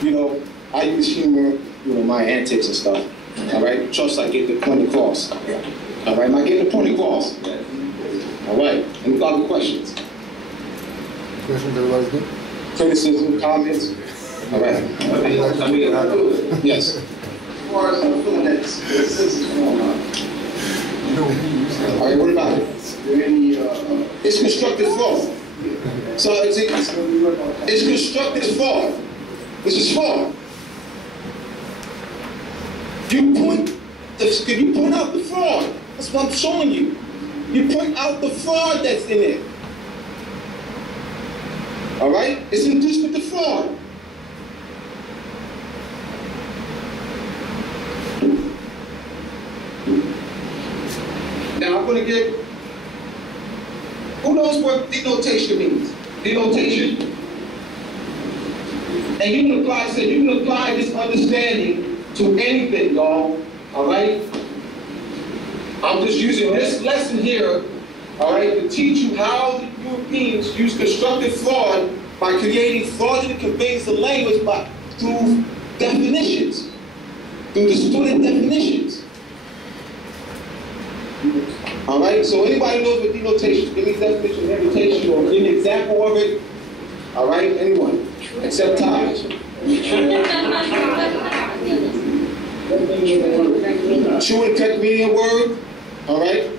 you know, I use humor, you know, my antics and stuff. All right? Trust I get the point across. All right? Am I getting the point across? All right. Any other questions? Questions, everybody's good? Criticism, comments? All right. Yes. As far as I'm feeling that the census is going on. All right, what about it? Is there any, It's constructive fraud. So it's constructive fraud. This is fraud. You point out the fraud. That's what I'm showing you. You point out the fraud that's in it. All right? It's inducement to fraud. Now I'm going to get, who knows what denotation means? Denotation. And you can apply this understanding to anything, y'all. All right? I'm just using this lesson here, all right, to teach you how the Europeans use constructive fraud by creating fraudulent conveyance of language through definitions, through distorted definitions. All right, so anybody knows what denotation, give me a definition of denotation or give me an example of it. All right, anyone, except Ty. True and correct meaning of word, all right?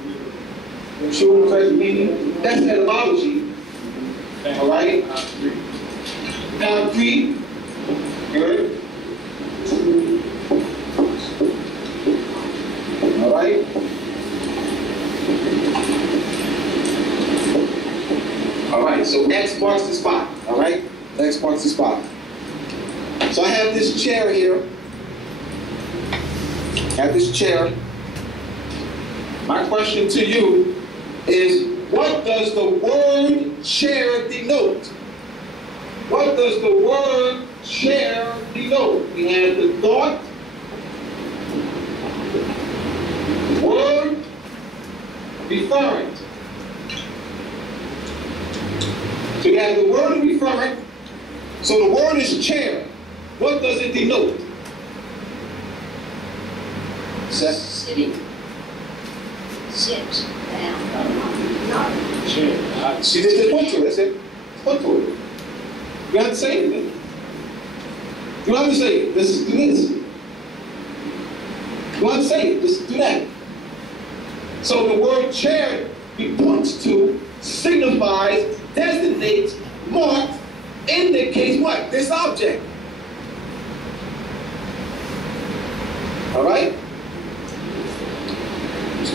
True and correct meaning, that's etymology, all right? Concrete, good. All right? All right, so X marks the spot, all right? X marks the spot. So I have this chair here. My question to you is, what does the word chair denote? What does the word chair denote? We have the thought, word, referent. So you have the word referent. So the word is chair. What does it denote? Sitting. Ships. She just point to it. That's it. Point to it. You don't have to say anything. You don't have to say, let's do this. You don't have to say it, let's do that. So the word chair he points to signifies, designates, marks, indicates what? This object. All right?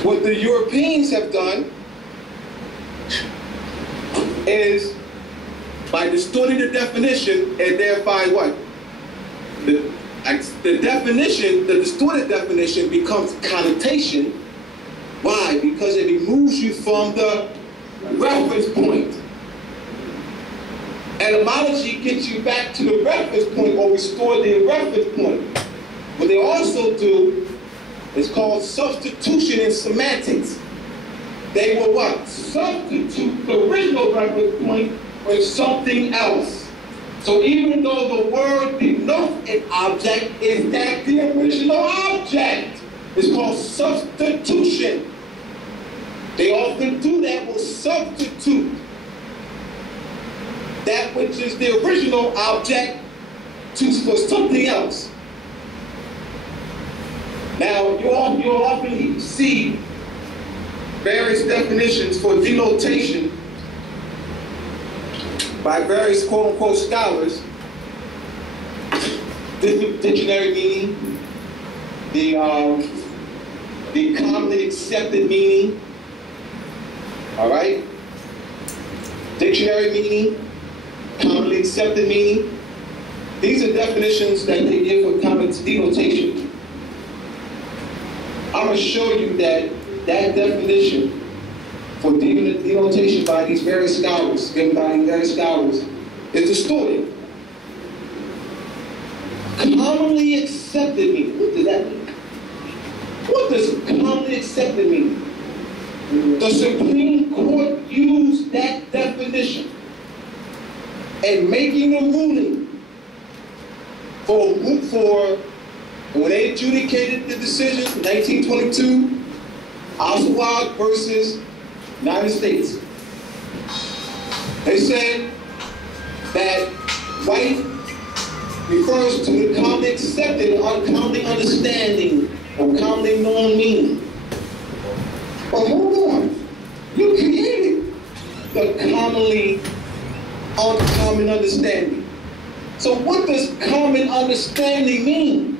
What the Europeans have done is, by distorting the definition, and thereby what? The definition, the distorted definition becomes connotation. Why? Because it removes you from the reference point. Etymology gets you back to the reference point or restore the reference point. What they also do is called substitution in semantics. They will what? Substitute the original reference point with something else. So even though the word denotes an object, is that the original object? It's called substitution. They often do that, will substitute that which is the original object for something else. Now, you'll often see various definitions for denotation by various quote-unquote scholars. Dictionary meaning, the commonly accepted meaning, all right? Dictionary meaning, commonly accepted meaning. These are definitions that they give for common denotation. I'm going to show you that definition for denotation by these various scholars, given by these various scholars, is distorted. Commonly accepted meaning. What does that mean? What does commonly accepted mean? The Supreme Court used that definition in making a ruling for when they adjudicated the decision in 1922, Oswald versus United States. They said that white refers to the commonly accepted or commonly understanding or commonly known meaning. But hold on, you created the commonly uncommon understanding. So what does common understanding mean?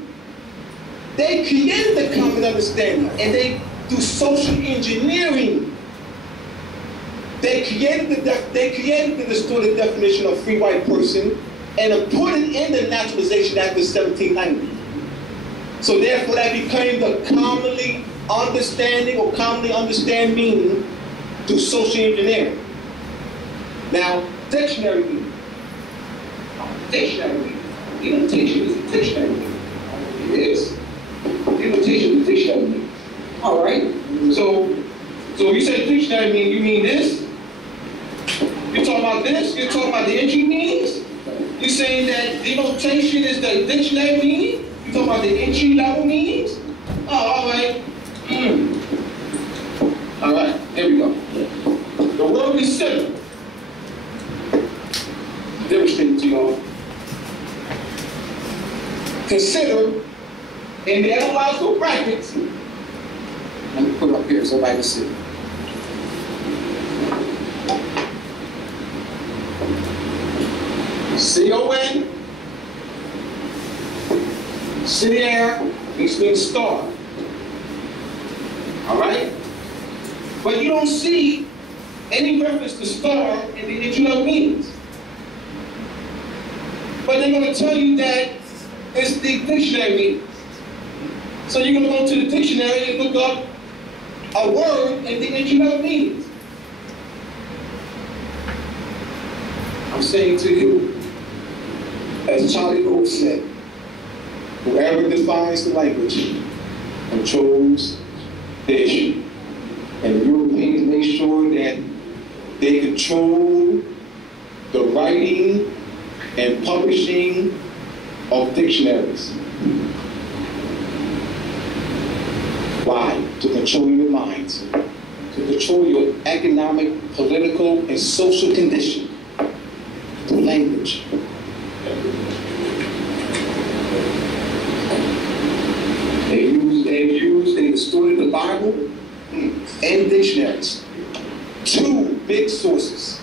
They created the common understanding, and they do social engineering. They created the distorted definition of free white person and put it in the Naturalization Act of 1790. So therefore that became the commonly understanding or commonly understand meaning through social engineering. Now, dictionary meaning. Dictionary meaning. Denotation is a dictionary meaning. It is. Denotation is a dictionary meaning. All right. So you say dictionary meaning, you mean this? You're talking about this? You're talking about the entry meanings? You're saying that denotation is the dictionary meaning? You're talking about the entry level meanings? Oh, all right. All right, here we go. The word consider. Demonstrate to y'all. Consider in the etymological brackets. Let me put it up here so everybody can see. C-O-N, C-A-R, means star. All right? But you don't see any reference to star in the original meanings. But they're going to tell you that it's the dictionary meanings. So you're going to go to the dictionary and look up a word in the original meanings. I'm saying to you, as Charlie Gould said, whoever defines the language controls the issue. And the Europeans made sure that they control the writing and publishing of dictionaries. Why? To control your minds. control your economic, political, and social condition through language. They distorted the Bible and dictionaries. Two big sources.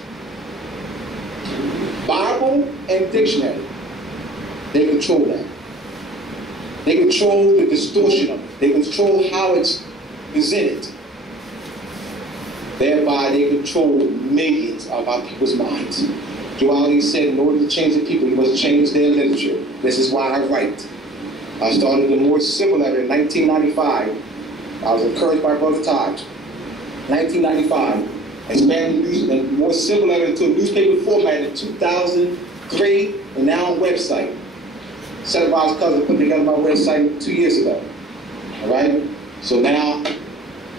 Bible and dictionary. They control that. They control the distortion of it. They control how it's presented. Thereby, they control millions of our people's minds. Joe Ali said, in order to change the people, you must change their literature. This is why I write. I started the Morse Civil Letter in 1995. I was encouraged by Brother Taj. 1995. Expanded the Morse Civil Letter into a newspaper format in 2003, and now on website. Setenra's cousin put together my website 2 years ago. All right? So now,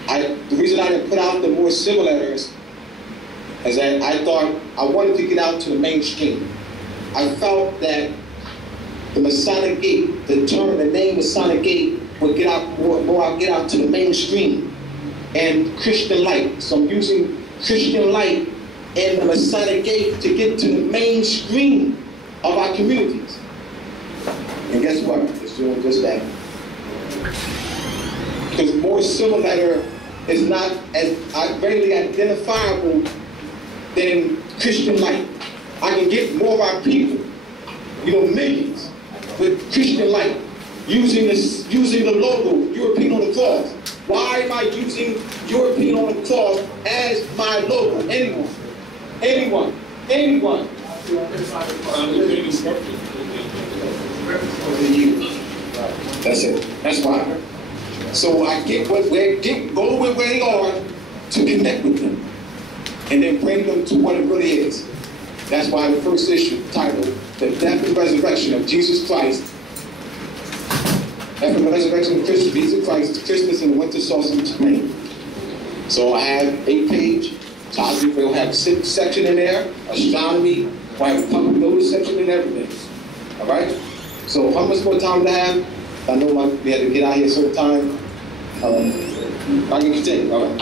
the reason I didn't put out the Morse Civil Letters is that I thought I wanted to get out to the mainstream. I felt that the Masonic Gate, the name Masonic Gate, would get out to the mainstream, and Christian light. So I'm using Christian light and the Masonic Gate to get to the mainstream of our communities. And guess what? It's doing just that. Because Morse Civil Letter is not as readily identifiable than Christian light. I can get more of our people, millions, with Christian light, using the logo, European on the cross. Why am I using European on the cross as my logo? Anyone. That's it. That's why. So I go with where they are to connect with them, and then bring them to what it really is. That's why the first issue, titled "The Death and Resurrection of Jesus Christ." Death and Resurrection of Jesus Christ, Christmas and the Winter Solstice Reign. So I have 8-page. We'll have a section in there, astronomy. We'll have a public notice section and everything. All right. So how much more time do I have? I know we had to get out here a certain time. I can continue. All right.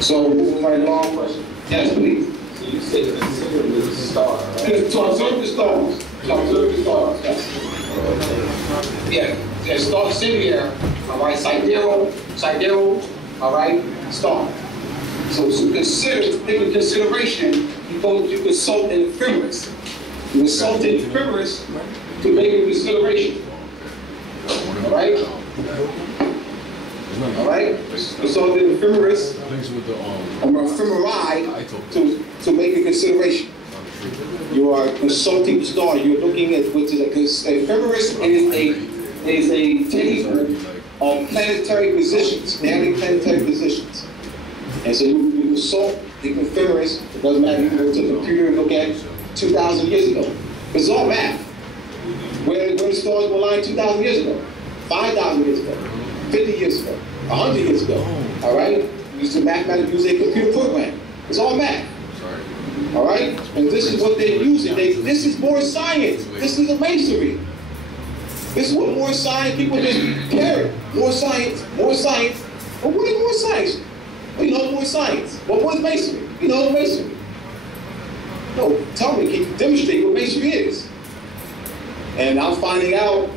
So moving right along, question. Yes, please. So you said consider the star, right? To observe the stars. To observe the stars. Yes. Yeah. Stars sitting here. All right. Sidereal. All right. Star. So consider, take into consideration, you consult an ephemeris. You consult an ephemeris to make a consideration. All right? All right? Consult an ephemeris, or ephemeri, to make a consideration. You are consulting the star. You're looking at, which is ephemeris is a table of planetary positions, daily planetary positions. And so you consult the ephemeris. It doesn't matter, you can go to the computer and look at 2,000 years ago. It's all math. Where the stars were lying 2,000 years ago, 5,000 years ago, 50 years ago, 100 years ago. All right? Use the mathematics, use a computer program. It's all math. All right? And this is what they're using. This is more science. This is a masonry. This is what more science, people just carry. More science. But what is more science? More science. Well, what's masonry? Masonry. No, tell me, can you demonstrate what masonry is? And I'm finding out,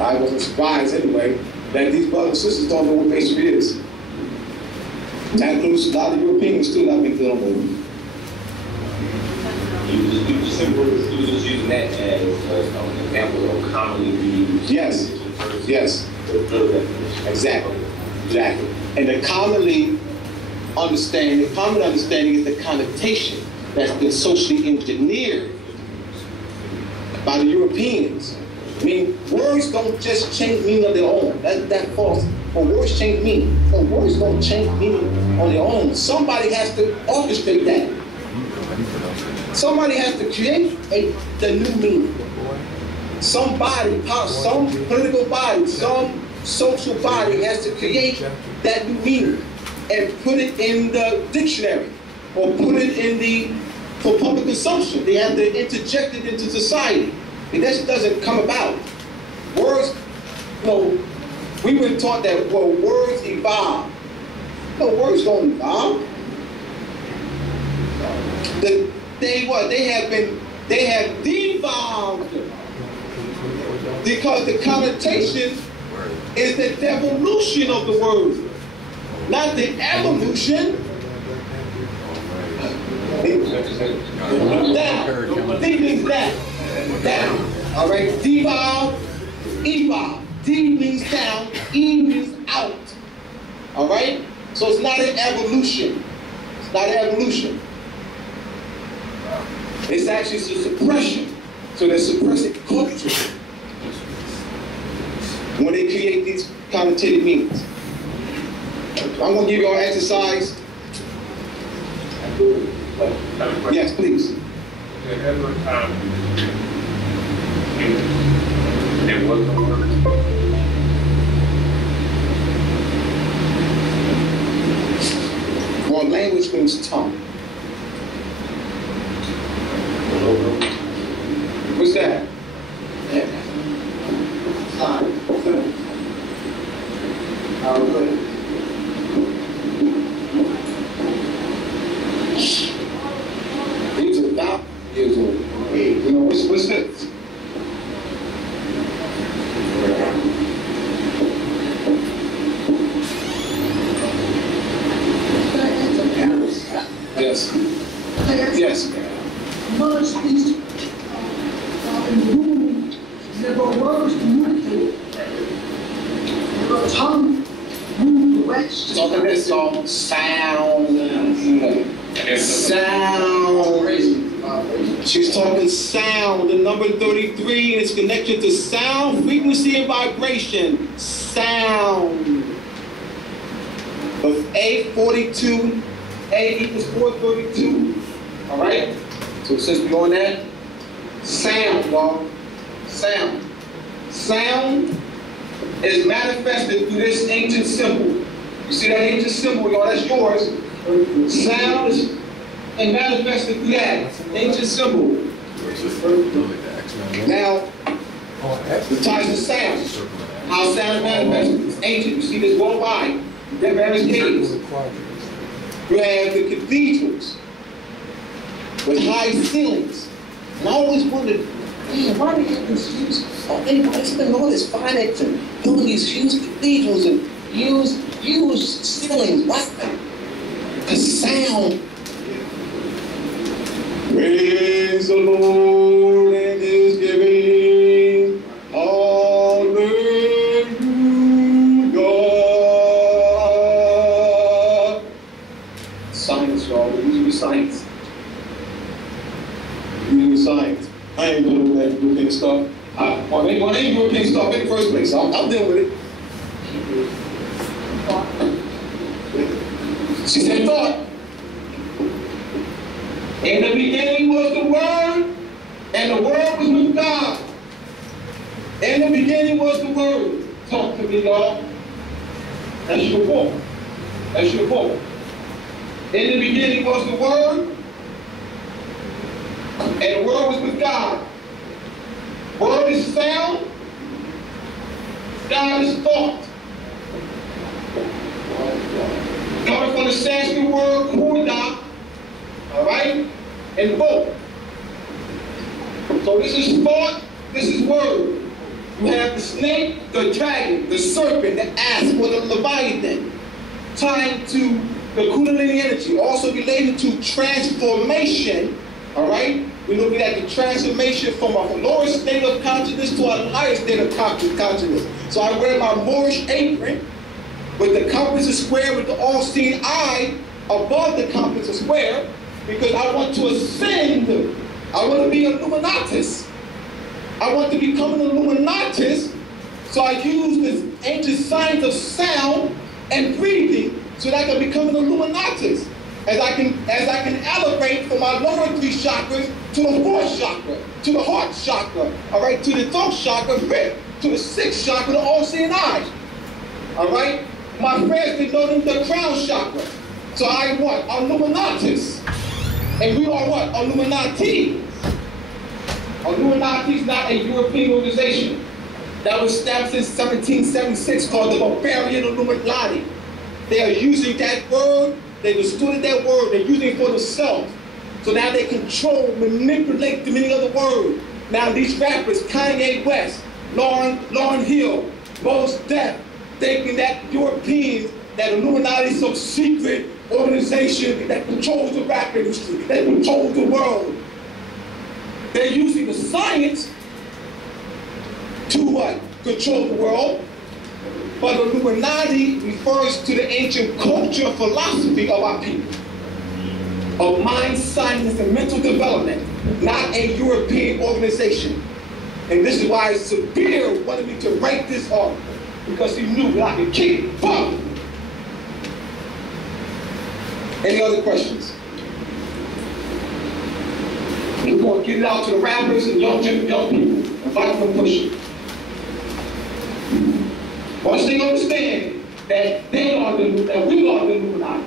I wasn't surprised anyway, that these brothers and sisters don't know what masonry is. That includes a lot of Europeans too, that think they don't know. You just using that as an example of commonly used. Yes. Exactly. And the common understanding is the connotation that's been socially engineered by the Europeans. I mean, words don't just change meaning on their own. That's false. But words change meaning. But words don't change meaning on their own. Somebody has to orchestrate that. Somebody has to create the new meaning. Some political body, some social body has to create that new meaning and put it in the dictionary or put it for public consumption. They have to interject it into society. And that doesn't come about. Words, you know, we've been taught that, well, words evolve. No, words don't evolve. They have devolved, because the connotation is the devolution of the word, not the evolution. Down. D means down. All right. Devolve, evolve. D means down. E means out. All right. So it's not an evolution. It's not an evolution. It's actually a suppression. So they're suppressing culture when they create these connotated meanings. I'm going to give you all an exercise. Yes, please. There was no word. Well, language means tongue. What's that? These are about years old. You know, what's this? Yes. Yes. Most of these in the room, there were words communicated. There were tongue, moved, rest. Talking this song, sound. She's talking sound. The number 33 is connected to sound, frequency, and vibration. Sound. Of 842, A equals 432. All right? So since we're on that, sound, y'all. Sound. Sound is manifested through this ancient symbol. You see that ancient symbol, y'all? That's yours. Sound is manifested through that ancient symbol. Now, the ties to sound. How sound is manifested. It's ancient. You see this worldwide. There are various caves. You have the cathedrals with high ceilings. And I always wondered, man, why do they have these huge, they spend all this finance and building these huge cathedrals and huge ceilings? Why? Because sound. Praise the Lord and His giving. Hallelujah. Science, y'all. We need to be science. Science. I ain't dealing with that European stuff. Well, ain't European stuff in the first place. I'll deal with it. She said, thought. In the beginning was the Word, and the Word was with God. In the beginning was the Word. Talk to me, y'all. That's your book. That's your book. In the beginning was the Word, and the Word was with God. Word is sound. God is thought. Coming from the Sanskrit word kurda, all right, and both. So this is thought, this is word. You have the snake, the dragon, the serpent, the asp, or the leviathan, tied to the Kundalini energy, also related to transformation, all right? We're looking at the transformation from a lower state of consciousness to a higher state of consciousness. So I wear my Moorish apron with the compass is square with the all-seeing eye above the compass is square because I want to ascend. I want to be a Illuminatus. I want to become an Illuminatus. So I use this ancient science of sound and breathing so that I can become an Illuminatus. As I can elevate from my lower three chakras to the fourth chakra, to the heart chakra, all right, to the throat chakra, fifth, to the sixth chakra, the all-seeing eyes. All right? My friends denoting the crown chakra. So I am what? Illuminatus. And we are what? Illuminati. Illuminati is not a European organization. that was established in 1776 called the Barbarian Illuminati. They are using that word, they distorted that word, they're using it for themselves. So now they control, manipulate the meaning of the word. Now these rappers, Kanye West, Lauryn Hill, Mos Def, thinking that Europeans, that Illuminati is some secret organization that controls the rap industry, that controls the world. They're using the science to what? Control the world. But Illuminati refers to the ancient culture and philosophy of our people, of mind, science, and mental development, not a European organization. And this is why Sabir wanted me to write this article, because he knew that I could kick it. Fuck! Any other questions? We're going to get it out to the rappers and young people and fight them push it. Once they understand that we are the Illuminati,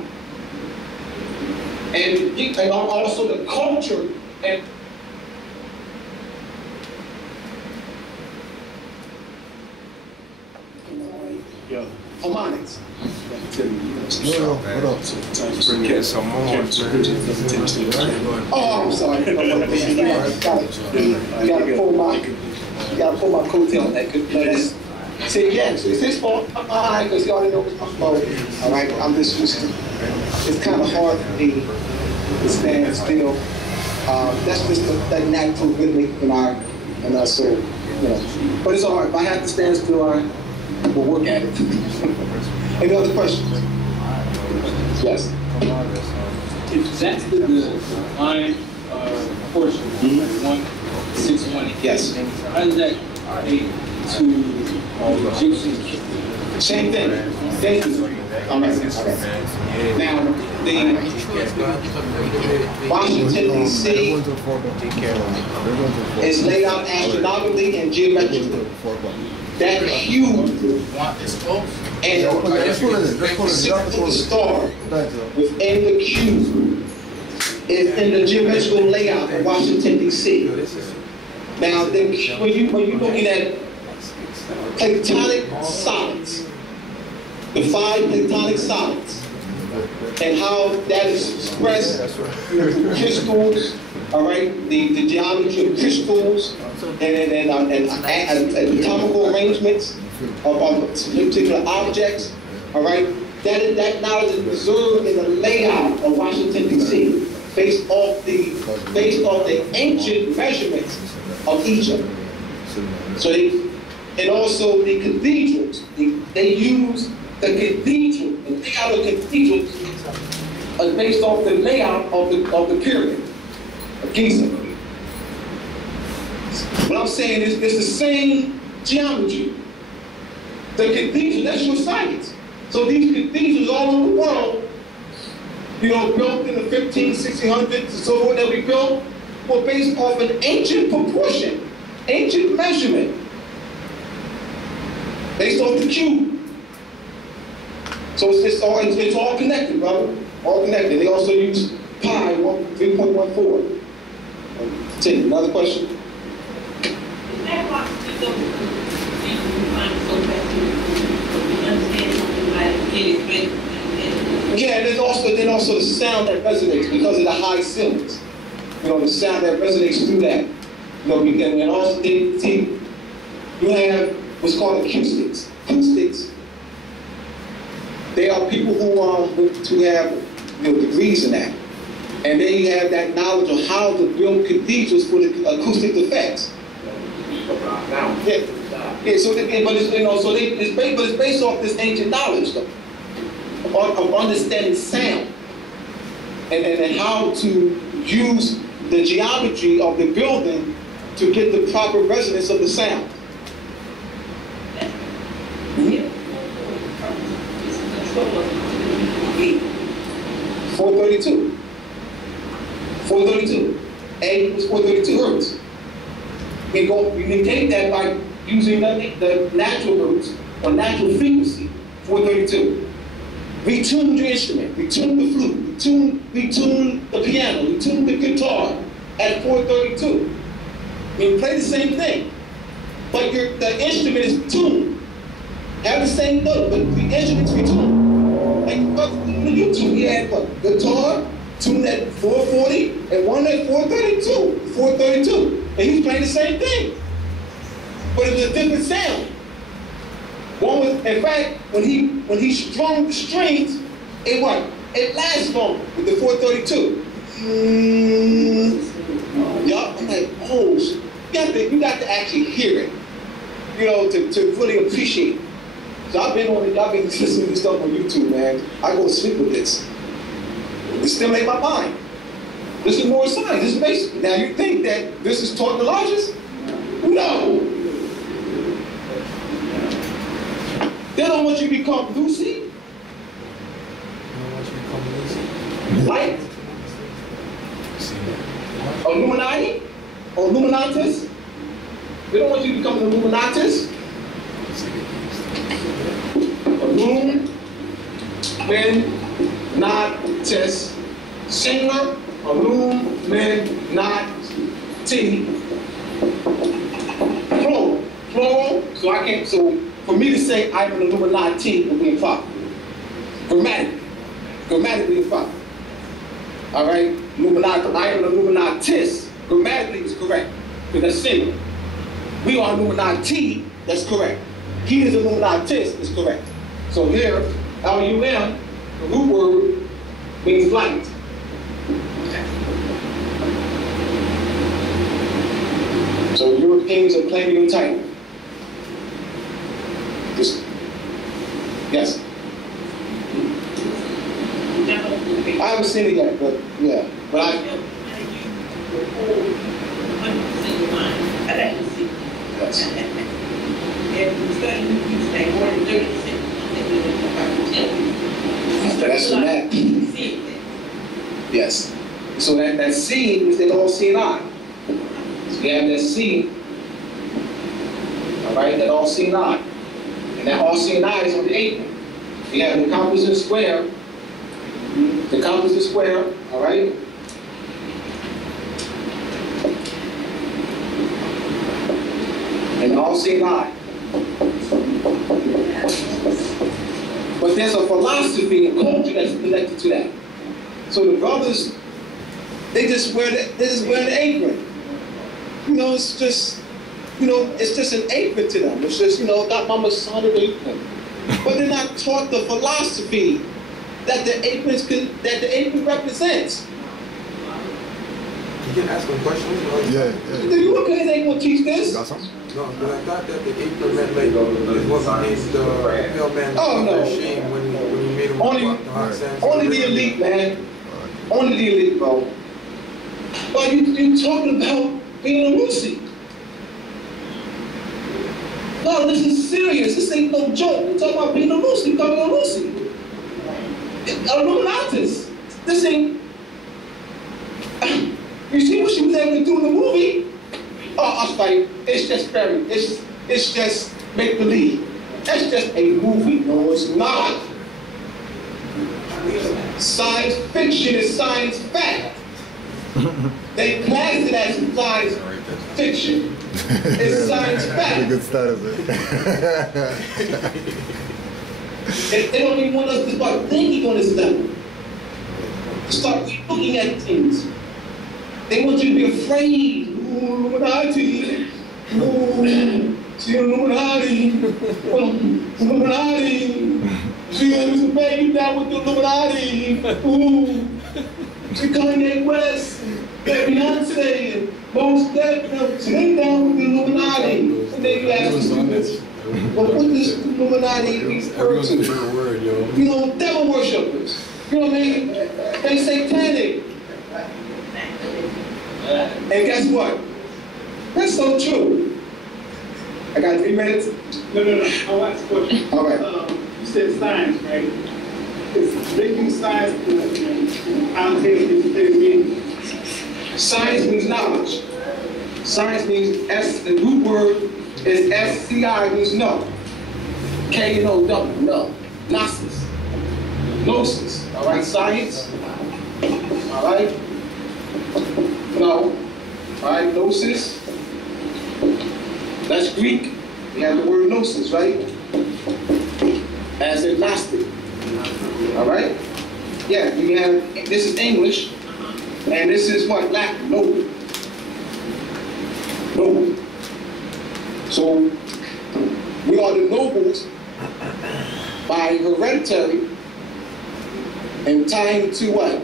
and also the culture and harmonics. Bring in some more. Oh, I'm sorry. You gotta pull my coattail. See, yes, it's his fault. Because he already knows it's my fault. All right, I'm just used to. It's kind of hard for me to stand still. That's just that natural rhythm in our soul, you know. But it's all right. If I have to stand still, I will work at it. Any other questions? Yes. If that's the line portion, 161. Yes. How does that relate to Egyptian? Same thing. All right. Now, the Washington, D.C. is laid out astronomically and geometrically. That huge and the star within the cube is in the geometrical layout of Washington, D.C. Now, when you're looking at platonic solids, the 5 platonic solids, and how that is expressed through crystals, all right, the geometry of crystals, and atomical arrangements of particular objects, all right, that knowledge is preserved in the layout of Washington, D.C., based off the ancient measurements of Egypt. So and also the cathedrals, they use the cathedral, the layout of cathedrals based off the layout of the pyramid of Giza. What I'm saying is it's the same geometry. The cathedral, that's your science. So these cathedrals all over the world, you know, built in the 1600s and so forth that we built, were based off an ancient proportion, ancient measurement, based off the cube. So it's all connected, brother. All connected. They also use pi 3.14. Take another question. Is that why you find so bad to understand something like it is? Yeah, and also the sound that resonates because of the high ceilings. You know, the sound that resonates through that. You know, and also you have what's called acoustics. Acoustics. They are people who have degrees in that, and they have that knowledge of how to build cathedrals for the acoustic effects. Yeah. So it's based off this ancient knowledge, though, of understanding sound, and how to use the geometry of the building to get the proper resonance of the sound. 432. 432. A equals 432 hertz. We negate that by using the natural hertz or natural frequency, 432. Retune your instrument, retune the flute, retune the piano, retune the guitar at 432. We play the same thing. but the instrument is tuned. Have the same note, but the instrument's retuned. Like on YouTube, he had what? Guitar tuned at 440 and one at 432. And he was playing the same thing. But it was a different sound. One was, in fact, when he strummed the strings, it what? It lasts longer with the 432. Yup, I'm like, oh, you got to actually hear it, you know, to really appreciate it. So I've been listening to stuff on YouTube, man. I go to sleep with this. It stimulates my mind. This is more science. This is basic. Now you think that this is taught in the lodges? No. They don't want you to become Lucy. Light. Illuminati. Or Illuminatus. They don't want you to become an Illuminatus. Illuminatus. Singular. Illuminati. Plural. So I can't. So for me to say I'm an Illuminati would be improper. Grammatically improper. All right. Illuminati. I am an Illuminatus. Grammatically is correct because that's singular. We are Illuminati. That's correct. He is Illuminatus. Is correct. So here, L-U-M, the root word means light. So Europeans are claiming your title. Yes. I haven't seen it yet, but yeah. But I. Yes. That's the map. Yes. So that seed is that all-seeing eye. So you have that seed, all right, that all-seeing eye. And that all-seeing eye is on the apron. You have the composite square, all right? And the all-seeing eye. But there's a philosophy and culture that's connected to that. So the brothers, they just wear the apron. You know, it's just an apron to them. It's just, got my Masonic apron. But they're not taught the philosophy that the apron represents. You can ask them questions. Yeah. The Europeans ain't gonna teach this. Got something? No, but I thought that the apron meant like what made the mailman shame when you made him only the elite, man. Only the elite, bro. But you talking about being a Lucy. No, this is serious. This ain't no joke. You're talking about being a Lucy, becoming a Lucy. Illuminatus. This ain't. You see what she was able to do in the movie? Oh, I was like, it's just fairy. It's just make believe. That's just a movie. No, it's not. Science fiction is science fact. They class it as science fiction. It's science fact. A good start of it. They don't even want us to start thinking on this level. Start looking at things. They want you to be afraid. Ooh, Illuminati. Ooh, see Illuminati. Illuminati. See Mr. Bey, you down with the Illuminati. Ooh, see Kanye West. Beyonce and most definitely. So they down with the Illuminati. And then you ask them, well, what does Illuminati refer to? Devil worshippers. You know what I mean? They satanic. And guess what? That's so true. I got 3 minutes? No. I'll ask a question. All right. You said science, right? They use science to allocate these meaning. Science means knowledge. Science means the root word is SCI, means no. K-N-O-W, no. Gnosis. Gnosis. All right, science. All right. No. All right, gnosis. That's Greek. You have the word gnosis, right? As agnostic. All right? Yeah, you have, this is English, and this is what? Latin, noble. Noble. So, we are the nobles by hereditary and tying to what?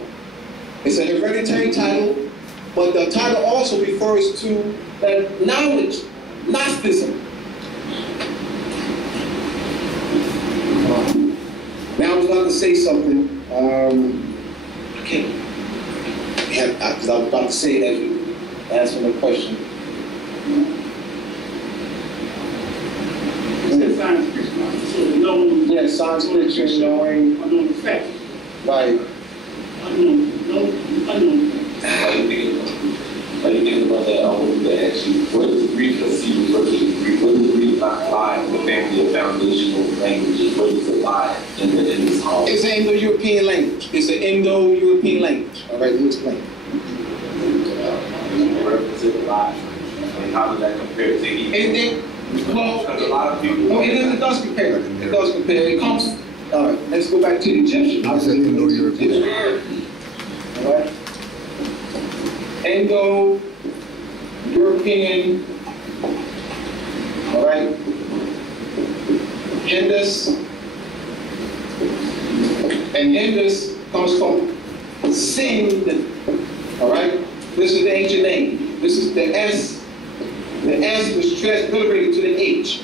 It's a hereditary title, but the title also refers to knowledge, Gnosticism. Now I was about to say something. I can't. Because I was about to say that you asked me a question. Science fiction, so knowing. Yeah, science fiction, knowing. Unknown effect. Right. Unknown. How do you think about that? I want to ask you, what is Greek conceived versus Greek? What does Greek lie in the family of foundational languages? What is it lie in this hall? It's an Indo-European language. It's an Indo-European language. All right, let me explain. Represent lie. And how does that compare to English? Well, a lot of people. No, it does compare. It does compare. It comes. All right, let's go back to the Egyptian. I said Indo-European. All right. Indo-European. All right. Indus. And Indus comes from Sind. All right. This is the ancient name. This is the S. The S was transliterated to the H.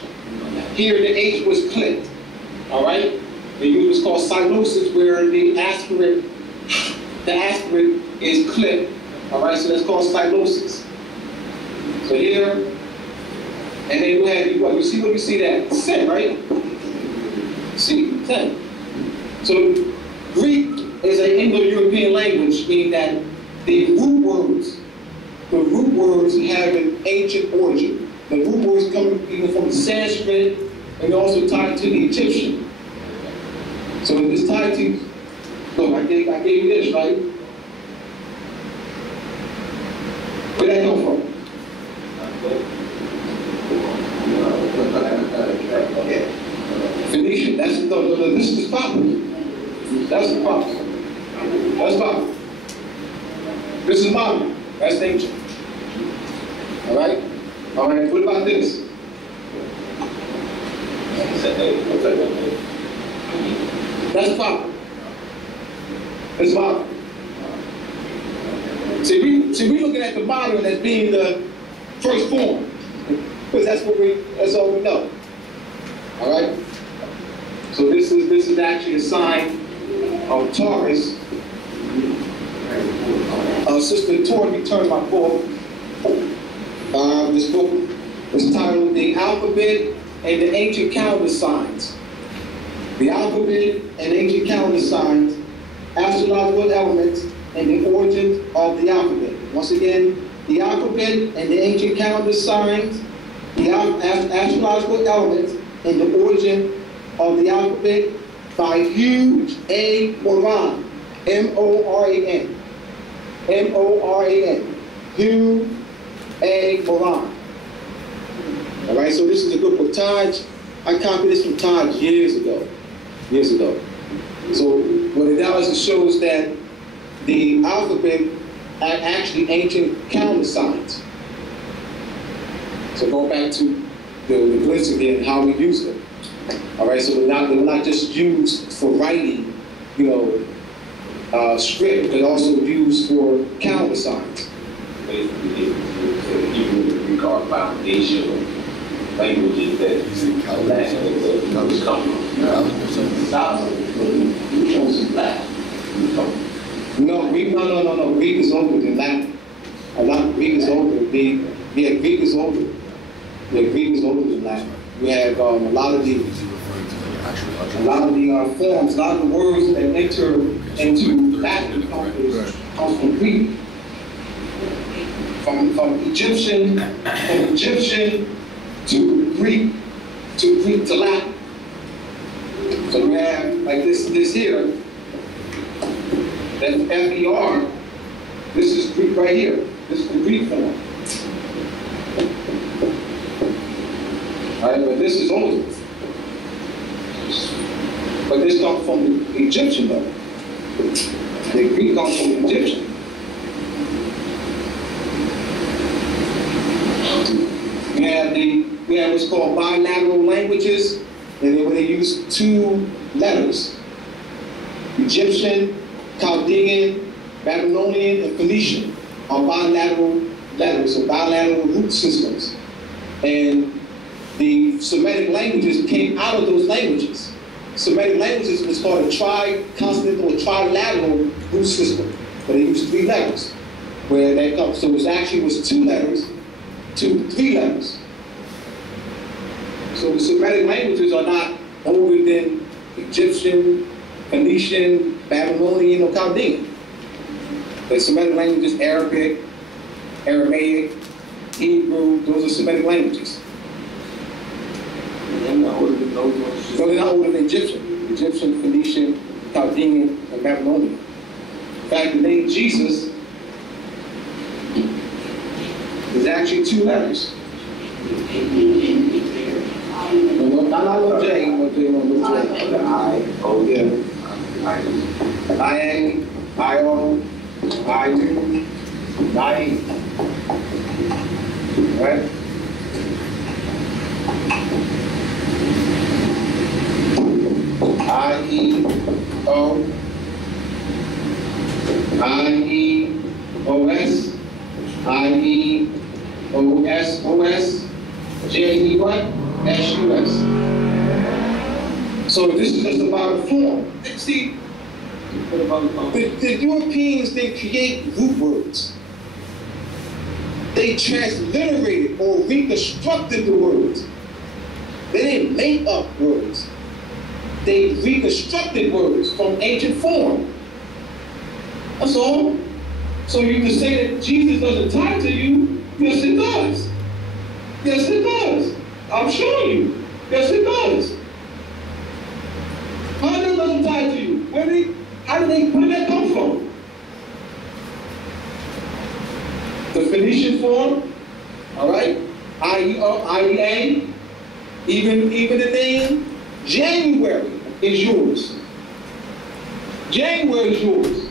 Here the H was clipped. All right? The U was called cyanosis, where the aspirate is clipped. All right, so that's called cyanosis. So here, and then you have what? You see that? Sin, right? See, sin. So Greek is an Indo-European language, meaning that the root words have an ancient origin. The root words come even from the Sanskrit and also tied to the Egyptian. So it's tied to, look, I gave you this, right? Where'd that come from? Phoenician, this is proper. That's the proper. That's proper. This is modern. That's ancient. All right? All right, what about this? That's proper. That's modern. See, we looking at the modern as being the first form. Because that's all we know. All right? So this is actually a sign of Taurus. Sister Tori returned my book. This book is titled The Alphabet and the Ancient Calendar Signs. The Alphabet and Ancient Calendar Signs, Astrological Elements, and the Origin of the Alphabet. Once again, the Alphabet and the Ancient Calendar Signs, the Astrological Elements, and the Origin of the Alphabet by Hugh A. Moran, M-O-R-A-N. M-O-R-A-N. Hugh A. Moran. All right, so this is a good book. Taj, I copied this from Taj years ago. So what it does is shows that the alphabet are actually ancient calendar signs. So go back to the glyphs again, how we use them. All right, so they're not just used for writing, script, but also used for calendar signs. Basically, you regard foundational languages that language come from. No. Greek is older than Latin. Greek is older. Greek is older. Yeah, Greek is older than Latin. We have a lot of the forms, a lot of the words that enter into Latin come from Greek. From Egyptian to Greek to Latin. So we have like this here. That's F-E-R. This is Greek right here. This is the Greek form. Right? But this is only. But this comes from the Egyptian level. The Greek comes from the Egyptian. We have what's called bilateral languages, and where they use two letters. Egyptian, Chaldean, Babylonian, and Phoenician are bilateral letters or bilateral root systems. And the Semitic languages came out of those languages. Semitic languages was called a tri-consonant or trilateral root system, but they use three letters. Where that comes, so it actually was two letters to three letters. So the Semitic languages are not older than Egyptian, Phoenician, Babylonian, or Chaldean. The Semitic languages, Arabic, Aramaic, Hebrew, those are Semitic languages. They're not older than those ones. So they're not older than Egyptian. Egyptian, Phoenician, Chaldean, and Babylonian. In fact, the name Jesus is actually two letters. Not J, but J. I, O, yeah. I-A, I-O, I-U, I-E. Right? I-E-O, I-E-O-S, I-E-O-S-O-S, J-E what? S-U-S. So this is just about a form. See, the Europeans, they create root words. They transliterated or reconstructed the words. They didn't make up words. They reconstructed words from ancient form. That's all. So you can say that Jesus doesn't tie to you. Yes, it does. Yes, it does. I'm showing you. Yes, it does. How does it doesn't tie to you? Where did that come from? The Phoenician form, all right? I-E-A, even the name January is yours. January is yours.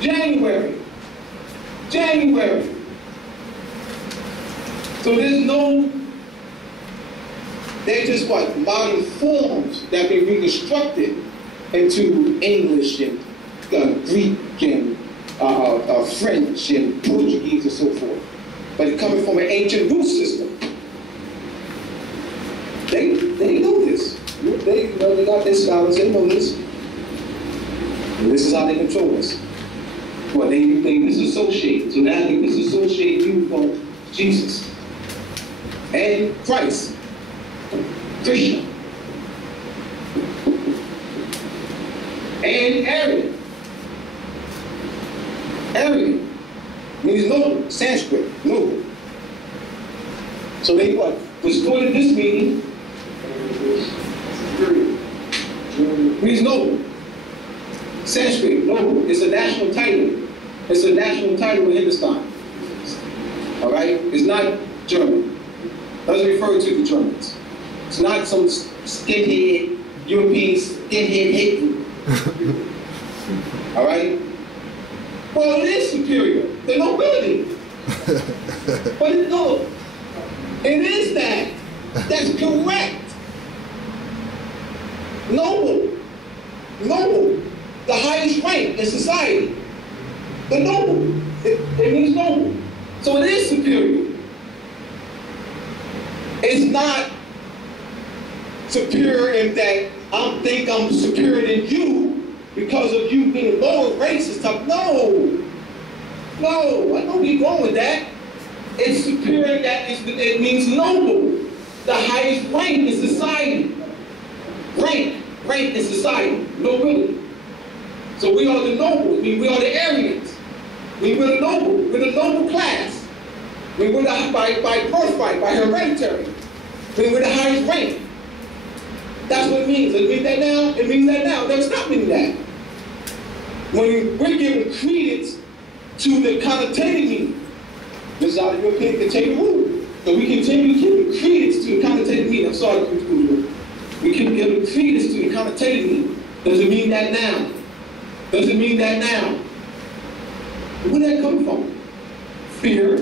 January. January. So they're just what? Modern forms that have been reconstructed into English and Greek and French and Portuguese and so forth. But it's coming from an ancient root system. They know this. They got their scholars, they know this. And this is how they control us. Well, they disassociate. So now they disassociate you from Jesus and Christ, Krishna, and Aryan. Aryan means noble, Sanskrit, noble. So they what? Distorted this meaning. Means noble. Sanskrit, noble. It's a national title. It's a national title in Hindustan. All right? It's not German. Doesn't refer to the Germans. It's not some skinhead, European skinhead hate group. All right? Well, it is superior. The nobility. But it is that. That's correct. Noble. Noble. The highest rank in society. The noble. It means noble. So it is superior. It's not superior in that I think I'm superior than you because of you being lower race and stuff. No. No, I don't be wrong with that. It's superior in that it means noble. The highest rank in society. Rank in society. Nobility. So we are the noble. I mean, we are the Aryans. We're the noble. We're the noble class. We're by birthright, by hereditary. We're the highest rank. That's what it means. It means that now. It means that now. Never stop meaning that. When we're giving credence to the connotative meaning, this is how the European can take a rule. So we continue giving credence to the connotative meaning. I'm sorry, we keep giving credence to the connotative meaning. Doesn't mean that now. Doesn't mean that now. Where did that come from? Fear.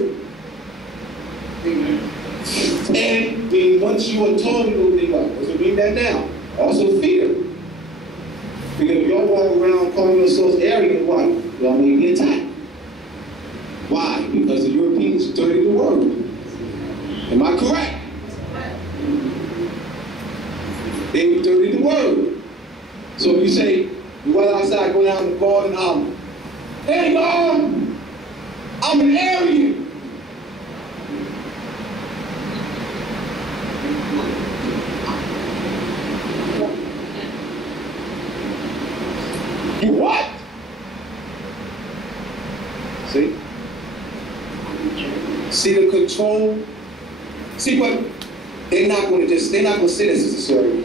And once you are told you will think about, doesn't mean that now. Also fear. Because if y'all walk around calling yourselves arrogant, why? Y'all may be attacked. Why? Because the Europeans dirty the word. Am I correct? They dirty the word. So if you say, you go outside, go down the garden, hey God, I'm an Aryan. You what? See? See the control? See what? They're not going to say that, Sister Sir.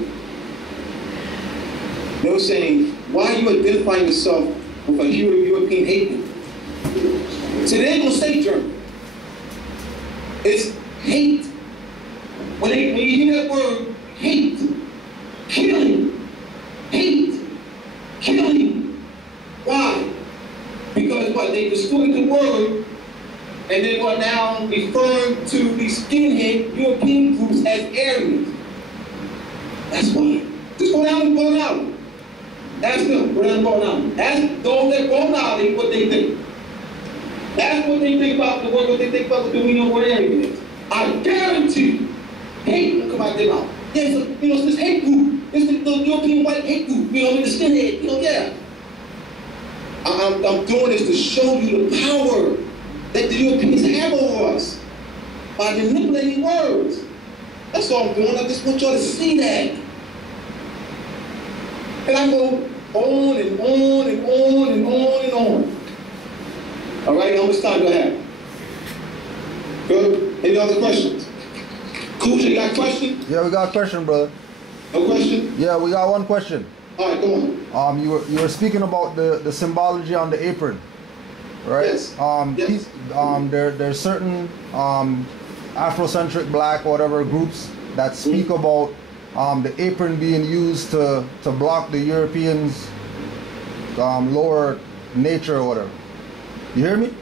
They're saying, why are you identifying yourself with a European hate? See, they ain't going to say German. It's hate. When you hear that word, hate, killing, hate, killing. Why? Because what? They distorted the word, and they were now referring to the skinhead European groups as Aryans. That's why. Just go down and go out. Ask them, go down and go down. Ask those that go down what they think. That's what they think about the word, what they think about the doing of what Aryan is. I guarantee you, hate will come out their mouth. Yeah, it's this hate group. It's the European white hate group, the skinhead, yeah. I'm doing this to show you the power that the Europeans have over us by manipulating words. That's all I'm doing. I just want y'all to see that. And I go on and on and on and on and on. All right, how much time do I have? Good? Any other questions? Coach, you got a question? Yeah, we got a question, brother. No question? Yeah, we got one question. All right, go on. You were speaking about the symbology on the apron, right? Yes. Yes. There's certain Afrocentric black whatever groups that speak about the apron being used to block the Europeans' lower nature or whatever. You hear me?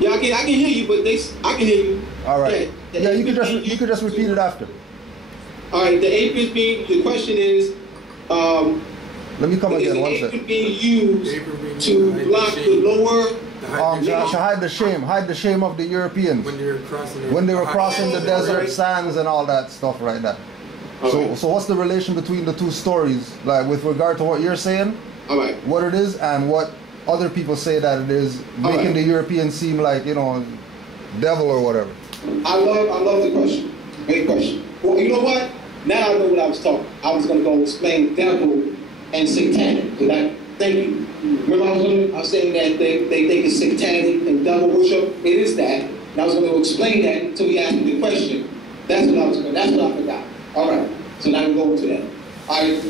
Yeah, I can hear you, but I can hear you. All right. Yeah, you could just repeat it after. All right. The aprons being, the question is, let me come again. One second. Being used to block the lower. To hide the shame of the Europeans when they were crossing the desert sands and all that stuff like that. Okay. So what's the relation between the two stories, like with regard to what you're saying, what it is, and what other people say that it is, making the Europeans seem like, devil or whatever? I love the question. Great question. Well, you know what? Now I know what I was talking. I was going to go explain devil and satanic. Thank you. Remember I was saying that they think it's satanic and devil worship. It is that. And I was going to explain that until he asked me the question. That's what I forgot. All right. So now we go into that. All right.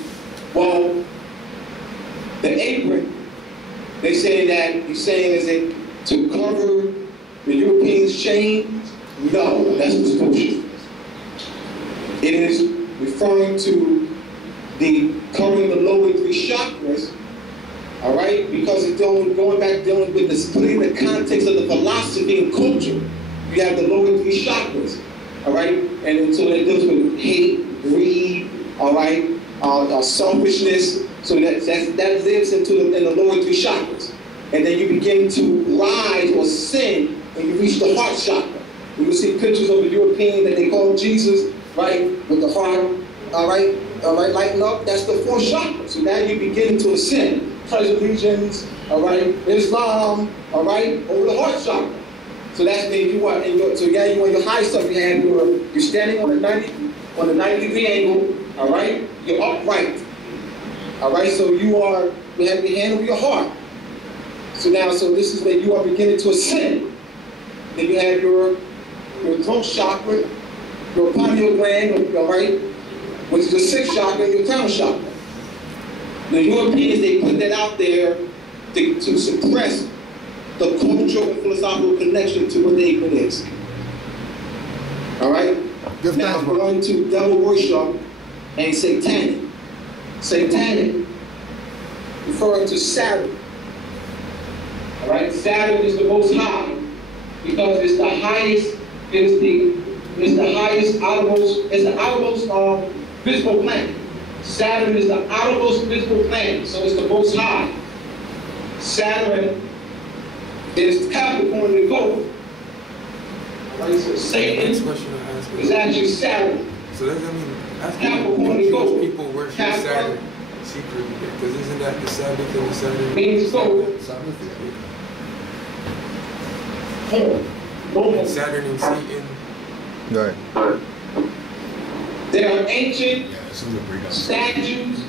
Well, the apron, they say that he's saying is it to cover the Europeans' shame? No, that's bullshit. It is referring to the covering the lower three chakras, all right? Because it's dealing with the context of the philosophy and culture. You have the lower three chakras, all right? And so that deals with hate, greed, all right, selfishness. So that lives in the lower three chakras. And then you begin to rise or sin when you reach the heart chakra. You will see pictures of the European that they call Jesus, right, with the heart, all right, lighten up. That's the fourth chakra. So now you begin to ascend. Pleasant regions, all right, Islam, all right, over the heart chakra. So that's means you are in your, so yeah, you on your high stuff. You have you're standing on the 90-degree angle, all right. You're upright, all right. So you have your hand over your heart. So this is where you are beginning to ascend. Then you have your throat chakra, your pineal gland, all right, which is the sixth chakra, and your crown chakra. The Europeans, they put that out there to suppress the cultural and philosophical connection to what the apron is. All right? Give now thanks, I'm going to devil worship and satanic. Satanic, referring to Saturn. All right? Saturn is the most high because it's the highest, it's the highest outermost, it's the outermost visible planet. Saturn is the outermost visible planet, so it's the most high. Saturn is Capricorn the goat. Right, so Satan is actually Saturn. So does that mean Capricorn the goat. People worship Saturn secretly? Because isn't that the Sabbath and the Saturn? Means goat. And Saturn and Satan. Right. There are ancient statues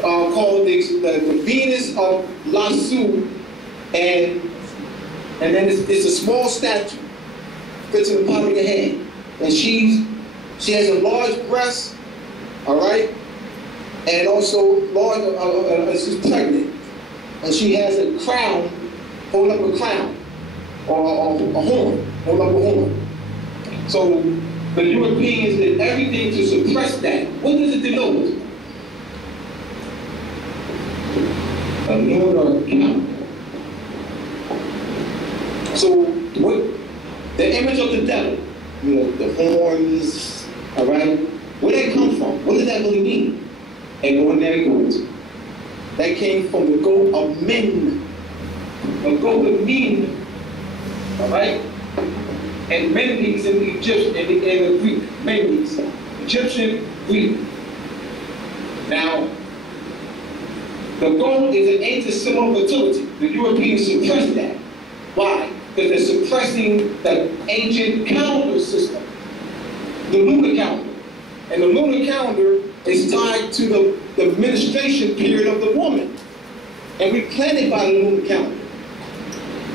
called the Venus of Lassu, and then it's a small statue, fits in the palm of your hand, and she has a large breast, all right, and also large. She's pregnant, and she has a crown, hold up a crown, or a horn, hold up a horn. So the Europeans did everything to suppress that. What does it denote? A lunar calendar. So what? The image of the devil, you know, the horns, all right? Where did that come from? What does that really mean? An ordinary goat. That came from the goat of men. A goat of men, all right? And Mendes in Egypt, in the Greek, Mendes, Egyptian, Greek. Now, the goat is an ancient symbol of fertility. The Europeans suppressed that. Why? Because they're suppressing the ancient calendar system, the lunar calendar. And the lunar calendar is tied to the menstruation period of the woman. And we plan it by the lunar calendar.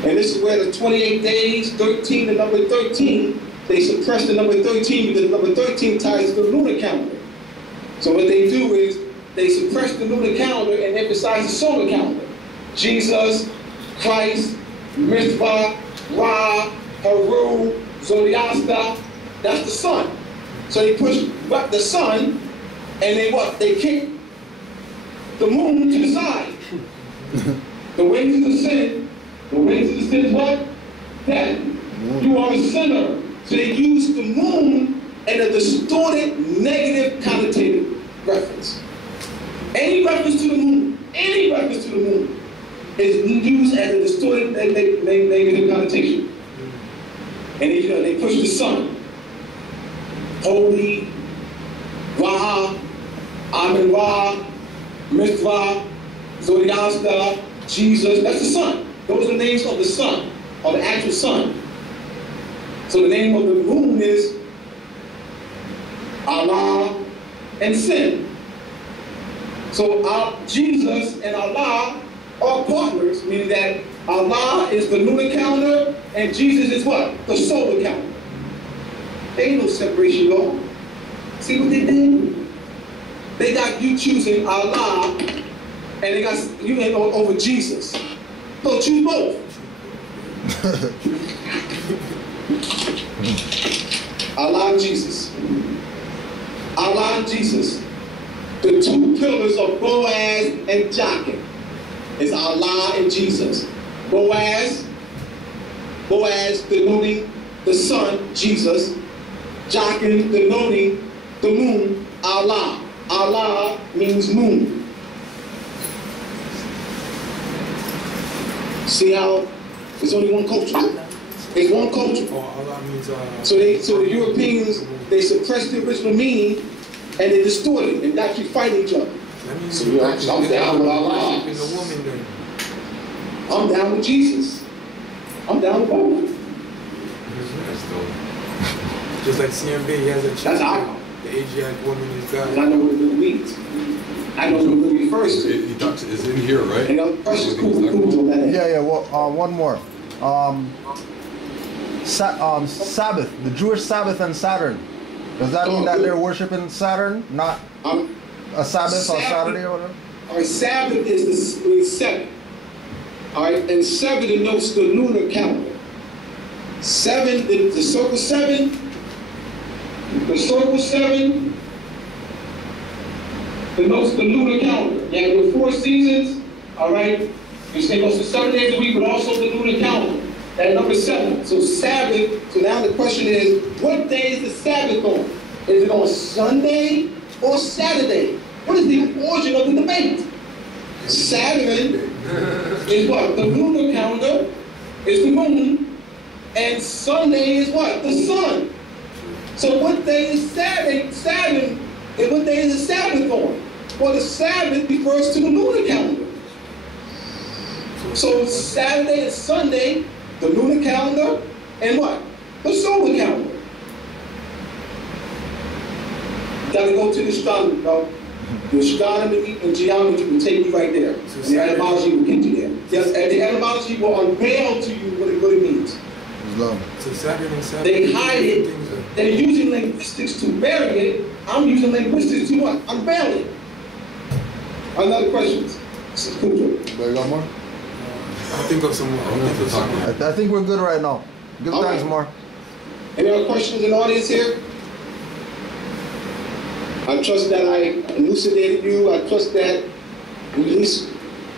And this is where the 28 days, 13, the number 13, they suppress the number 13 because the number 13 ties to the lunar calendar. So what they do is they suppress the lunar calendar and emphasize the solar calendar. Jesus, Christ, Mithra, Ra, Haru, Zoroaster, that's the sun. So they push back the sun and they what? They kick the moon to the side. The wages of sin. The wages of sin is what? Death. You are a sinner. So they use the moon in a distorted, negative, connotative reference. Any reference to the moon, is used as a distorted, negative connotation. And they push the sun. Holy, Ra, Amen Ra, Mithra, Zoroaster, Jesus, that's the sun. Those are the names of the sun, or the actual sun. So the name of the moon is Allah and sin. So Jesus and Allah are partners, meaning that Allah is the lunar calendar and Jesus is what? The solar calendar. There ain't no separation, y'all. See what they did? They got you choosing Allah and they got you over Jesus. So choose both. Allah and Jesus. Allah and Jesus. The two pillars of Boaz and Jachin is Allah and Jesus. Boaz denoting the sun, Jesus. Jachin denoting the moon, Allah. Allah means moon. See how there's only one culture. There's one culture. So the Europeans, they suppressed the original meaning and they distort it and actually fight each other. So I'm down with Allah. I'm down with Jesus. I'm down with both. Just like CMB, he has a chapter. That's how the Asiatic woman is God. And I know what it really means. I know what it really refers to. It's in here, right? And the precious cool that. Yeah. Well, one more. Sabbath, the Jewish Sabbath and Saturn. Does that mean that they're worshiping Saturn, not a Sabbath or Saturday or whatever? All right, Sabbath is the 7. All right, and 7 denotes the lunar calendar. 7, the circle 7 The circle 7 denotes the lunar calendar. You have your 4 seasons, all right? It goes for 7 days a week, but also the lunar calendar. That number 7. So Sabbath, so now the question is, what day is the Sabbath on? Is it on Sunday or Saturday? What is the origin of the debate? Saturn is what? The lunar calendar is the moon, and Sunday is what? The sun. So what day is Saturn, and what day is the Sabbath on? Well, the Sabbath refers to the lunar calendar. So Saturday and Sunday, the lunar calendar, and what? The solar calendar. Gotta go to the astronomy, bro. The astronomy and geometry will take you right there. And the etymology will get you there. Yes, and the etymology will unveil to you what it really means. So Saturday and Sabbath. They hide it. They're using linguistics to bury it. I'm using linguistics to what? Unveil it. Another question. This is cool. There you go, more? I'll think of some more. I think we're good right now. Give thanks, more. Any other questions in the audience here? I trust that I elucidated you. I trust that we at least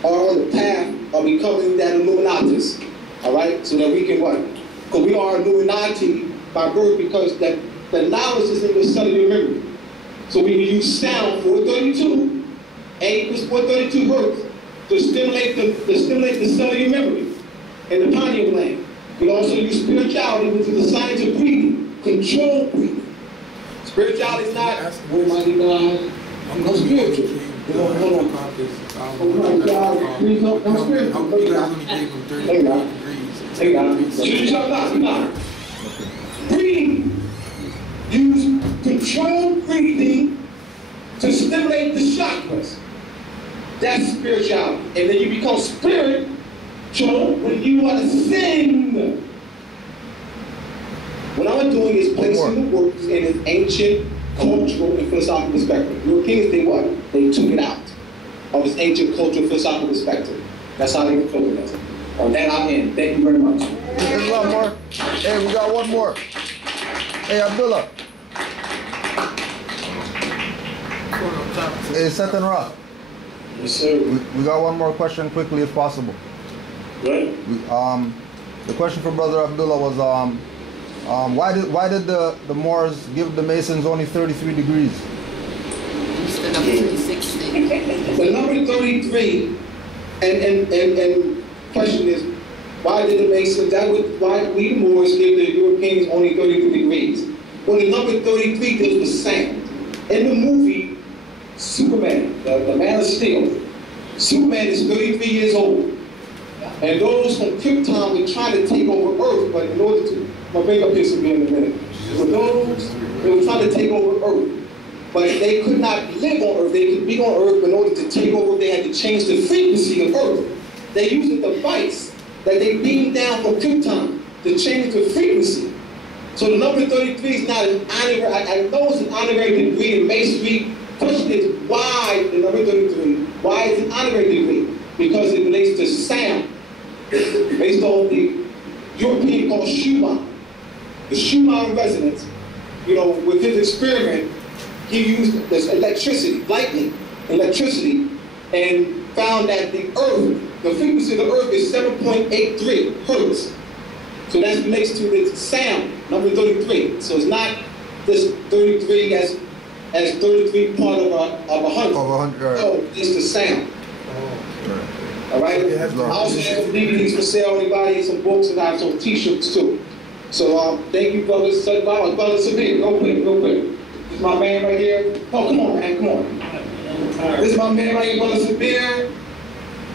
are on the path of becoming that Illuminatus. All right? So that we can what? Because we are Illuminati by birth because that the knowledge is in the cellular memory. So we can use sound 432, A equals 432 hertz to stimulate the cellular memory in the pineal gland. We also use spirituality, which is the science of breathing, controlled breathing. Spirituality is not, oh my God, I'm no spiritual. Hold on. Oh my God, please don't spiritual. Hey guys, shut up. Breathing. Use controlled breathing to stimulate the chakras. That's spirituality. And then you become spiritual when you ascend. What I'm doing is placing the works in an ancient, cultural, and philosophical perspective. Europeans, they what? They took it out of this ancient, cultural, philosophical perspective. That's how they were closing us. On that, I'm in. Thank you very much. There's one more. Hey, we got one more. Hey, Abdullah. Hey, Setenra. Yes, sir. We got one more question quickly, if possible. Good. The question for Brother Abdullah was, why did the Moors give the Masons only 33 degrees? Instead of 36. The number 33, and question is, why did the Masons, why we Moors give the Europeans only 33 degrees? Well, the number 33 deals with sound. In the movie Superman, the Man of Steel, Superman is 33 years old. And those from Krypton were trying to take over Earth, but in order to, I'll bring up this again in a minute. For those, they were trying to take over Earth, but they could not live on Earth. They could be on Earth, but in order to take over, they had to change the frequency of Earth. They used a device that they beamed down from Krypton to change the frequency. So the number 33 is not an honorary, I know it's an honorary degree in masonry. Question is, why the number 33? Why is it an honorary degree? Because it relates to sound, based on the European called Schumann. The Schumann resonance, with his experiment, he used this electricity, lightning, electricity, and found that the Earth, the frequency of the Earth is 7.83 hertz. So that relates to the sound, number 33. So it's not this 33 as 33 part of a hundred. No, it's the sound. All right? I also have some DVDs for sale, anybody, some books, and I have some t-shirts too. So thank you, Brother Sabir. Real quick. This is my man right here. Oh, come on, man, come on. This is my man right here, Brother Sabir.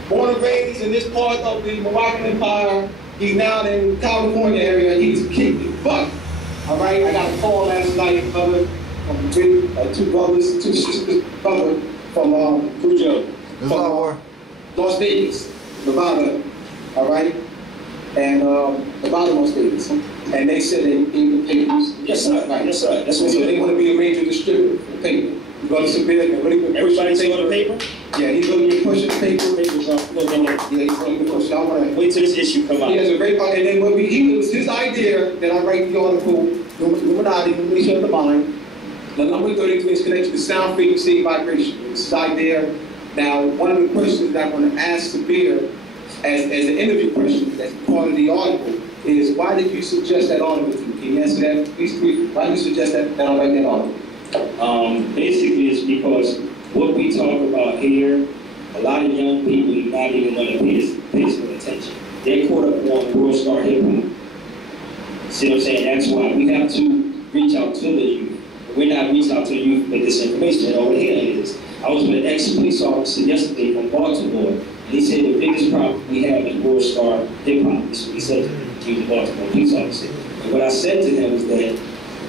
Born and raised in this part of the Moroccan Empire. He's now in the California area. He's kicking butt. All right, I got a call last night, brother, from two sisters, brother, from Las Vegas, Nevada, all right? And Nevada, Las Vegas. And they said they gave the papers. Yes, sir. Right. Yes, sir. That's what so they want to be a major distributor for the paper. Brother Sabir, everybody saw the paper? Yeah, he's going to be pushing the paper. Yeah, he's going to be pushing. Wait till this issue come out. He has a great part. And then it was his idea that I write the article Illuminati, illumination of the mind. The number 33 is connected to sound, frequency, vibration. It's right there. Now, one of the questions that I want to ask Sabir as an interview question that's part of the article is, why did you suggest that article to me? Can you answer that, please? Why did you suggest that I write that article? Basically, it's because what we talk about here, a lot of young people do not even want to pay some attention. They're caught up on world star hip hop. See what I'm saying? That's why we have to reach out to the youth. We're not reaching out to the youth with this information. Over here it is. I was with an ex-police officer yesterday from Baltimore, and he said the biggest problem we have is world star hip hop. This is what he said to me, the Baltimore police officer. And what I said to him was that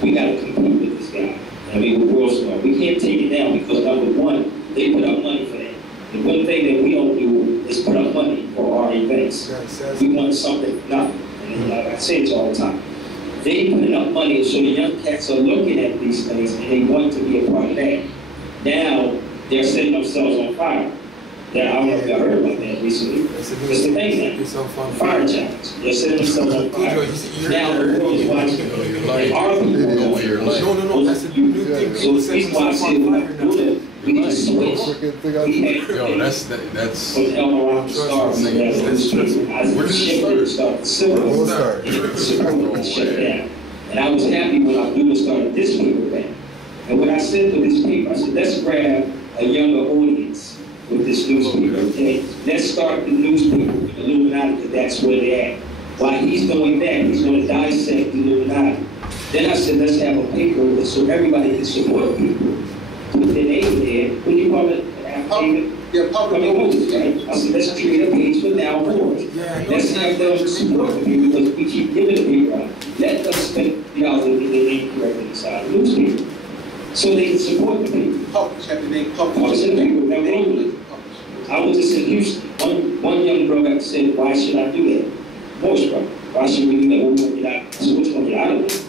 we got to compete with this guy. I mean, with world star. We can't take it down because, number one, they put up money for that. The one thing that we don't do is put up money for our events. We want something for nothing. And like I say it all the time. They put enough money so the young cats are looking at these things and they want to be a part of that. Now, they're setting themselves on fire. Yeah, I don't know if y'all heard about that recently. It's the thing now. Fire challenge. They're setting themselves on fire. Now the world is watching. And our people going. That's a new thing. So the reason why I said we need to switch. Yo, that's. When El started, shut down. And I was happy when Abdullah started this paper back. And what I said to this paper, I said, let's grab a younger audience with this newspaper, okay? Let's start the newspaper with the Illuminati, because that's where they're at. While he's going back, he's going to dissect the Illuminati. Then I said, let's have a paper so everybody can support people. Put their name there. What do you call it? Public hosts, right? I said, let's create a page for now boards. Let's have them support the people because we keep giving the people out. Let them spend $50 and get their name correctly inside the newspaper. So they can support the people. Publish, have the name published. Publish the people. Now, they I was just in Houston. One young brother said, why should I do that? Most brother. Why should we do that? We're going to get out. So what's going to get out of it?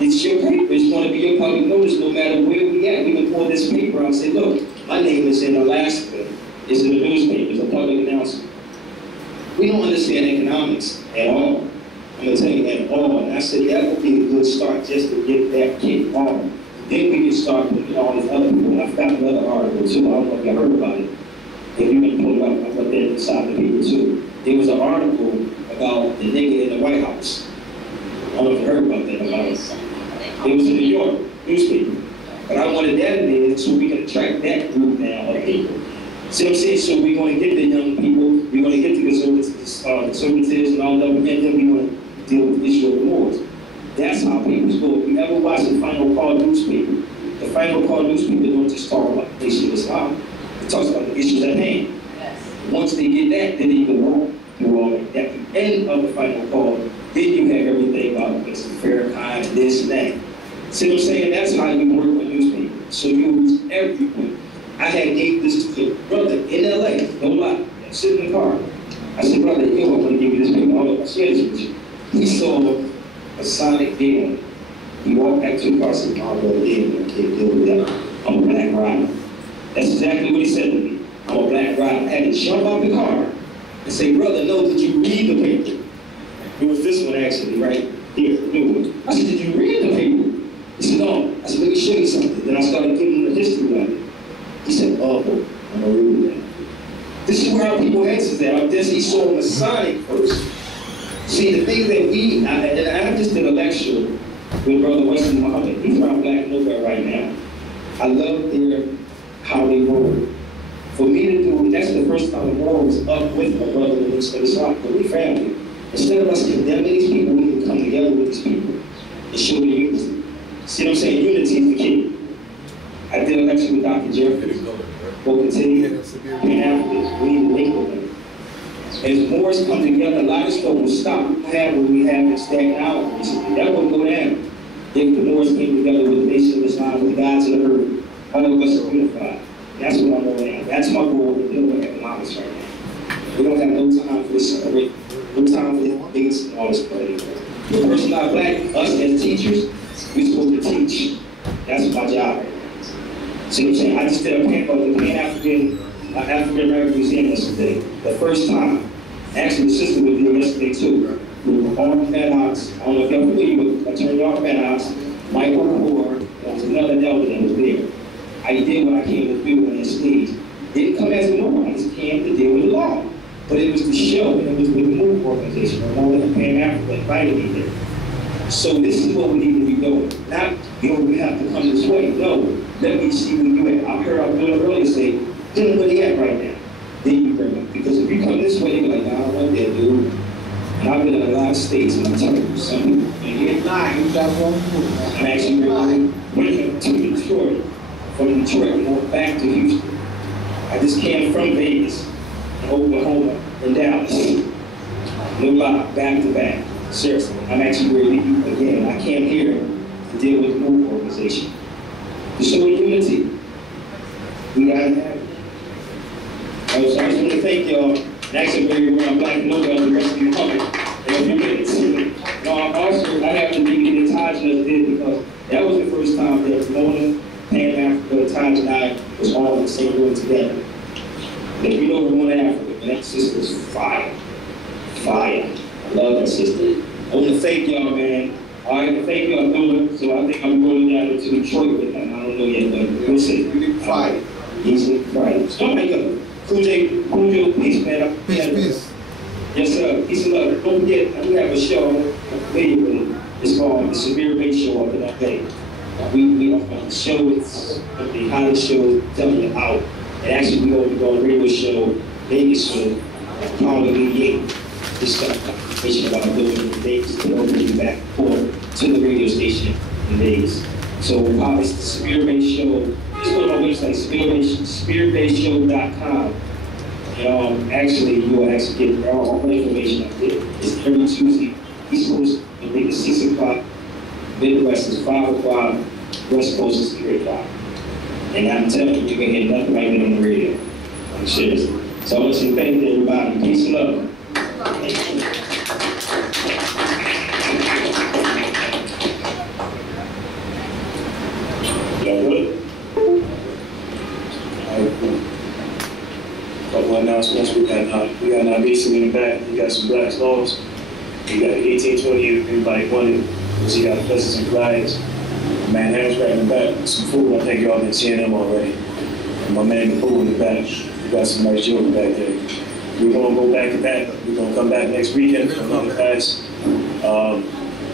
It's your paper. It's going to be your public notice no matter where we at. We can pull this paper out and say, look, my name is in Alaska. It's in the newspaper. It's a public announcement. We don't understand economics at all. I'm going to tell you at all. And I said that would be a good start just to get that kick off. Then we can start putting all these other people. I've got another article too. I don't know if you heard about it. If you can pull it up, I put that inside the paper too. There was an article about the nigga in the White House. I don't know if you heard about that. It was in New York newspaper. But I wanted that in there so we can attract that group now of people. See what I'm saying? So we're going to get the young people, we're going to get the conservatives and all of them, and then we're going to deal with the issue of the wars. That's how people go. If you ever watch the Final Call newspaper, the Final Call newspaper don't just talk about the issue of Islam. It talks about the issues at hand. Yes. Once they get that, then they can walk through all that. At the end of the Final Call, then you have everything about Mr. Farrakhan and this and that. See what I'm saying? That's how you work with newspapers. So you reach everyone. I had gave this to a brother in LA, no lie. I'm sitting in the car. I said, brother, yo, I'm going to give you this paper. I'll share this with you. He saw a Sonic game. He walked back to the car and said, oh, brother, I can't deal with that. I'm a black rider. That's exactly what he said to me. I'm a black rider. I had to jump out the car and say, brother, no, did you read the paper? It was this one actually, right here, the new one. I said, did you read the paper? He said, no. I said, let me show you something. Then I started giving him the history of it. He said, oh, I'm going to read that. This is where our people heads is at. He saw Masonic first. See, the thing that I just did a lecture with Brother Wesley Muhammad. He's around Black Nowhere right now. I love how they roll. For me to do, that's the first time the war was up with my brother in Islam, but we family. Instead of us condemning these people, we can come together with these people and show the unity. See what I'm saying? Unity is the key. I did a lecture with Dr. Jeffrey. We'll continue. Pan-Africans, we need to link with them. As Moors come together, a lot of stuff will stop. We have what we have in Staten Island recently. That will go down. If the Moors came together with the Nation of Islam, with the gods of the earth, all of us are unified. That's what I'm going at. That's my goal with dealing with economics right now. We don't have no time for this separate, no time for this debates and all this stuff. The person not black, us as teachers, we're supposed to teach. That's my job right now. See what I'm saying? I just did a Pan-African African American Museum yesterday. The first time. Actually, the sister was there yesterday too. with armed padlocks. I don't know if y'all familiar with attorney armed padlocks, Michael Moore, there was another elder that was there. I did what I came to do on that stage. Didn't come as a normal, I just came to deal with the law. But it was the show, and it was with the MOVE organization, and all that Pan Africa invited me there. So this is what we need to be doing. Not, we have to come this way. No, let me see where you at. I heard Abdullah earlier say, tell where they at right now. Then you bring them. Because if you come this way, you're like, nah, I don't want that, dude. And I've been in a lot of states, and I'm telling you, some people, and you're lying, you got wrong move. I'm actually went to Detroit, from Detroit, and went back to Houston. I just came from Vegas, Oklahoma, and Dallas. No lie, back to back. Seriously, I'm actually ready to do again. I came here to deal with the MOVE organization. To show unity, we gotta have it. I just want to thank y'all. And actually, I'm glad to know the rest of you coming. And if you get to no, I have to be the Taj did because that was the first time that Ramona, Pan Africa, Taj and I was all in the same room together. And if you know Ramona Africa, man, that sister's fire. Fire. I love that sister. I want to thank y'all, man. All right, thank y'all, Abdullah. So I think I'm going down to Detroit with him. I don't know yet, but we'll see. Fire. He's fire. So make up. Cujo, peace, man. Peace. Yes, sir. Peace and love. Don't forget, we have a show. It's called the Setenra Bey Show up in that Bay. We are on the show. It's the hottest show telling you out. And actually, we going to go on a radio show, Vegas show, probably 88. This stuff, information about doing in Vegas, to bring you back and forth to the radio station in Vegas. So, it's the Setenra Bey Show. Just go to our website, SetenraBeyShow.com. And actually, you will actually get all the information up there. It's every Tuesday, East Coast, I think it's 6 o'clock. Midwest is 5 o'clock. West Coast is 3 o'clock. And I'm telling you, you can hear nothing like that on the radio. I'm serious. So I want to say thank you, everybody. Peace and love. Y'all good? Alright, cool. Couple announcements. We got an basic in the back. We got some black laws. We got 1820 if anybody wanted. We got places and flags. Man, hands right in the back. Some food. I think y'all been seeing them already. And my man, the pool in the back. We got some nice children back there. We're gonna go back to back. We're gonna come back next weekend for another class.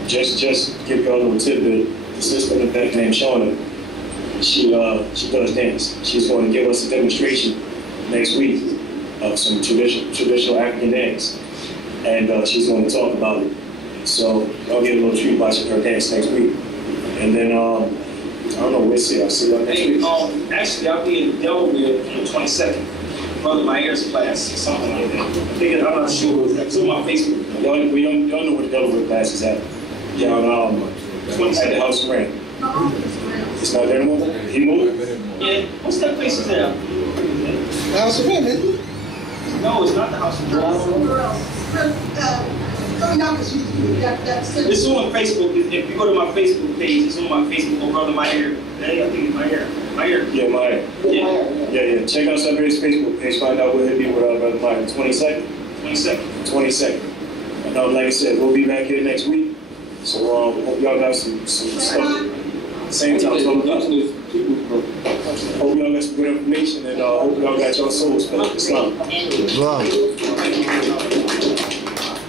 Just give y'all a little tidbit. The sister in the back named Shauna. She does dance. She's going to give us a demonstration next week of some traditional African dance, and she's going to talk about it. So y'all get a little treat watching her dance next week. And then I don't know, we'll see. I'll see y'all next week. Actually, I'll be in Delaware on the 22nd. Brother Myers class, something like that. I'm not sure. It's on my Facebook. Y'all know where the Delaware class is at. Y'all at the House of Rain. It's not there anymore? He moved? Yeah. What's that place there? The House of Rain, isn't it? No, it's not the House of Rain. It's on Facebook. If you go to my Facebook page, it's on my Facebook. Oh, Brother Meyer. Hey, I think it's Meyer. Yeah, Meyer. Yeah. Check out somebody's Facebook page. Find out where he'll be with Brother Meyer. 22nd. 22nd. And like I said, we'll be back here next week. So hope y'all got some stuff. Same time. Hope y'all got some good information, and hope y'all got your souls filled with Islam.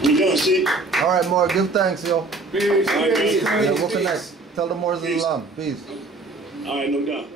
We done, shit. All right, more. Give thanks, yo. Peace. Yeah, we'll connect. Tell the Moors of the land. Peace. All right, no doubt.